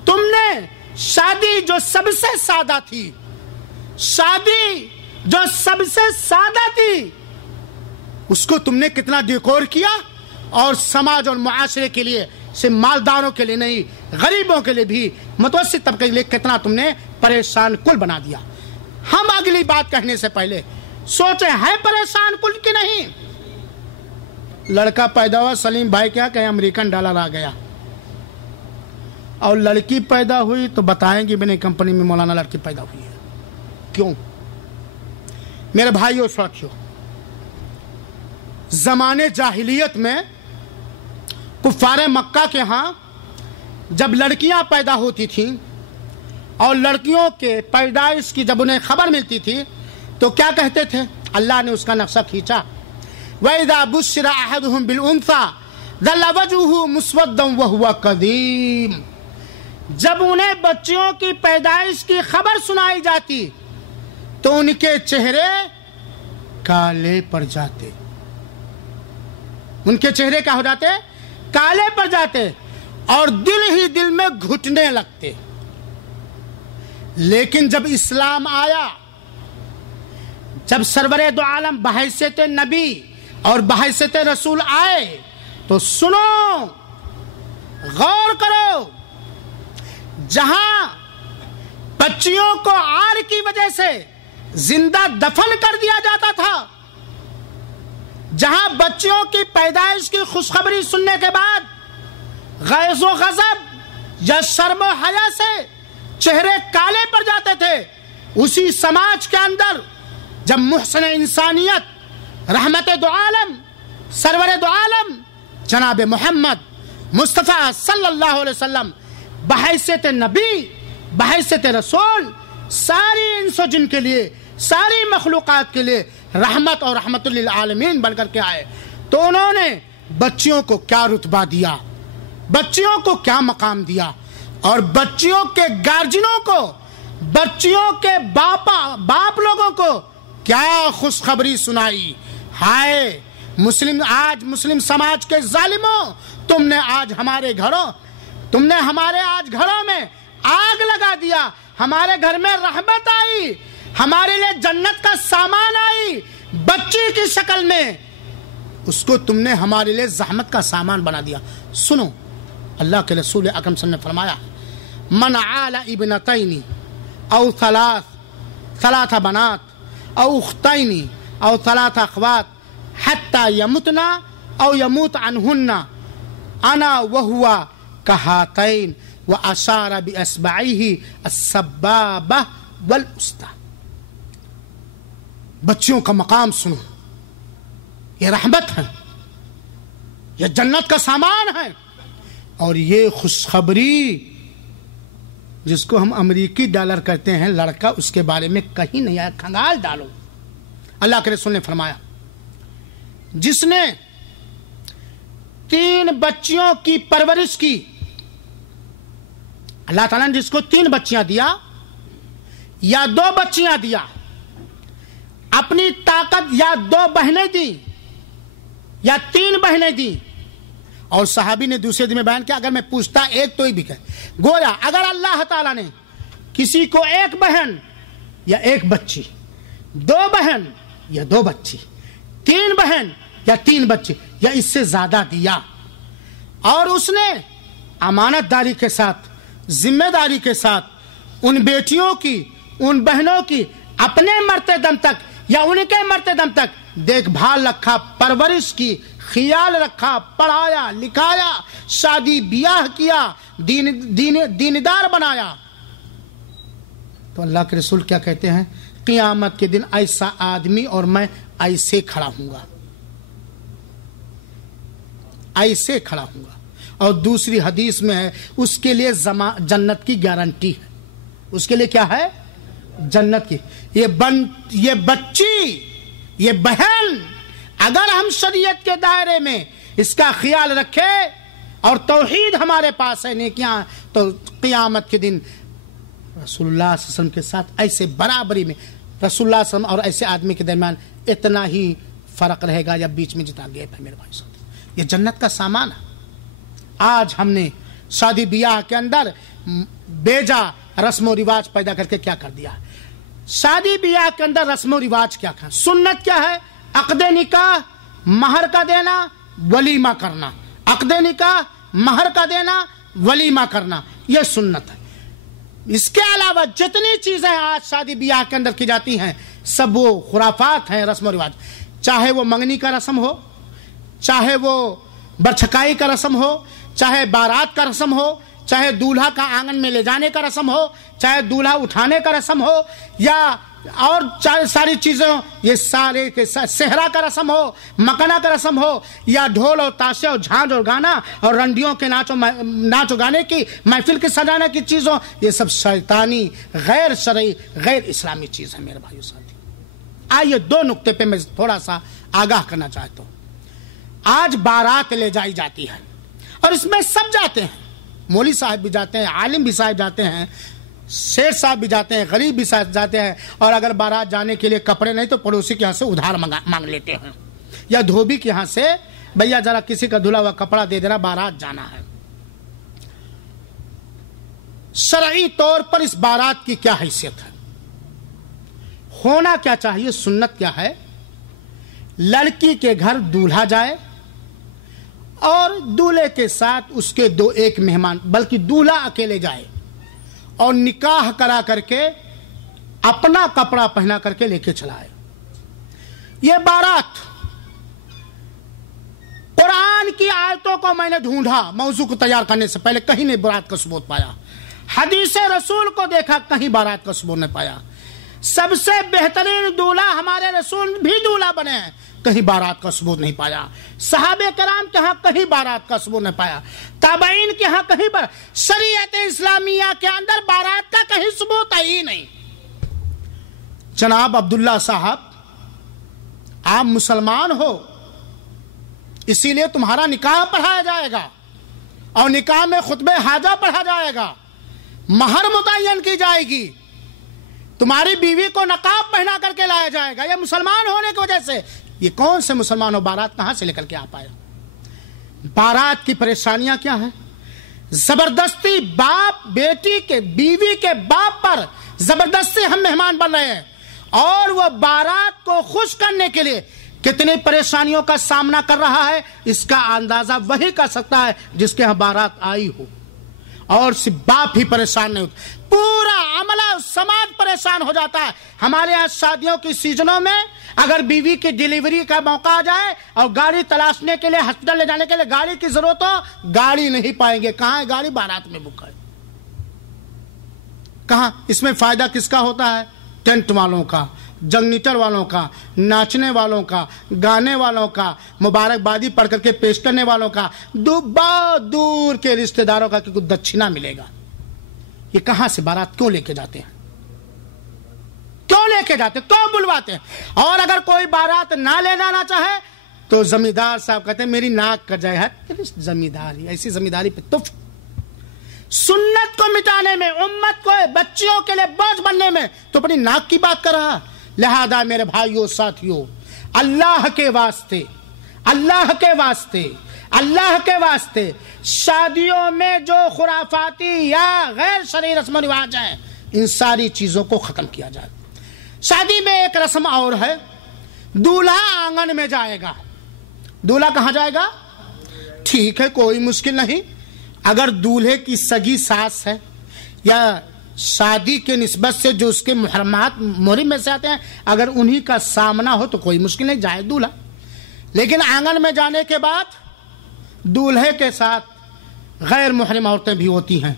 تم نے شادی جو سب سے سادہ تھی، شادی جو سب سے سادہ تھی، اس کو تم نے کتنا ڈیکور کیا، اور سماج اور معاشرے کے لیے، صرف مالداروں کے لیے نہیں، غریبوں کے لیے بھی، متوسط طبقے کے لیے کتنا تم نے پریشان کل بنا دیا۔ ہم اگلی بات کہنے سے پہلے سوچے ہے پریشان کل کی نہیں؟ لڑکا پیدا ہوا سلیم بھائی کیا کہ امریکن ڈالر آ گیا، اور لڑکی پیدا ہوئی تو بتائیں گے میں نے کمپنی میں مولانا لڑکی پیدا ہوئی ہے۔ کیوں؟ میرے بھائیوں ساتھیوں، زمانے جاہلیت میں کفار مکہ کے ہاں جب لڑکیاں پیدا ہوتی تھیں اور لڑکیوں کے پیدائش کی جب انہیں خبر ملتی تھی تو کیا کہتے تھے؟ اللہ نے اس کا نقشہ کھینچا، وَإِذَا بُشِّرَ أَحَدُهُمْ بِالْأُنثَىٰ ظَلَّ وَجْهُهُ مُسْوَدًّا وَهُوَ كَظِيمٌ۔ جب انہیں بچیوں کی پیدائش کی خبر سنائی جاتی تو ان کے چہرے کالے پڑ جاتے، ان کے چہرے کیا ہو جاتے؟ کالے پڑ جاتے، اور دل ہی دل میں گھٹنے لگتے۔ لیکن جب اسلام آیا، جب سرور دو عالم بحیثیت نبی اور بحیثیت رسول آئے تو سنو، غور کرو، جہاں بچیوں کو عار کی وجہ سے زندہ دفن کر دیا جاتا تھا، جہاں بچیوں کی پیدائش کی خوشخبری سننے کے بعد غیظ و غضب یا شرم و حیا سے چہرے کالے پڑ جاتے تھے، اسی سماج کے اندر جب محسن انسانیت، رحمت دو عالم، سرور دو عالم جناب محمد مصطفیٰ صلی اللہ علیہ وسلم بحیثیت نبی، بحیثیت رسول، ساری انس و جن کے لیے، ساری مخلوقات کے لیے رحمت اور رحمت للعالمین بن کر کے آئے، تو انہوں نے بچیوں کو کیا رتبہ دیا، بچیوں کو کیا مقام دیا، اور بچیوں کے گارجنوں کو، بچیوں کے باپ لوگوں کو کیا خوشخبری سنائی۔ ہائے مسلم، آج مسلم سماج کے ظالموں، تم نے آج ہمارے گھروں، تم نے ہمارے آج گھروں میں آگ لگا دیا، ہمارے گھر میں رحمت آئی، ہمارے لیے جنت کا سامان آئی بچی کی شکل میں، اس کو تم نے ہمارے لیے زحمت کا سامان بنا دیا۔ سنو، اللہ کے رسول اکرم صلی اللہ علیہ وسلم نے فرمایا، من عال ابنتین او ثلاث بنات او اختین او ثلاث اخوات حتی یمتنا او یموت عنہن انا وہوا کہاتین واشار باصبعیہ السبابہ والوسطی. بچیوں کا مقام سنو، یہ رحمت ہے، یہ جنت کا سامان ہے، اور یہ خوشخبری جس کو ہم امریکی ڈالر کہتے ہیں لڑکا، اس کے بارے میں کہیں نہیں آیا. کھنگال ڈالو. اللہ کے رسول نے فرمایا جس نے 3 بچیوں کی پرورش کی، اللہ تعالیٰ نے جس کو 3 بچیاں دیا یا 2 بچیاں دیا، اپنی طاقت یا 2 بہنیں دی یا 3 بہنیں دی. اور صحابی نے دوسرے دن میں بیان کیا اگر میں پوچھتا ایک تو ہی بھی کہ گویا اگر اللہ تعالیٰ نے کسی کو 1 بہن یا 1 بچی، 2 بہن یا 2 بچی، 3 بہن یا 3 بچی یا اس سے زیادہ دیا، اور اس نے امانت داری کے ساتھ، ذمہ داری کے ساتھ ان بیٹیوں کی، ان بہنوں کی اپنے مرتے دم تک یا ان کے مرتے دم تک دیکھ بھال رکھا، پرورش کی، خیال رکھا، پڑھایا لکھایا، شادی بیاہ کیا، دیندار بنایا، تو اللہ کے رسول کیا کہتے ہیں؟ قیامت کے دن ایسا آدمی اور میں ایسے کھڑا ہوں گا، ایسے کھڑا ہوں گا. اور دوسری حدیث میں ہے اس کے لیے جنت کی گارنٹی ہے. اس کے لیے کیا ہے؟ جنت کی. یہ بچی، یہ بہن اگر ہم شریعت کے دائرے میں اس کا خیال رکھے اور توحید ہمارے پاس ہے، نیکیاں، تو قیامت کے دن رسول اللہ صلی اللہ علیہ وسلم کے ساتھ ایسے برابری میں رسول اللہ صلی اللہ علیہ وسلم اور ایسے آدمی کے درمیان اتنا ہی فرق رہے گا یا بیچ میں جتا گیپ ہے. میرے بھائی صاحب، یہ جنت کا سامان ہے. آج ہم نے شادی بیاہ کے اندر بیجا رسم و رواج پیدا کر کے کیا کر دیا؟ شادی بیاہ کے اندر رسم و رواج کیا کھا؟ سنت کیا ہے؟ عقد نکاح، مہر کا دینا، ولیمہ کرنا. عقد نکاح، مہر کا دینا، ولیمہ کرنا، یہ سنت ہے. اس کے علاوہ جتنی چیزیں آج شادی بیاہ کے اندر کی جاتی ہیں سب وہ خرافات ہیں، رسم و رواج. چاہے وہ منگنی کا رسم ہو، چاہے وہ برچھکائی کا رسم ہو، چاہے بارات کا رسم ہو، چاہے دولہا کا آنگن میں لے جانے کا رسم ہو، چاہے دولہا اٹھانے کا رسم ہو، یا اور ساری چیزیں، یہ سارے کے صحرا کا رسم ہو، مکنا کا رسم ہو، یا ڈھول اور تاشے اور جھانج اور گانا اور رنڈیوں کے ناچ و گانے کی محفل کے سجانے کی چیزوں، یہ سب شیطانی، غیر شرعی، غیر اسلامی چیز ہے. میرے بھائیو ساتھی، آئیے 2 نقطے پہ میں تھوڑا سا آگاہ کرنا چاہتا ہوں. آج بارات لے جائی جاتی ہے اور اس میں سب جاتے ہیں، مولوی صاحب بھی جاتے ہیں، عالم بھی صاحب جاتے ہیں، شیخ صاحب بھی جاتے ہیں، غریب بھی صاحب جاتے ہیں، اور اگر بارات جانے کے لیے کپڑے نہیں تو پڑوسی کے یہاں سے ادھار مانگ لیتے ہیں، یا دھوبی کے یہاں سے بھیا ذرا کسی کا دھلا ہوا کپڑا دے دینا، بارات جانا ہے. شرعی طور پر اس بارات کی کیا حیثیت ہے؟ ہونا کیا چاہیے؟ سنت کیا ہے؟ لڑکی کے گھر دولہا جائے اور دولہے کے ساتھ اس کے 2-1 مہمان، بلکہ دولہا اکیلے جائے اور نکاح کرا کر کے اپنا کپڑا پہنا کر کے لے کے چلائے. یہ بارات قرآن کی آیتوں کو میں نے ڈھونڈا موضوع کو تیار کرنے سے پہلے، کہیں نہیں بارات کا ثبوت پایا. حدیث رسول کو دیکھا، کہیں بارات کا ثبوت نہیں پایا. سب سے بہترین دولہا ہمارے رسول بھی دولہا بنے ہیں، کہیں بارات کا ثبوت نہیں پایا. صحابہ کرام کے ہاں کہیں بارات کا ثبوت نہیں پایا. تابعین کے ہاں کہیں شریعت اسلامیہ کے اندر بارات کا کہیں ثبوت ہے ہی نہیں. جناب عبداللہ صاحب، آپ مسلمان ہو، اسی لیے تمہارا نکاح پڑھایا جائے گا اور نکاح میں خطبہ حاجہ پڑھا جائے گا، مہر متعین کی جائے گی، تمہاری بیوی کو نقاب پہنا کر کے لایا جائے گا. یہ مسلمان ہونے کی وجہ سے. یہ کون سے مسلمان ہو؟ بارات کہاں سے لے کر کے آپ آئے؟ بارات کی پریشانیاں کیا ہیں؟ زبردستی باپ بیٹی کے، بیوی کے باپ پر زبردستی ہم مہمان بن رہے ہیں، اور وہ بارات کو خوش کرنے کے لیے کتنی پریشانیوں کا سامنا کر رہا ہے، اس کا اندازہ وہی کر سکتا ہے جس کے ہاں بارات آئی ہو. اور صرف باپ ہی پریشان نہیں ہوتا، پورا عملہ سماج پریشان ہو جاتا ہے۔ ہمارے یہاں شادیوں کی سیزنوں میں اگر بیوی کی ڈیلیوری کا موقع آ جائے اور گاڑی تلاشنے کے لیے ہاسپٹل لے جانے کے لیے گاڑی کی ضرورت ہو، گاڑی نہیں پائیں گے۔ کہاں ہے گاڑی؟ بارات میں بک ہے۔ کہاں؟ اس میں فائدہ کس کا ہوتا ہے؟ ٹینٹ والوں کا، جنریٹر والوں کا، ناچنے والوں کا، گانے والوں کا، مبارکبادی پڑھ کر کے پیش کرنے والوں کا، بہت دور کے رشتہ داروں کا کہ کچھ دچھنا ملے گا۔ یہ کہاں سے بارات کیوں لے کے جاتے ہیں؟ کیوں لے کے جاتے ہیں؟ کیوں بلواتے ہیں؟ اور اگر کوئی بارات نہ لے جانا چاہے تو زمیندار صاحب کہتے ہیں میری ناک کٹ جائے۔ زمینداری، ایسی زمینداری پہ تف۔ سنت کو مٹانے میں، امت کو بچیوں کے لیے بوجھ بننے میں تو اپنی ناک کی بات کر رہا۔ لہذا میرے بھائیوں ساتھیوں، اللہ کے واسطے، اللہ کے واسطے، اللہ کے واسطے شادیوں میں جو خرافاتی یا غیر شرعی رسم و رواج ہیں ان ساری چیزوں کو ختم کیا جائے۔ شادی میں ایک رسم اور ہے، دولہا آنگن میں جائے گا۔ دولہا کہاں جائے گا؟ ٹھیک ہے، کوئی مشکل نہیں۔ اگر دولہے کی سگی ساس ہے یا شادی کے نسبت سے جو اس کے محرم میں سے آتے ہیں اگر انہی کا سامنا ہو تو کوئی مشکل نہیں، جائے دولہا۔ لیکن آنگن میں جانے کے بعد دولہے کے ساتھ غیر محرم عورتیں بھی ہوتی ہیں،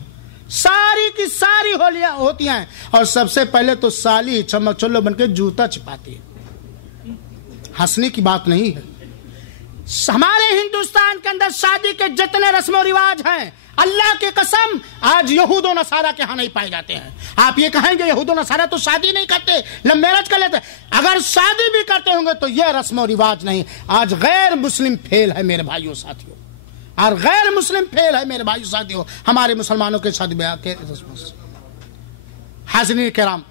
ساری کی ساری ہولیاں ہوتی ہیں، اور سب سے پہلے تو سالی چمک چلو بن کے جوتا چھپاتی ہے۔ ہنسنے کی بات نہیں ہے۔ ہمارے ہندوستان کے اندر شادی کے جتنے رسم و رواج ہیں اللہ کی قسم آج یہود و نصارہ کے ہاں نہیں پائے جاتے ہیں۔ آپ یہ کہیں گے یہود و نصارہ تو شادی نہیں کرتے، لو میرج کر لیتے، اگر شادی بھی کرتے ہوں گے تو یہ رسم و رواج نہیں۔ آج غیر مسلم فیل ہے میرے بھائیوں ساتھیوں، اور غیر مسلم فیل ہے میرے بھائیوں ساتھیوں ہمارے مسلمانوں کے شادی بیاہ کے رسم سے۔ حاضرین کرام،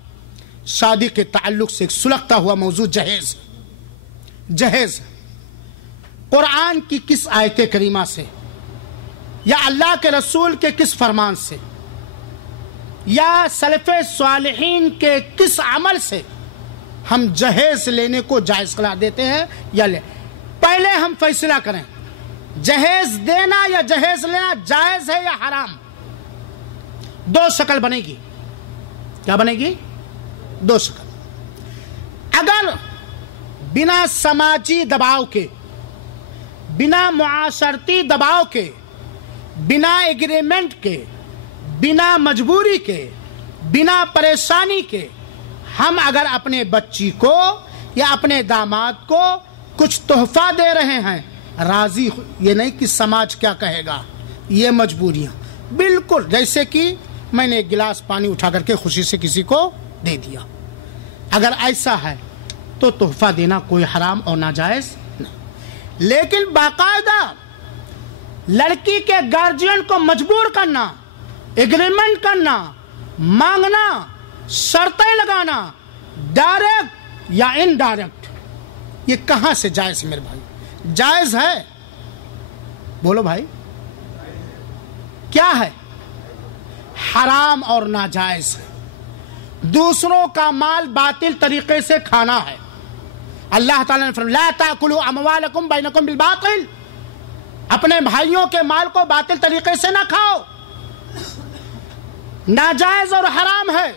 شادی کے تعلق سے ایک سلگتا ہوا موضوع جہیز۔ جہیز قرآن کی کس آیت کریمہ سے یا اللہ کے رسول کے کس فرمان سے یا سلف صالحین کے کس عمل سے ہم جہیز لینے کو جائز قرار دیتے ہیں یا لے؟ پہلے ہم فیصلہ کریں، جہیز دینا یا جہیز لینا جائز ہے یا حرام؟ دو شکل بنے گی۔ کیا بنے گی؟ دو شکل۔ اگر بنا سماجی دباؤ کے، بنا معاشرتی دباؤ کے، بنا ایگریمنٹ کے، بنا مجبوری کے، بنا پریشانی کے ہم اگر اپنے بچی کو یا اپنے داماد کو کچھ تحفہ دے رہے ہیں، راضی یہ نہیں کہ سماج کیا کہے گا، یہ مجبوریاں بالکل جیسے کہ میں نے ایک گلاس پانی اٹھا کر کے خوشی سے کسی کو دے دیا، اگر ایسا ہے تو تحفہ دینا کوئی حرام اور ناجائز نہیں۔ لیکن باقاعدہ لڑکی کے گارجین کو مجبور کرنا، ایگریمنٹ کرنا، مانگنا، شرطیں لگانا، ڈائریکٹ یا انڈائریکٹ، یہ کہاں سے جائز ہے میرے بھائی؟ جائز ہے؟ بولو بھائی کیا ہے؟ حرام اور ناجائز ہے۔ دوسروں کا مال باطل طریقے سے کھانا ہے۔ اللہ تعالیٰ نے فرمایا لا تاکلوا اموالکم بینکم بالباطل، اپنے بھائیوں کے مال کو باطل طریقے سے نہ کھاؤ، ناجائز اور حرام ہے۔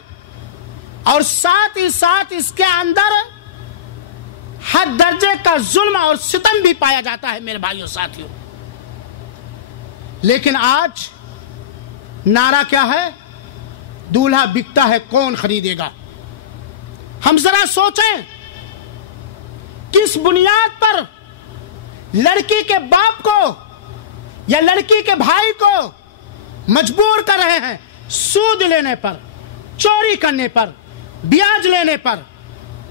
اور ساتھ ہی ساتھ اس کے اندر حد درجے کا ظلم اور ستم بھی پایا جاتا ہے میرے بھائیوں ساتھیوں۔ لیکن آج نعرہ کیا ہے؟ دولہا بکتا ہے کون خریدے گا؟ ہم ذرا سوچیں کس بنیاد پر لڑکی کے باپ کو یا لڑکی کے بھائی کو مجبور کر رہے ہیں سود لینے پر، چوری کرنے پر، بیاج لینے پر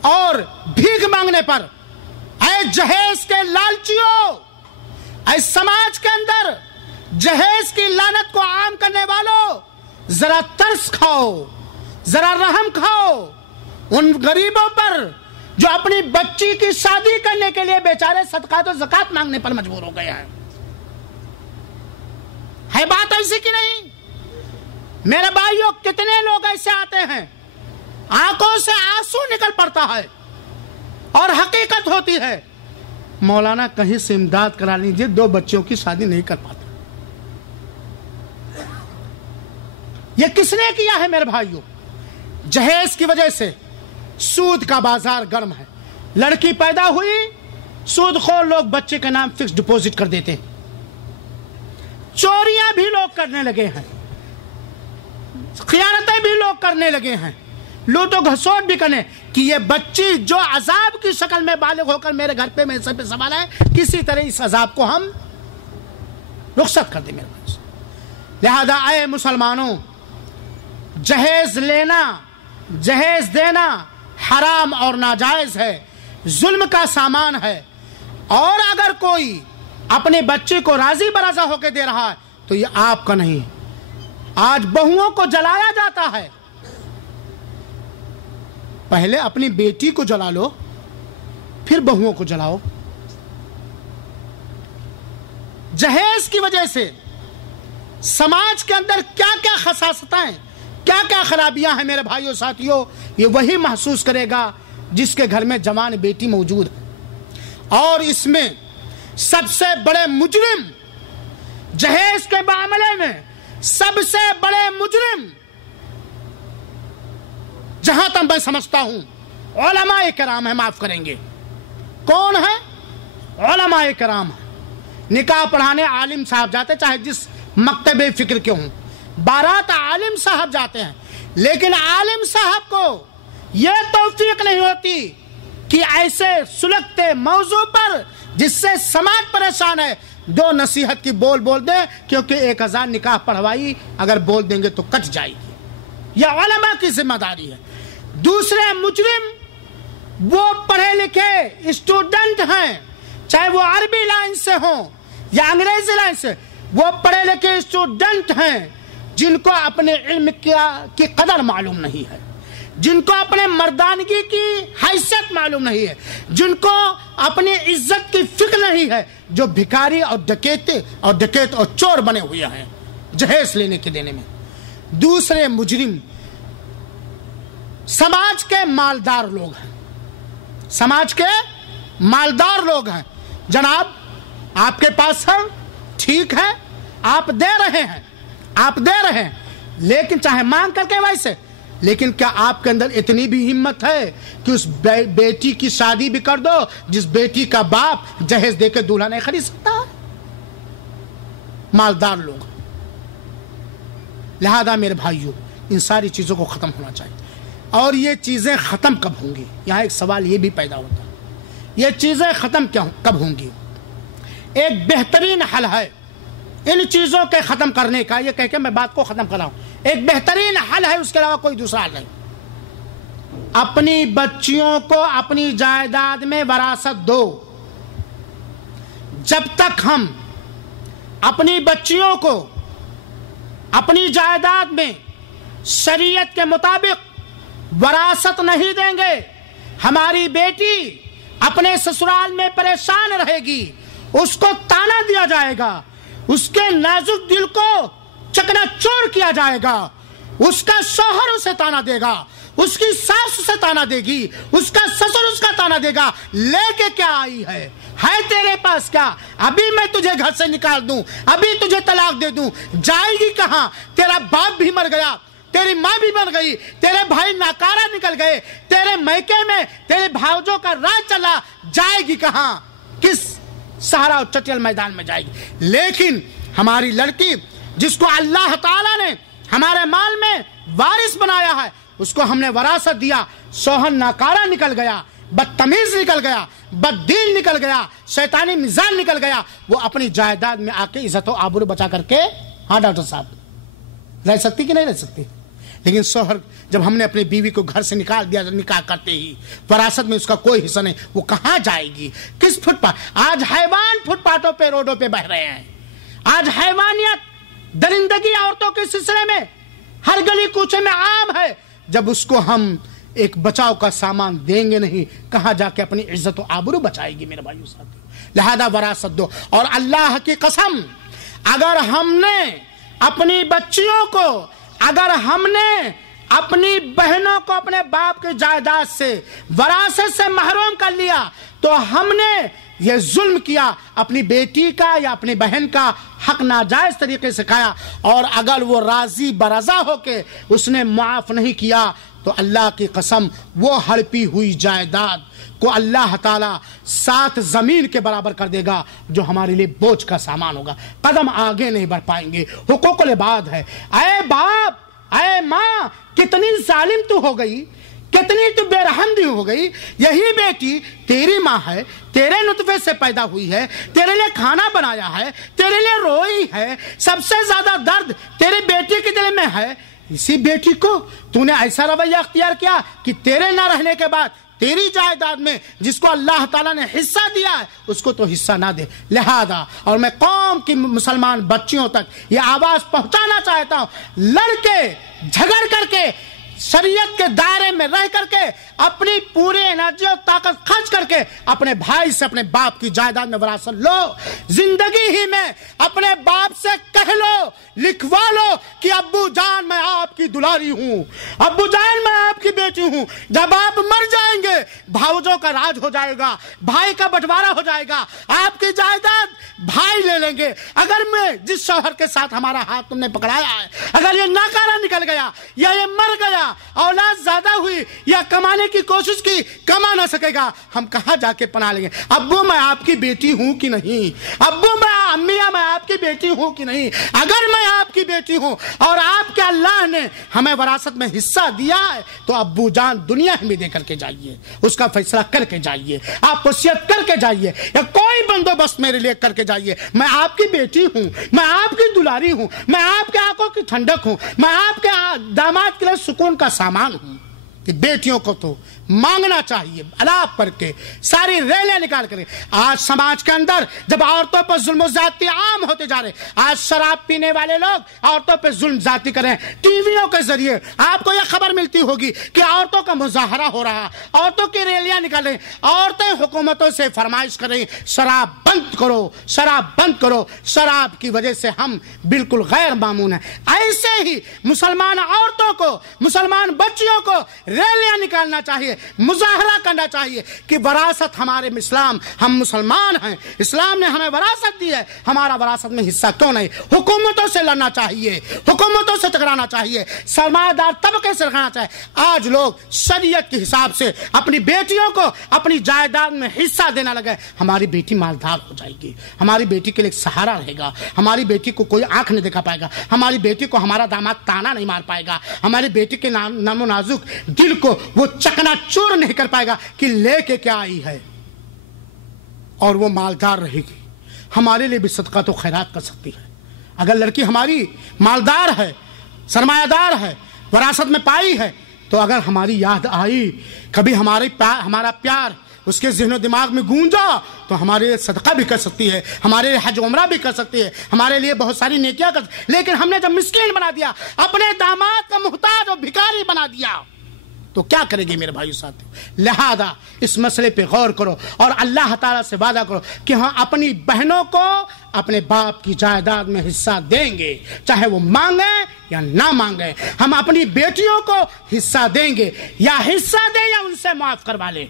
اور بھیک مانگنے پر۔ اے جہیز کے لالچیوں، اے سماج کے اندر جہیز کی لعنت کو عام کرنے والوں، ذرا ترس کھاؤ، ذرا رحم کھاؤ ان غریبوں پر جو اپنی بچی کی شادی کرنے کے لیے بیچارے صدقات و زکات مانگنے پر مجبور ہو گئے ہیں۔ ہے بات ایسی کہ نہیں؟ میرے بھائیوں کتنے لوگ ایسے آتے ہیں آنکھوں سے آنسو نکل پڑتا ہے اور حقیقت ہوتی ہے مولانا کہیں سے امداد کرا لیجیے، 2 بچوں کی شادی نہیں کر پاتا۔ یہ کس نے کیا ہے میرے بھائیوں؟ جہیز کی وجہ سے سود کا بازار گرم ہے. لڑکی پیدا ہوئی، سود خور لوگ بچے کے نام فکس ڈپوزٹ کر دیتے ہیں. چوریاں بھی لوگ کرنے لگے ہیں، خیانتیں بھی لوگ کرنے لگے ہیں، لوٹ و گھسوٹ بھی کرنے. کہ یہ بچی جو عذاب کی شکل میں بالغ ہو کر میرے گھر پہ میرے سر پہ سوال ہے، کسی طرح اس عذاب کو ہم رخصت کر دیں میرے بھائی. لہذا اے مسلمانوں، جہیز لینا، جہیز دینا حرام اور ناجائز ہے، ظلم کا سامان ہے. اور اگر کوئی اپنے بچے کو راضی برضا ہو کے دے رہا ہے تو یہ آپ کا نہیں. آج بہوؤں کو جلایا جاتا ہے. پہلے اپنی بیٹی کو جلا لو، پھر بہوؤں کو جلاؤ. جہیز کی وجہ سے سماج کے اندر کیا کیا خساستیں، کیا کیا خرابیاں ہیں میرے بھائیوں ساتھیوں، یہ وہی محسوس کرے گا جس کے گھر میں جوان بیٹی موجود ہے. اور اس میں سب سے بڑے مجرم، جہیز کے معاملے میں سب سے بڑے مجرم، جہاں تک میں سمجھتا ہوں، علماء کرام ہیں. معاف کریں گے، کون ہے؟ علماء کرام ہیں. نکاح پڑھانے عالم صاحب جاتے، چاہے جس مکتب فکر کے ہوں، بارات عالم صاحب جاتے ہیں. لیکن عالم صاحب کو یہ توفیق نہیں ہوتی کہ ایسے سلگتے موضوع پر جس سے سماج پریشان ہے دو نصیحت کی بول دیں، کیونکہ 1000 نکاح پڑھوائی اگر بول دیں گے تو کٹ جائے گی. یہ علماء کی ذمہ داری ہے. دوسرے مجرم وہ پڑھے لکھے اسٹوڈنٹ ہیں، چاہے وہ عربی لائن سے ہوں یا انگریزی لائن سے، وہ پڑھے لکھے اسٹوڈنٹ ہیں جن کو اپنے علم کی قدر معلوم نہیں ہے، جن کو اپنے مردانگی کی حیثیت معلوم نہیں ہے، جن کو اپنی عزت کی فکر نہیں ہے، جو بھکاری اور ڈکیت اور چور بنے ہوئے ہیں جہیز لینے کے دینے میں. دوسرے مجرم سماج کے مالدار لوگ ہیں. سماج کے مالدار لوگ ہیں. جناب آپ کے پاس ہے، ٹھیک ہے، آپ دے رہے ہیں، لیکن چاہے مانگ کر کے ویسے، لیکن کیا آپ کے اندر اتنی بھی ہمت ہے کہ اس بیٹی کی شادی بھی کر دو جس بیٹی کا باپ جہیز دے کے دولہا نہیں خرید سکتا؟ مالدار لوگ. لہذا میرے بھائیوں، ان ساری چیزوں کو ختم ہونا چاہیے. اور یہ چیزیں ختم کب ہوں گی؟ یہاں ایک سوال یہ بھی پیدا ہوتا ہے، یہ چیزیں ختم کب ہوں گی؟ ایک بہترین حل ہے ان چیزوں کے ختم کرنے کا، یہ کہہ کے میں بات کو ختم کر رہا ہوں. ایک بہترین حل ہے، اس کے علاوہ کوئی دوسرا حل نہیں. اپنی بچیوں کو اپنی جائیداد میں وراثت دو. جب تک ہم اپنی بچیوں کو اپنی جائیداد میں شریعت کے مطابق وراثت نہیں دیں گے، ہماری بیٹی اپنے سسرال میں پریشان رہے گی، اس کو تانا دیا جائے گا، اس کے نازک دل کو چکنا چور کیا جائے گا، اس کا شوہر اسے تانا دے گا، اس کی ساس اسے تانا دے گی، اس کا سسر اس کا تانا دے گا. لے کے کیا آئی ہے تیرے پاس کیا؟ ابھی میں تجھے گھر سے نکال دوں، ابھی تجھے طلاق دے دوں، جائے گی کہاں؟ تیرا باپ بھی مر گیا، تیری ماں بھی مر گئی، تیرے بھائی ناکارہ نکل گئے، تیرے میکے میں تیرے بھاؤجوں کا راج چلا، جائے گی کہاں؟ کس سہارا اور چٹیل میدان میں جائے گی؟ لیکن ہماری لڑکی جس کو اللہ تعالیٰ نے ہمارے مال میں وارث بنایا ہے، اس کو ہم نے وراثت دیا، شوہر ناکارہ نکل گیا، بدتمیز نکل گیا، بددین نکل گیا، شیطانی مزاج نکل گیا، وہ اپنی جائیداد میں آ کے عزت و آبرو بچا کر کے، ہاں ڈاکٹر صاحب، رہ سکتی کہ نہیں رہ سکتی؟ لیکن شوہر جب ہم نے اپنی بیوی کو گھر سے نکال دیا، نکاح کرتے ہی وراثت میں اس کا کوئی حصہ نہیں، وہ کہاں جائے گی؟ کس فٹ پاتھ؟ آج حیوان فٹ پاتھوں پہ، روڈوں پہ بہ رہے ہیں. آج حیوانیت، درندگی عورتوں کے سلسلے میں ہر گلی کوچے میں عام ہے. جب اس کو ہم ایک بچاؤ کا سامان دیں گے نہیں، کہاں جا کے اپنی عزت و آبرو بچائے گی میرے بھائیو ساتھ؟ لہذا وراثت دو. اور اللہ کی قسم، اگر ہم نے اپنی بچیوں کو، اگر ہم نے اپنی بہنوں کو اپنے باپ کی جائیداد سے، وراثت سے محروم کر لیا، تو ہم نے یہ ظلم کیا، اپنی بیٹی کا یا اپنی بہن کا حق ناجائز طریقے سے کھایا، اور اگر وہ راضی برضا ہو کے اس نے معاف نہیں کیا تو اللہ کی قسم وہ ہڑپی ہوئی جائیداد کو اللہ تعالیٰ 7 زمین کے برابر کر دے گا، جو ہمارے لیے بوجھ کا سامان ہوگا، قدم آگے نہیں بڑھ پائیں گے۔ حقوق العباد ہے۔ اے باپ، اے ماں، کتنی ظالم تو ہو گئی، کتنی تو بے رحم بھی ہو گئی۔ یہی بیٹی تیری ماں ہے، تیرے نطفے سے پیدا ہوئی ہے، تیرے لیے کھانا بنایا ہے، تیرے لیے روئی ہے، سب سے زیادہ درد تیری بیٹی کے دل میں ہے۔ اسی بیٹی کو تو نے ایسا رویہ اختیار کیا کہ تیرے نہ رہنے کے بعد تیری جائیداد میں جس کو اللہ تعالیٰ نے حصہ دیا ہے اس کو تو حصہ نہ دے۔ لہذا اور میں قوم کی مسلمان بچیوں تک یہ آواز پہنچانا چاہتا ہوں، لڑ کے جھگڑ کر کے شریعت کے دائرے میں رہ کر کے اپنی پوری انرجی اور طاقت خرچ کر کے اپنے بھائی سے اپنے باپ کی جائیداد میں وراثت لو۔ زندگی ہی میں اپنے باپ سے کہہ لو، لکھوا لو کہ ابو جان میں آپ کی دلاری ہوں، ابو جان میں آپ کی بیٹی ہوں۔ جب آپ مر جائیں گے بھاؤجوں کا راج ہو جائے گا، بھائی کا بٹوارا ہو جائے گا، آپ کی جائیداد بھائی لے لیں گے۔ اگر میں جس شوہر کے ساتھ ہمارا ہاتھ تم نے پکڑایا ہے اگر یہ ناکارہ نکل گیا یا یہ مر گیا، اولاد زیادہ ہوئی یا کمانے کی کوشش کی، کما نہ سکے گا، ہم کہاں جا کے پناہ لیں گے؟ ابو میں آپ کی بیٹی ہوں کہ نہیں؟ ابو میں امیہ میں آپ کی بیٹی ہوں کہ نہیں؟ اگر میں آپ کی بیٹی ہوں اور آپ کے اللہ نے ہمیں وراثت میں حصہ دیا ہے تو ابو جان دنیا میں دے کر کے جائیے، اس کا فیصلہ کر کے جائیے، آپ وصیت کر کے جائیے یا کوئی بندوبست میرے لیے کر کے جائیے۔ میں آپ کی بیٹی ہوں، میں آپ کی دلاری ہوں، میں آپ کے آنکھوں کی ٹھنڈک ہوں، میں آپ کے داماد کے لیے سکون کا سامان ہوں۔ کہ بیٹیوں کو تو مانگنا چاہیے الاپ کر کے، ساری ریلیں نکال کر۔ آج سماج کے اندر جب عورتوں پر ظلم و زیادتی عام ہوتے جا رہے، آج شراب پینے والے لوگ عورتوں پہ ظلم زیادتی کریں، ٹی ویوں کے ذریعے آپ کو یہ خبر ملتی ہوگی کہ عورتوں کا مظاہرہ ہو رہا، عورتوں کی ریلیاں نکال رہی، عورتیں حکومتوں سے فرمائش کر رہی شراب بند کرو، شراب بند کرو۔ شراب کی وجہ سے ہم بالکل غیر معمون ہیں۔ ایسے ہی مسلمان عورتوں کو، مسلمان بچیوں کو ریلیاں نکالنا چاہیے، مظاہرہ کرنا چاہیے کہ وراثت ہمارے اسلام، ہم مسلمان ہیں، اسلام نے ہمیں وراثت دی ہے، ہمارا وراثت میں حصہ کیوں نہیں؟ حکومتوں سے لڑنا چاہیے، حکومتوں سے ٹکرانا چاہیے، سرمایہ دار طبقے سے لڑنا چاہیے۔ آج لوگ شریعت کے حساب سے اپنی بیٹیوں کو اپنی جائیداد میں حصہ دینا لگے۔ ہماری بیٹی مالدار ہو جائے گی، ہماری بیٹی کے لیے ایک سہارا رہے گا، ہماری بیٹی کو کوئی آنکھ نہیں دکھا پائے گا، ہماری بیٹی کو ہمارا داماد تانا نہیں مار پائے گا، ہماری بیٹی کے نام و نازک دل کو وہ چکنا چور نہیں کر پائے گا کہ لے کے کیا آئی ہے، اور وہ مالدار رہے گی۔ ہمارے لیے بھی صدقہ تو خیرات کر سکتی ہے۔ اگر لڑکی ہماری مالدار ہے، سرمایہ دار ہے، وراثت میں پائی ہے، تو اگر ہماری یاد آئی، کبھی ہمارا پیار اس کے ذہن و دماغ میں گونجا تو ہمارے لیے صدقہ بھی کر سکتی ہے، ہمارے لیے حج عمرہ بھی کر سکتی ہے، ہمارے لیے بہت ساری نیکیاں کر سکتی ہے۔ لیکن ہم نے جب مسکین بنا دیا، اپنے داماد کا محتاج اور بھکاری بنا دیا، تو کیا کرے گی میرے بھائیو ساتھیو؟ لہذا اس مسئلے پہ غور کرو اور اللہ تعالیٰ سے وعدہ کرو کہ ہم اپنی بہنوں کو اپنے باپ کی جائیداد میں حصہ دیں گے، چاہے وہ مانگیں یا نہ مانگیں۔ ہم اپنی بیٹیوں کو حصہ دیں گے، یا حصہ دیں یا ان سے معاف کروا لیں،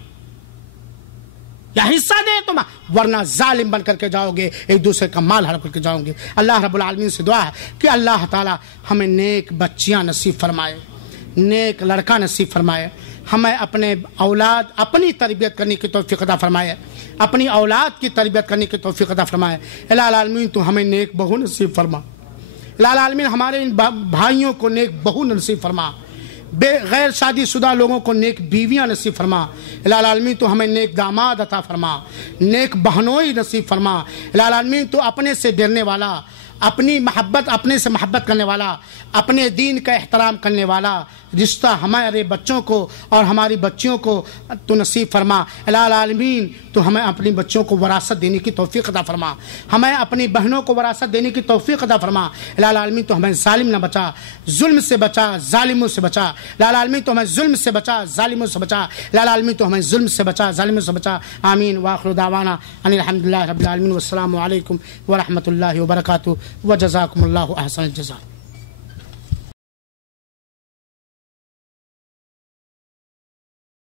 یا حصہ دیں تو ورنہ ظالم بن کر کے جاؤ گے، ایک دوسرے کا مال ہڑپ کر کے جاؤ گے۔ اللہ رب العالمین سے دعا ہے کہ اللہ تعالیٰ ہمیں نیک بچیاں نصیب فرمائے، نیک لڑکا نصیب فرمائے، ہمیں اپنے اولاد اپنی تربیت کرنے کی توفیق عطا فرمائے، اپنی اولاد کی تربیت کرنے کی توفیق عطا فرمائے۔ الہ العالمین تو ہمیں نیک بہو نصیب فرما، الہ العالمین ہمارے ان بھائیوں کو نیک بہو نصیب فرما، غیر شادی شدہ لوگوں کو نیک بیویاں نصیب فرما، الہ العالمین تو ہمیں نیک داماد عطا فرما، نیک بہنوئی نصیب فرما، الہ العالمین تو اپنے سے ڈرنے والا، اپنی محبت، اپنے سے محبت کرنے والا، اپنے دین کا احترام کرنے والا رشتہ ہمارے بچوں کو اور ہماری بچیوں کو تو نصیب فرما۔ الہ العالمین تو ہمیں اپنی بچوں کو وراثت دینے کی توفیق عطا فرما، ہمیں اپنی بہنوں کو وراثت دینے کی توفیق عطا فرما۔ الہ العالمین تو ہمیں ظالم نہ بچا، ظلم سے بچا، ظالموں سے بچا۔ الہ العالمین تو ہمیں ظلم سے بچا، ظالموں سے بچا۔ الہ العالمین تو ہمیں ظلم سے بچا، ظالموں سے بچا۔ آمین وآخر دعوانا ان الحمدللہ رب العالمین والسلام علیکم ورحمۃ اللہ وبرکاتہ وجزاکم اللہ احسن الجزاء۔